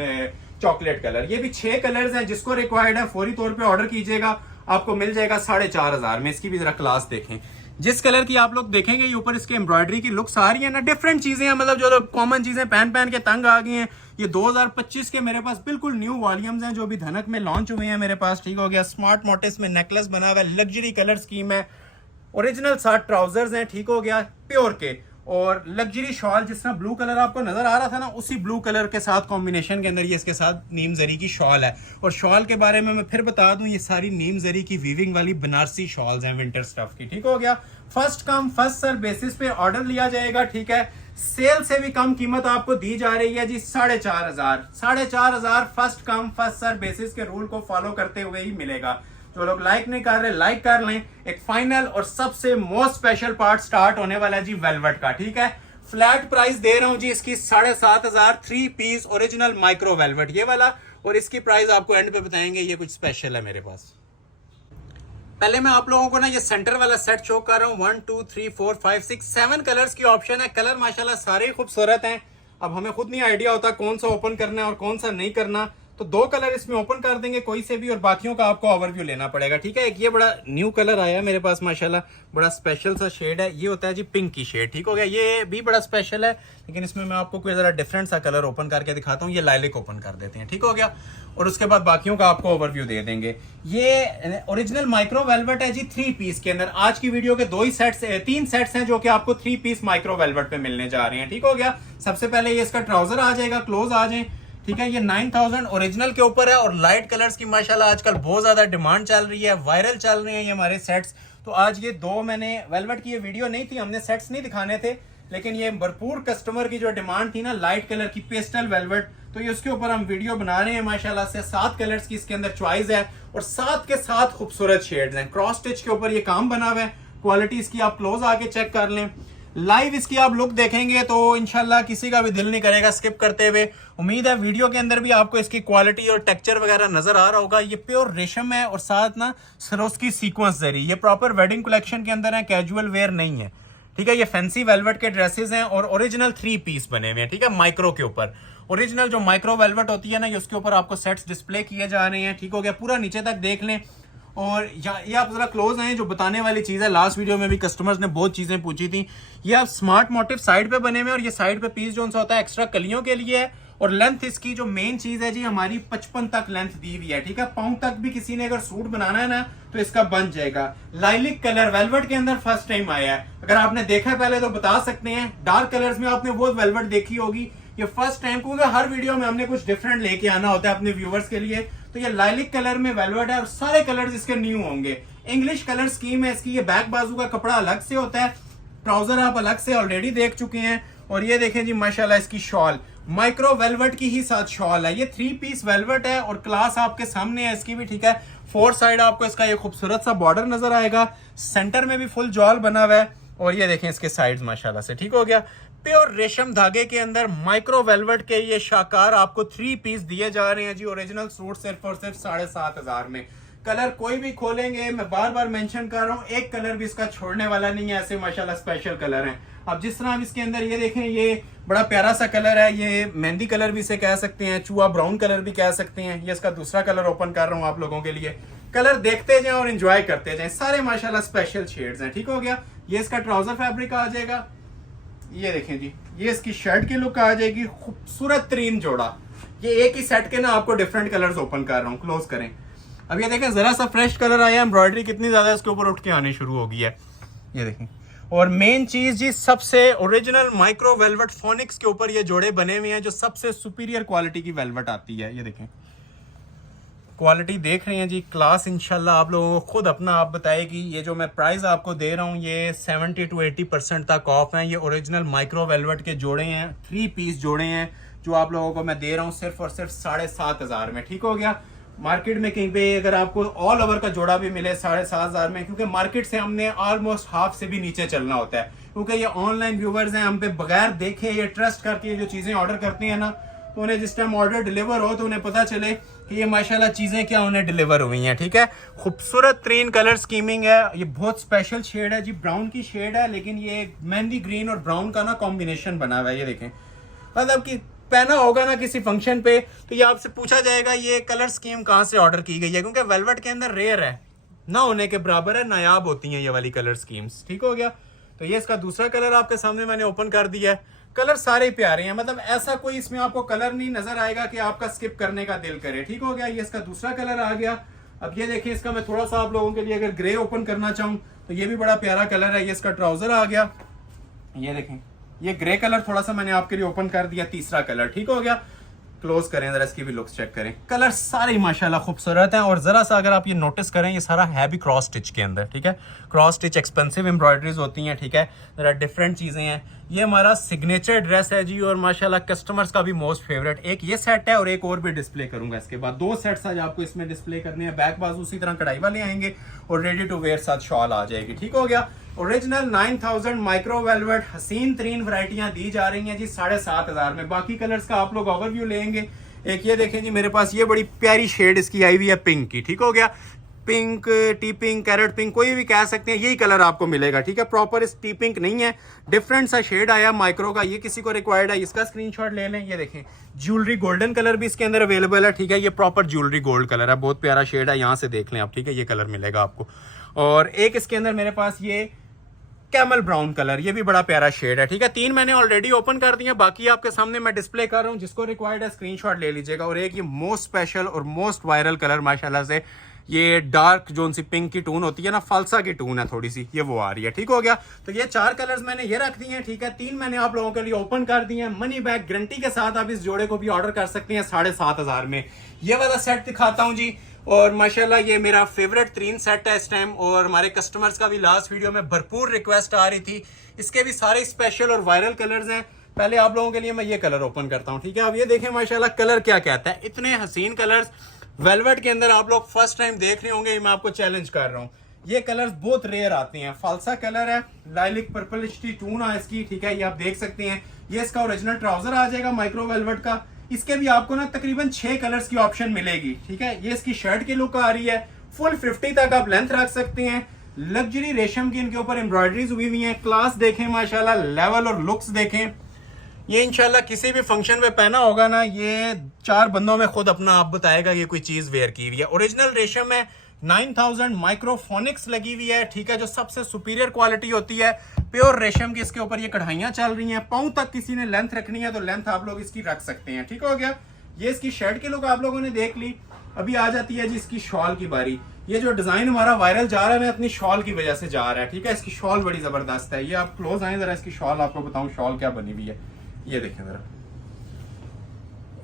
चॉकलेट कलर, ये भी 6 कलर्स हैं। जिसको रिक्वायर्ड है फौरी तौर पे ऑर्डर कीजिएगा, आपको मिल जाएगा 4,500 में। इसकी भी जरा क्लास देखें, जिस कलर की आप लोग देखेंगे ये ऊपर इसके एम्ब्रॉयडरी की लुक्स आ रही है ना, डिफरेंट चीजें हैं, मतलब जो कॉमन चीजें पहन के तंग आ गई हैं। ये 2025 के मेरे पास बिल्कुल न्यू वॉल्यूम्स हैं जो भी धनक में लॉन्च हुए हैं मेरे पास, ठीक हो गया। स्मार्ट मोटिव्स में नेकलेस बना हुआ है, लग्जरी कलर स्कीम है, ओरिजिनल 60 ट्राउजर्स हैं, ठीक हो गया, प्योर के। और लग्जरी शॉल, जिस तरह ब्लू कलर आपको नजर आ रहा था ना, उसी ब्लू कलर के साथ कॉम्बिनेशन के अंदर ये इसके साथ नीम जरी की शॉल है। और शॉल के बारे में मैं फिर बता दूं, ये सारी नीम जरी की वीविंग वाली बनारसी शॉल्स हैं विंटर स्टफ की, ठीक हो गया। First come first serve basis पे ऑर्डर लिया जाएगा, ठीक है। सेल से भी कम कीमत आपको दी जा रही है जी 4,500 first come first serve basis के रूल को फॉलो करते हुए ही मिलेगा। जो लोग लाइक नहीं कर रहे, लाइक कर लें। एक फाइनल और सबसे मोस्ट स्पेशल पार्ट स्टार्ट होने वाला है जी वेलवेट का, ठीक है। फ्लैट प्राइस दे रहा हूं जी इसकी 7,500, 3 पीस ओरिजिनल माइक्रो वेलवेट ये वाला। और इसकी प्राइस आपको एंड पे बताएंगे, ये कुछ स्पेशल है मेरे पास। पहले मैं आप लोगों को ना ये सेंटर वाला सेट शो कर रहा हूँ। 1 2 3 4 5 6 7 कलर्स की ऑप्शन है। कलर माशाल्लाह सारे खूबसूरत हैं। अब हमें खुद नहीं आइडिया होता कौन सा ओपन करना है और कौन सा नहीं करना, तो 2 कलर इसमें ओपन कर देंगे कोई से भी, और बाकियों का आपको ओवरव्यू लेना पड़ेगा, ठीक है। एक ये बड़ा न्यू कलर आया है मेरे पास माशाल्लाह, बड़ा स्पेशल सा शेड है, ये होता है जी पिंक की शेड, ठीक हो गया। ये भी बड़ा स्पेशल है, लेकिन इसमें मैं आपको कोई जरा डिफरेंट सा कलर ओपन करके दिखाता हूँ। ये लाइलिक ओपन कर देते हैं, ठीक हो गया, और उसके बाद बाकियों का आपको ओवरव्यू दे देंगे। ये ओरिजिनल माइक्रो वेलवेट है जी 3 पीस के अंदर। आज की वीडियो के 3 सेट्स हैं जो कि आपको 3 पीस माइक्रो वेलवेट पे मिलने जा रहे हैं, ठीक हो गया। सबसे पहले ये इसका ट्राउजर आ जाएगा, क्लोज आ जाए, ठीक है। ये 9000 ओरिजिनल के ऊपर है, और लाइट कलर्स की माशाल्लाह आजकल बहुत ज्यादा डिमांड चल रही है, वायरल चल रहे हैं ये हमारे सेट्स। तो आज ये 2 मैंने वेलवेट की ये वीडियो नहीं थी, हमने सेट्स नहीं दिखाने थे, लेकिन ये भरपूर कस्टमर की जो डिमांड थी ना लाइट कलर की पेस्टल वेलवेट, तो ये उसके ऊपर हम वीडियो बना रहे हैं माशाल्लाह से। 7 कलर्स की इसके अंदर चॉइस है, और 7 के 7 खूबसूरत शेड्स हैं। क्रॉस स्टिच के ऊपर ये काम बना हुआ है, क्वालिटी इसकी आप क्लोज आके चेक कर लें। लाइव इसकी आप लुक देखेंगे तो इंशाल्लाह किसी का भी दिल नहीं करेगा स्किप करते हुए। उम्मीद है वीडियो के अंदर भी आपको इसकी क्वालिटी और टेक्सचर वगैरह नजर आ रहा होगा। ये प्योर रेशम है, और साथ ना सरोस्की सीक्वेंस जरी, ये प्रॉपर वेडिंग कलेक्शन के अंदर है, कैजुअल वेयर नहीं है, ठीक है। ये फैंसी वेलवेट के ड्रेसेस हैं, और ओरिजिनल 3 पीस बने हुए हैं, ठीक है, माइक्रो के ऊपर। ओरिजिनल जो माइक्रो वेलवेट होती है ना, ये उसके ऊपर आपको सेट्स डिस्प्ले किए जा रहे हैं, ठीक हो गया। पूरा नीचे तक देख लें, और ये आप जरा क्लोज आए, जो बताने वाली चीज है, लास्ट वीडियो में भी कस्टमर्स ने बहुत चीजें पूछी थी। ये आप स्मार्ट मोटिव साइड पे बने हुए, और ये साइड पे पीस जो होता है एक्स्ट्रा कलियों के लिए है, और लेंथ इसकी जो मेन चीज है जी हमारी 55 तक लेंथ दी हुई है, ठीक है। पाँव तक भी किसी ने अगर सूट बनाना है ना तो इसका बन जाएगा। लाइलिक कलर वेलवेट के अंदर फर्स्ट टाइम आया है, अगर आपने देखा पहले तो बता सकते हैं। डार्क कलर्स में आपने वो वेलवेट देखी होगी, ये फर्स्ट टाइम, क्योंकि हर वीडियो में हमने कुछ डिफरेंट लेके आना होता है अपने व्यूवर्स के लिए। तो ये लाइलिक कलर में वेलवेट है, और सारे कलर्स इसके न्यू होंगे। इंग्लिश कलर स्कीम है इसकी। ये बैक बाजू का कपड़ा अलग से होता है, ट्राउजर आप अलग से ऑलरेडी देख चुके हैं। और ये देखें जी माशाल्लाह इसकी शॉल माइक्रो वेलवेट की ही साथ शॉल है। ये 3 पीस वेलवेट है, और क्लास आपके सामने है इसकी भी, ठीक है। 4 साइड आपको इसका ये खूबसूरत सा बॉर्डर नजर आएगा, सेंटर में भी फुल जॉल बना हुआ है, और ये देखें इसके साइड्स माशाल्लाह से, ठीक हो गया। प्योर रेशम धागे के अंदर माइक्रो वेलवेट के ये शाकार आपको 3 पीस दिए जा रहे हैं जी। ओरिजिनल सूट सिर्फ और सिर्फ 7500 में। कलर कोई भी खोलेंगे, मैं बार बार मेंशन कर रहा हूँ, एक कलर भी इसका छोड़ने वाला नहीं है, ऐसे माशाल्लाह स्पेशल कलर हैं। अब जिस तरह आप इसके अंदर ये देखें, ये बड़ा प्यारा सा कलर है, ये मेहंदी कलर भी इसे कह सकते हैं, चूहा ब्राउन कलर भी कह सकते हैं। ये इसका दूसरा कलर ओपन कर रहा हूँ आप लोगों के लिए, कलर देखते जाएं और एंजॉय करते जाएं। सारे माशाल्लाह स्पेशल शेड्स हैं, ठीक हो गया। ये इसका ट्राउजर फैब्रिक आ जाएगा, ये देखें जी, ये इसकी शर्ट की लुक आ जाएगी, खूबसूरत तरीन जोड़ा। ये एक ही सेट के ना आपको डिफरेंट कलर्स ओपन कर रहा हूँ, क्लोज करें। अब ये देखें जरा सा फ्रेश कलर आया, एम्ब्रॉयडरी कितनी ज्यादा इसके ऊपर उठ के आने शुरू हो गई है, ये देखें। और मेन चीज जी, सबसे ओरिजिनल माइक्रो वेलवेट फोनिक्स के ऊपर ये जोड़े बने हुए हैं, जो सबसे सुपीरियर क्वालिटी की वेलवेट आती है। ये देखें क्वालिटी देख रहे हैं जी, क्लास इंशाल्लाह आप लोगों को खुद अपना आप बताएगी। ये जो मैं प्राइस आपको दे रहा हूँ, ये 70 to 80% तक ऑफ है। ये ओरिजिनल माइक्रो वेलवेट के जोड़े हैं, 3 पीस जोड़े हैं, जो आप लोगों को मैं दे रहा हूँ सिर्फ और सिर्फ 7500 में, ठीक हो गया। मार्केट में कहीं पे अगर आपको ऑल ओवर का जोड़ा भी मिले 7500 में, क्योंकि मार्केट से हमने ऑलमोस्ट हाफ से भी नीचे चलना होता है, क्योंकि ये ऑनलाइन व्यूवर्स हैं, हम पे बगैर देखे ये ट्रस्ट करके जो चीजें ऑर्डर करते हैं ना, तो उन्हें जिस टाइम ऑर्डर डिलीवर हो तो उन्हें पता चले कि ये माशाल्लाह चीजें क्या उन्हें डिलीवर हुई हैं, ठीक है। खूबसूरत तरीन कलर स्कीमिंग है, ये बहुत स्पेशल शेड है जी, ब्राउन की शेड है, लेकिन ये मेहंदी ग्रीन और ब्राउन का ना कॉम्बिनेशन बना हुआ है। ये देखें, मतलब कि पहना होगा ना किसी फंक्शन पे तो ये आपसे पूछा जाएगा ये कलर स्कीम कहाँ से ऑर्डर की गई है, क्योंकि वेलवेट के अंदर रेयर है, ना होने के बराबर है, नायाब होती हैं ये वाली कलर स्कीम्स, ठीक हो गया। तो ये इसका दूसरा कलर आपके सामने मैंने ओपन कर दिया है। कलर सारे प्यारे हैं, मतलब ऐसा कोई इसमें आपको कलर नहीं नजर आएगा कि आपका स्किप करने का दिल करे, ठीक हो गया। ये इसका दूसरा कलर आ गया। अब ये देखिए, इसका मैं थोड़ा सा आप लोगों के लिए अगर ग्रे ओपन करना चाहूँ तो ये भी बड़ा प्यारा कलर है। ये इसका ट्राउजर आ गया, ये देखें, ये ग्रे कलर थोड़ा सा मैंने आपके लिए ओपन कर दिया, तीसरा कलर, ठीक हो गया। क्लोज करें जरा, इसकी भी लुक्स चेक करें। कलर सारे माशाल्लाह खूबसूरत हैं, और जरा सा अगर आप ये नोटिस करें, ये सारा है भी क्रॉस स्टिच के अंदर, ठीक है। क्रॉस स्टिच एक्सपेंसिव एम्ब्रॉयडरीज होती हैं, ठीक है, जरा डिफरेंट चीजें हैं। ये हमारा सिग्नेचर ड्रेस है जी, और माशाल्लाह कस्टमर्स का भी मोस्ट फेवरेट। एक ये सेट है और एक और भी डिस्प्ले करूंगा इसके बाद। 2 सेट्स आज आपको इसमें डिस्प्ले करने हैं। बैक बाजू उसी तरह कढ़ाई वाले आएंगे, और रेडी टू वेयर साथ शॉल आ जाएगी, ठीक हो गया। ओरिजिनल 9000 माइक्रो वेलवेट हसीन तरीन वैरायटियां दी जा रही हैं जी 7500 में। बाकी कलर्स का आप लोग ओवरव्यू लेंगे। एक ये देखें जी, मेरे पास ये बड़ी प्यारी शेड इसकी आई हुई है पिंक की, ठीक हो गया। Pink, tea pink, carrot pink, कोई भी कह सकते हैं, यही कलर आपको मिलेगा। ठीक है, प्रॉपर इस टी पिंक नहीं है, डिफरेंट सा शेड आया माइक्रो का। ये किसी को रिक्वायर्ड है, इसका स्क्रीनशॉट ले लें। ये देखें, ज्वेलरी गोल्डन कलर भी इसके अंदर अवेलेबल है। ठीक है, ये प्रॉपर ज्वेलरी गोल्ड कलर है, बहुत प्यारा शेड है, यहाँ से देख लें आप। ठीक है, ये कलर मिलेगा आपको। और एक इसके अंदर मेरे पास ये कैमल ब्राउन कलर, ये भी बड़ा प्यारा शेड है। ठीक है, 3 मैंने ऑलरेडी ओपन कर दिया, बाकी आपके सामने मैं डिस्प्ले कर रहा हूँ। जिसको रिक्वायर्ड है स्क्रीनशॉट ले लीजिएगा। और एक ये मोस्ट स्पेशल और मोस्ट वायरल कलर माशाल्लाह से, ये डार्क जोन सी पिंक की टून होती है ना, फालसा की टून है थोड़ी सी, ये वो आ रही है। ठीक हो गया, तो ये 4 कलर्स मैंने ये रख दिए हैं। ठीक है, 3 मैंने आप लोगों के लिए ओपन कर दिए हैं। मनी बैक गारंटी के साथ आप इस जोड़े को भी ऑर्डर कर सकते हैं 7,500 में। ये वाला सेट दिखाता हूँ जी। और माशाल्लाह ये मेरा फेवरेट 3 सेट है इस टाइम, और हमारे कस्टमर्स का भी लास्ट वीडियो में भरपूर रिक्वेस्ट आ रही थी। इसके भी सारे स्पेशल और वायरल कलर्स हैं। पहले आप लोगों के लिए मैं ये कलर ओपन करता हूँ। ठीक है, अब ये देखें माशाल्लाह कलर क्या कहता है, इतने हसीन कलर्स वेलवेट के अंदर आप लोग फर्स्ट टाइम देख रहे होंगे। मैं आपको चैलेंज कर रहा हूँ, ये कलर्स बहुत रेयर आते हैं। फालसा कलर है, लाइलिक पर्पलिश टून है इसकी। ठीक है, ये आप देख सकते हैं। ये इसका ओरिजिनल ट्राउजर आ जाएगा माइक्रो वेलवेट का। इसके भी आपको ना तकरीबन 6 कलर्स की ऑप्शन मिलेगी। ठीक है, ये इसकी शर्ट की लुक आ रही है, फुल 50 तक आप लेंथ रख सकते हैं। लग्जरी रेशम की इनके ऊपर एम्ब्रॉयडरीज हुई हुई हैं। क्लास देखें माशाल्लाह, लेवल और लुक्स देखें। ये इंशाल्लाह किसी भी फंक्शन में पहना होगा ना, ये 4 बंदों में खुद अपना आप बताएगा ये कोई चीज वेयर की हुई है। ओरिजिनल रेशम है, 9000 माइक्रोफोनिक्स लगी हुई है। ठीक है, जो सबसे सुपीरियर क्वालिटी होती है, प्योर रेशम की इसके ऊपर ये कढ़ाइयां चल रही हैं। पाँव तक किसी ने लेंथ रखनी है तो लेंथ आप लोग इसकी रख सकते हैं। ठीक हो गया, ये इसकी शर्ट की लुक आप लोगों ने देख ली। अभी आ जाती है जी इसकी शॉल की बारी। ये जो डिजाइन हमारा वायरल जा रहा है ना, अपनी शॉल की वजह से जा रहा है। ठीक है, इसकी शॉल बड़ी जबरदस्त है। ये आप क्लोज आए जरा, इसकी शॉल आपको बताऊं शॉल क्या बनी हुई है। ये देखें जरा,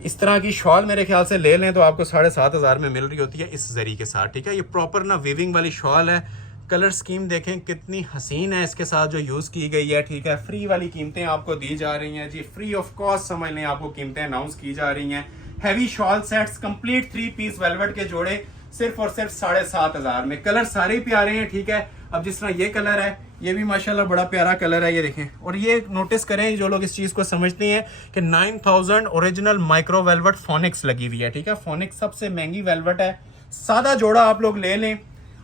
इस तरह की शॉल मेरे ख्याल से ले लें तो आपको 7,500 में मिल रही होती है इस जरी के साथ। ठीक है, ये प्रॉपर ना वीविंग वाली शॉल है। कलर स्कीम देखें कितनी हसीन है इसके साथ जो यूज की गई है। ठीक है, फ्री वाली कीमतें आपको दी जा रही हैं जी, फ्री ऑफ कॉस्ट समझ लें, आपको कीमतें अनाउंस की जा रही हैं। Heavy shawl sets complete 3 piece velvet के जोड़े सिर्फ और सिर्फ 7,500 में। कलर सारे ही प्यारे हैं। ठीक है, अब जिस तरह ये कलर है, ये भी माशाल्लाह बड़ा प्यारा कलर है, ये देखें। और ये नोटिस करें जो लोग इस चीज को समझते हैं कि 9000 ओरिजिनल माइक्रो वेलवेट फोनिक्स लगी हुई है। ठीक है, फोनिक्स सबसे महंगी वेलवेट है। सादा जोड़ा आप लोग ले लें,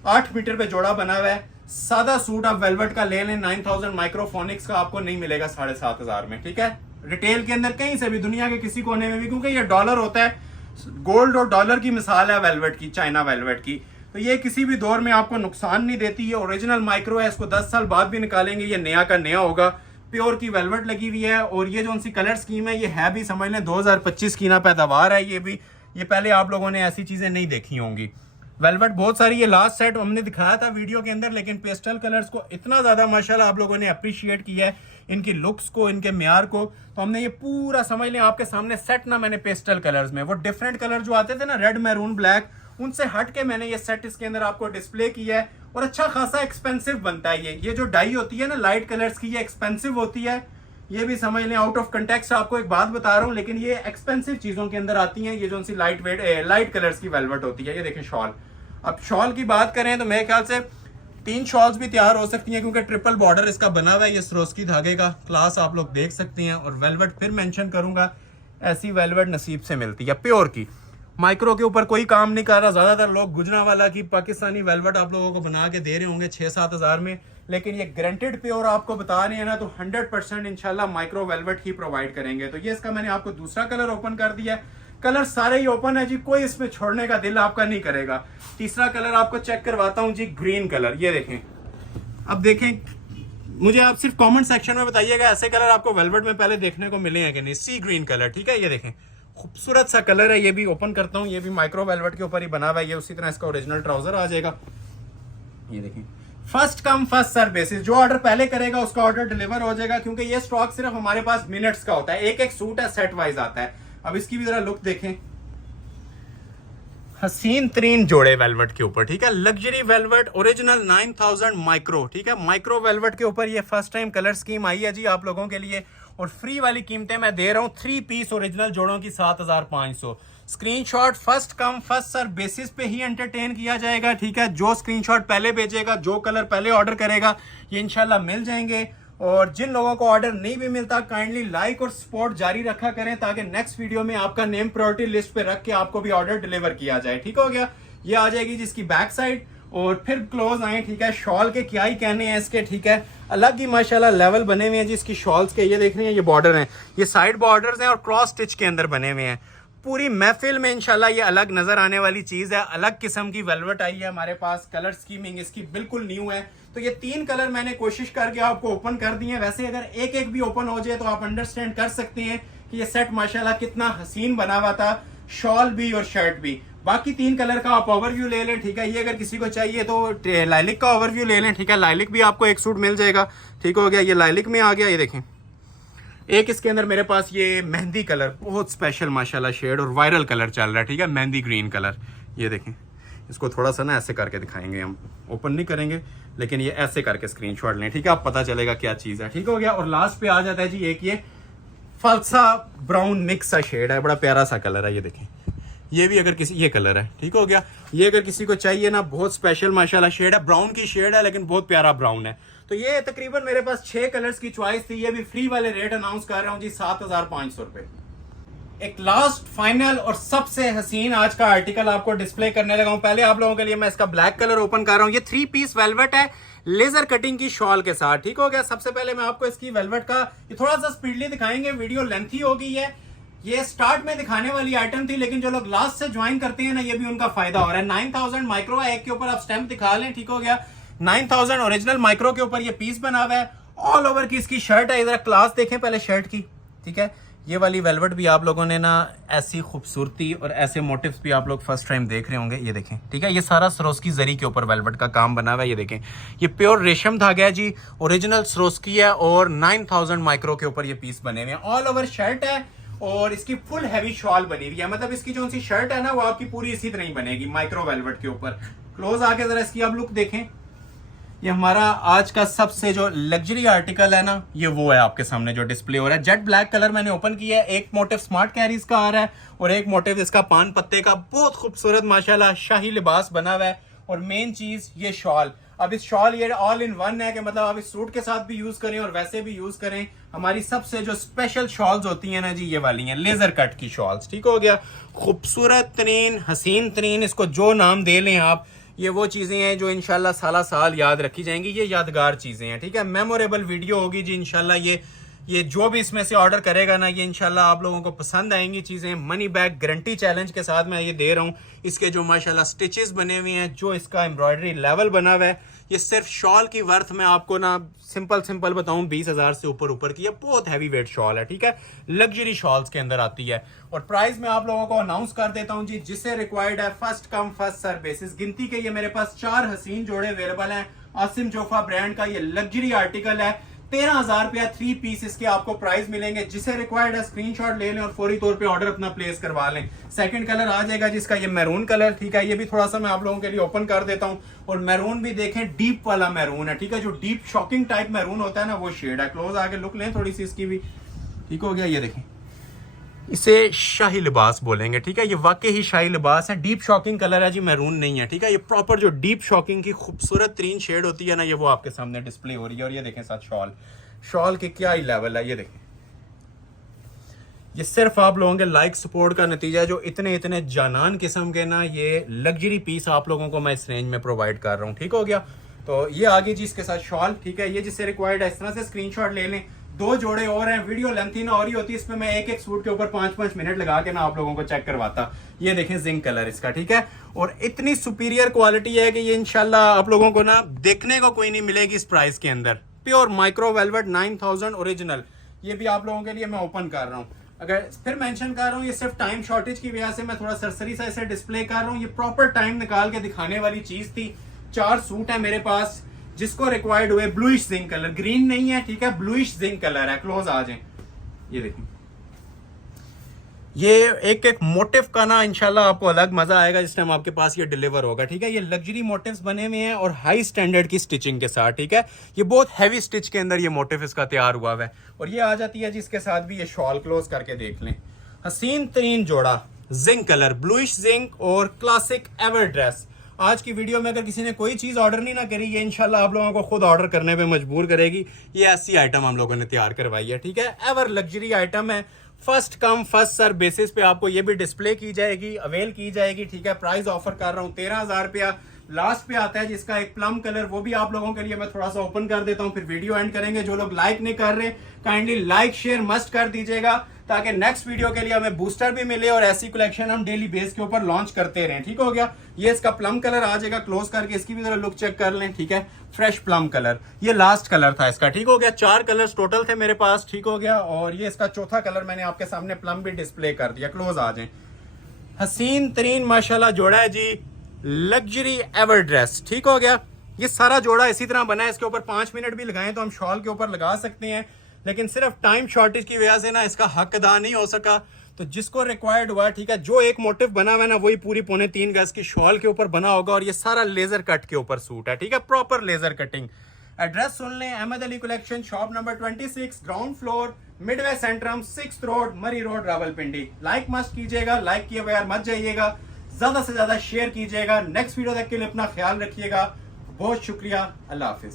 8 मीटर पे जोड़ा बना हुआ है। सादा सूट आप वेलवेट का ले लें, 9000 माइक्रोफोनिक्स का आपको नहीं मिलेगा 7,500 में। ठीक है, रिटेल के अंदर कहीं से भी दुनिया के किसी कोने में भी, क्योंकि ये डॉलर होता है, गोल्ड और डॉलर की मिसाल है वेलवेट की, चाइना वेलवेट की, तो ये किसी भी दौर में आपको नुकसान नहीं देती। ये ओरिजिनल माइक्रो है, इसको 10 साल बाद भी निकालेंगे ये नया का नया होगा। प्योर की वेलवेट लगी हुई है। और ये जो उनसी कलर स्कीम है, ये है भी समझ लें 2025 की ना पैदावार है। ये भी, ये पहले आप लोगों ने ऐसी चीजें नहीं देखी होंगी। वेलवेट बहुत सारी, ये लास्ट सेट हमने दिखाया था वीडियो के अंदर, लेकिन पेस्टल कलर्स को इतना ज्यादा माशाल्लाह आप लोगों ने अप्रिशिएट किया है, इनकी लुक्स को, इनके म्यार को, तो हमने ये पूरा समझ लें आपके सामने सेट ना मैंने पेस्टल कलर्स में, वो डिफरेंट कलर जो आते थे ना, रेड, मैरून, ब्लैक, उनसे हट के मैंने ये सेट इसके अंदर आपको डिस्प्ले किया है। और अच्छा खासा एक्सपेंसिव बनता है ये जो डाई होती है ना लाइट कलर्स की, ये एक्सपेंसिव होती है। ये भी समझ लें आउट ऑफ कंटेक्स्ट आपको एक बात बता रहा हूँ, लेकिन ये एक्सपेंसिव चीजों के अंदर आती हैं। ये जो सी लाइट वेट लाइट कलर्स की वेलवेट होती है। ये देखें शॉल, अब शॉल की बात करें तो मेरे ख्याल से 3 शॉल्स भी तैयार हो सकती हैं, क्योंकि ट्रिपल बॉर्डर इसका बना हुआ है। ये सरोस्की धागे का क्लास आप लोग देख सकते हैं। और वेलवेट फिर मेंशन करूंगा, ऐसी वेलवेट नसीब से मिलती है प्योर की। माइक्रो के ऊपर कोई काम नहीं कर रहा। ज्यादातर लोग गुजरावाला की पाकिस्तानी वेलवेट आप लोगों को बना के दे रहे होंगे 6-7 हज़ार में, लेकिन ये गारंटेड प्योर आपको बता रहे हैं ना, तो 100% इंशाल्लाह माइक्रो वेलवेट ही प्रोवाइड करेंगे। तो ये इसका मैंने आपको दूसरा कलर ओपन कर दिया है। कलर सारे ही ओपन है जी, कोई इसमें छोड़ने का दिल आपका नहीं करेगा। तीसरा कलर आपको चेक करवाता हूं जी, ग्रीन कलर। ये देखें, अब देखें, मुझे आप सिर्फ कमेंट सेक्शन में बताइएगा ऐसे कलर आपको वेलवेट में पहले देखने को मिले हैं कि नहीं। सी ग्रीन कलर, ठीक है, ये देखें खूबसूरत सा कलर है। ये भी ओपन करता हूँ, ये भी माइक्रो वेलवेट के ऊपर ही बना हुआ है। ये उसी तरह इसका ओरिजिनल ट्राउजर आ जाएगा। ये देखें, first come first serve basis, जो ऑर्डर पहले करेगा उसका ऑर्डर डिलीवर हो जाएगा, क्योंकि ये स्टॉक सिर्फ हमारे पास मिनट्स का होता है। एक एक सूट है, सेट वाइज आता है। अब इसकी भी जरा लुक देखें, हसीन तरीन जोड़े वेलवेट के ऊपर, ठीक है, लग्जरी वेलवेट, ओरिजिनल 9000 माइक्रो, ठीक है, माइक्रो वेलवेट के ऊपर ये फर्स्ट टाइम कलर स्कीम आई है जी आप लोगों के लिए। और फ्री वाली कीमतें मैं दे रहा हूं 3 पीस ओरिजिनल जोड़ों की 7500। Screenshot first come first serve basis पे ही एंटरटेन किया जाएगा, ठीक है। जो स्क्रीनशॉट पहले भेजेगा, जो कलर पहले ऑर्डर करेगा, ये इंशाल्लाह मिल जाएंगे। और जिन लोगों को ऑर्डर नहीं भी मिलता, काइंडली लाइक और सपोर्ट जारी रखा करें, ताकि नेक्स्ट वीडियो में आपका नेम प्रायोरिटी लिस्ट पे रख के आपको भी ऑर्डर डिलीवर किया जाए, ठीक हो गया। ये आ जाएगी जिसकी बैक साइड। और फिर क्लोज आए, ठीक है, शॉल के क्या ही कहने हैं इसके, ठीक है, अलग ही माशाल्लाह लेवल बने हुए हैं जी इसकी शॉल्स के। ये देख रहे हैं, ये बॉर्डर हैं, ये साइड बॉर्डर्स हैं और क्रॉस स्टिच के अंदर बने हुए हैं। पूरी महफिल में इंशाल्लाह ये अलग नजर आने वाली चीज है। अलग किस्म की वेलवेट आई है हमारे पास, कलर स्कीमिंग इसकी बिल्कुल न्यू है। तो ये 3 कलर मैंने कोशिश करके आपको ओपन कर दिए हैं। वैसे अगर एक एक भी ओपन हो जाए तो आप अंडरस्टैंड कर सकते हैं कि ये सेट माशाल्लाह कितना हसीन बना हुआ था, शॉल भी और शर्ट भी। बाकी 3 कलर का आप ओवरव्यू ले लें, ठीक है। ये अगर किसी को चाहिए तो लाइलिक का ओवरव्यू ले लें, ठीक है। लाइलिक भी आपको एक सूट मिल जाएगा, ठीक हो गया। ये लाइलिक में आ गया, ये देखें। एक इसके अंदर मेरे पास ये मेहंदी कलर, बहुत स्पेशल माशाल्लाह शेड और वायरल कलर चल रहा है, ठीक है, मेहंदी ग्रीन कलर। ये देखें, इसको थोड़ा सा ना ऐसे करके दिखाएंगे हम, ओपन नहीं करेंगे, लेकिन ये ऐसे करके स्क्रीनशॉट लें, ठीक है, आप पता चलेगा क्या चीज़ है, ठीक हो गया। और लास्ट पे आ जाता है जी एक ये फलसा ब्राउन मिक्स सा शेड है, बड़ा प्यारा सा कलर है। ये देखें, ये भी अगर किसी, ये कलर है, ठीक हो गया। ये अगर किसी को चाहिए ना, बहुत स्पेशल माशाल्लाह शेड है, ब्राउन की शेड है लेकिन बहुत प्यारा ब्राउन है। तो ये तकरीबन मेरे पास 6 कलर्स की चॉइस थी। ये भी फ्री वाले रेट अनाउंस कर रहा हूँ जी, 7,500 रुपए। एक लास्ट फाइनल और सबसे हसीन आज का आर्टिकल आपको डिस्प्ले करने लगा हूं। पहले आप लोगों के लिए मैं इसका ब्लैक कलर ओपन कर रहा हूं। ये 3 पीस वेलवेट है, लेजर कटिंग की शॉल के साथ, ठीक हो गया। सबसे पहले मैं आपको इसकी वेलवेट का ये थोड़ा सा स्पीडली दिखाएंगे, वीडियो लेंथी हो गई है। ये स्टार्ट में दिखाने वाली आइटम थी, लेकिन जो लोग लास्ट से ज्वाइन करते हैं ना, ये भी उनका फायदा हो रहा है। 9000 माइक्रो है, एक के ऊपर आप स्टैंप दिखा लें, ठीक हो गया। 9000 ओरिजिनल माइक्रो के ऊपर ये पीस बना हुआ है। ऑल ओवर की इसकी शर्ट है, इधर क्लास देखें पहले शर्ट की, ठीक है। ये वाली वेलवेट भी आप लोगों ने ना ऐसी खूबसूरती और ऐसे मोटिव्स भी आप लोग फर्स्ट टाइम देख रहे होंगे। ये देखें, ठीक है, ये सारा सरोस्की जरी के ऊपर वेलवेट का काम बना हुआ है। ये देखें, ये प्योर रेशम धागा है जी, ओरिजिनल सरोस्की है और 9000 माइक्रो के ऊपर ये पीस बने हुए हैं। ऑल ओवर शर्ट है और इसकी फुल हैवी शॉल बनी हुई है। मतलब इसकी जो सी शर्ट है ना, वो आपकी पूरी इसी तरह ही बनेगी माइक्रो वेलवेट के ऊपर। क्लोज आके जरा इसकी आप लुक देखें। ये हमारा आज का सबसे जो लग्जरी आर्टिकल है ना, ये वो है आपके सामने जो डिस्प्ले हो रहा है। जेट ब्लैक कलर मैंने ओपन किया है। एक मोटिव स्मार्ट कैरीज का आ रहा है और एक मोटिव इसका पान पत्ते का, बहुत खूबसूरत माशाल्लाह शाही लिबास बना हुआ है। और मेन चीज ये शॉल, अब इस शॉल ये ऑल इन वन है कि मतलब आप इस सूट के साथ भी यूज करें और वैसे भी यूज करें। हमारी सबसे जो स्पेशल शॉल्स होती हैं ना जी, ये वाली हैं लेजर कट की शॉल्स, ठीक हो गया। खूबसूरत तरीन, हसीन तरीन, इसको जो नाम दे लें आप, ये वो चीजें हैं जो इंशाल्लाह साला साल याद रखी जाएंगी। ये यादगार चीजें हैं, ठीक है। मेमोरेबल वीडियो होगी जी इंशाल्लाह। ये जो भी इसमें से ऑर्डर करेगा ना, ये इंशाल्लाह आप लोगों को पसंद आएंगी चीजें। मनी बैक गारंटी चैलेंज के साथ मैं ये दे रहा हूँ। इसके जो माशाल्लाह स्टिचेस बने हुए हैं, जो इसका एम्ब्रॉयडरी लेवल बना हुआ है, ये सिर्फ शॉल की वर्थ में आपको ना सिंपल बताऊं 20,000 से ऊपर की है। बहुत हैवी वेट शॉल है, ठीक है, लग्जरी शॉल्स के अंदर आती है। और प्राइस मैं आप लोगों को अनाउंस कर देता हूं जी, जिससे रिक्वायर्ड है first come first serve basis. गिनती के ये मेरे पास 4 हसीन जोड़े अवेलेबल हैं। आसिम जोफा ब्रांड का ये लग्जरी आर्टिकल है। 13,000 रुपया 3 पीस इसके आपको प्राइस मिलेंगे। जिसे रिक्वायर्ड है स्क्रीनशॉट ले लें और फौरी तौर पे ऑर्डर अपना प्लेस करवा लें। सेकंड कलर आ जाएगा जिसका ये मैरून कलर, ठीक है। ये भी थोड़ा सा मैं आप लोगों के लिए ओपन कर देता हूं। और मैरून भी देखें, डीप वाला मैरून है, ठीक है, जो डीप शॉकिंग टाइप मैरून होता है ना, वो शेड है। क्लोज आके लुक लें थोड़ी सी इसकी भी, ठीक हो गया। ये देखें, इसे शाही लिबास बोलेंगे, ठीक है। ये वाकई ही शाही लिबास है। डीप शॉकिंग कलर है जी, मैरून नहीं है, ठीक है। ये प्रॉपर जो डीप शॉकिंग की खूबसूरत तरीन शेड होती है ना, ये वो आपके सामने डिस्प्ले हो रही है। और ये देखें साथ शॉल के क्या ही लेवल है। ये देखें, ये सिर्फ आप लोगों के लाइक सपोर्ट का नतीजा है, जो इतने जानान किस्म के ना ये लग्जरी पीस आप लोगों को मैं इस रेंज में प्रोवाइड कर रहा हूँ, ठीक हो गया। तो ये आगे जी इसके साथ शॉल, ठीक है। ये जिससे रिक्वायर्ड है इस तरह से स्क्रीनशॉट ले लें। 2 जोड़े और हैं, वीडियो लेंथी ना और ही होती है, इसमें मैं एक सूट के ऊपर 5-5 मिनट लगा के ना आप लोगों को चेक करवाता। ये देखें जिंक कलर इसका, ठीक है। और इतनी सुपीरियर क्वालिटी है कि ये इंशाल्लाह आप लोगों को ना देखने को कोई नहीं मिलेगी इस प्राइस के अंदर। प्योर माइक्रो वेलवेट 9000 ओरिजिनल, ये भी आप लोगों के लिए मैं ओपन कर रहा हूँ। अगर फिर मेंशन कर रहा हूँ, ये सिर्फ टाइम शॉर्टेज की वजह से मैं थोड़ा सरसरी सा इसे डिस्प्ले कर रहा हूँ। ये प्रॉपर टाइम निकाल के दिखाने वाली चीज थी। 4 सूट है मेरे पास, जिसको रिक्वायर्ड हुए ब्लूइश जिंक कलर, ग्रीन नहीं है, ठीक है, ब्लूइश जिंक कलर है। क्लोज आ जाए, ये देखिए, ये एक मोटिव का ना इंशाल्लाह आपको अलग मजा आएगा जिस टाइम आपके पास ये डिलीवर होगा, ठीक है। ये लग्जरी मोटिव्स बने हुए हैं और हाई स्टैंडर्ड की स्टिचिंग के साथ, ठीक है। ये बहुत हैवी स्टिच के अंदर ये मोटिव इसका तैयार हुआ है। और ये आ जाती है जिसके साथ भी ये शॉल। क्लोज करके देख लें, हसीन तरीन जोड़ा, जिंक कलर, ब्लूइश जिंक और क्लासिक एवर ड्रेस। आज की वीडियो में अगर किसी ने कोई चीज ऑर्डर नहीं ना करी, ये इंशाल्लाह आप लोगों को खुद ऑर्डर करने पे मजबूर करेगी। ये ऐसी आइटम हम लोगों ने तैयार करवाई है, ठीक है। एवर लग्जरी आइटम है, first come first serve basis पे आपको ये भी डिस्प्ले की जाएगी, अवेल की जाएगी, ठीक है। प्राइस ऑफर कर रहा हूँ 13,000 रुपया। लास्ट पे आता है जिसका एक प्लम कलर, वो भी आप लोगों के लिए मैं थोड़ा सा ओपन कर देता हूँ, फिर वीडियो एंड करेंगे। जो लोग लाइक नहीं कर रहे काइंडली लाइक शेयर मस्ट कर दीजिएगा, ताकि नेक्स्ट वीडियो के लिए हमें बूस्टर भी मिले और ऐसी कलेक्शन हम डेली बेस के ऊपर लॉन्च करते रहें, ठीक हो गया। ये इसका प्लम कलर आ जाएगा, क्लोज करके इसकी भी जरा लुक चेक कर लें, ठीक है। फ्रेश प्लम कलर, ये लास्ट कलर था इसका, ठीक हो गया। 4 कलर्स टोटल थे मेरे पास, ठीक हो गया। और ये इसका चौथा कलर मैंने आपके सामने प्लम भी डिस्प्ले कर दिया। क्लोज आ जाए, हसीन तरीन माशाल्लाह जोड़ा है जी, लग्जरी एवर ड्रेस, ठीक हो गया। ये सारा जोड़ा इसी तरह बना है, इसके ऊपर 5 मिनट भी लगाएं तो हम शॉल के ऊपर लगा सकते हैं, लेकिन सिर्फ टाइम शॉर्टेज की वजह से ना इसका हक अदा नहीं हो सका। तो जिसको रिक्वायर्ड हुआ, ठीक है, जो एक मोटिव बना हुआ है ना वही पूरी 3.25 गज की शॉल के ऊपर बना होगा, और ये सारा लेजर कट के ऊपर सूट है, ठीक है, प्रॉपर लेजर कटिंग। एड्रेस सुन लें, Ahmad Ali collection, shop number 26, ground floor, Midway Centrum, 6th road, Murree road, Rawalpindi. Like must कीजिएगा, लाइक किए बगैर मत जाइएगा, ज्यादा से ज्यादा शेयर कीजिएगा। नेक्स्ट वीडियो तक के लिए अपना ख्याल रखिएगा, बहुत शुक्रिया, अल्लाह हाफिज।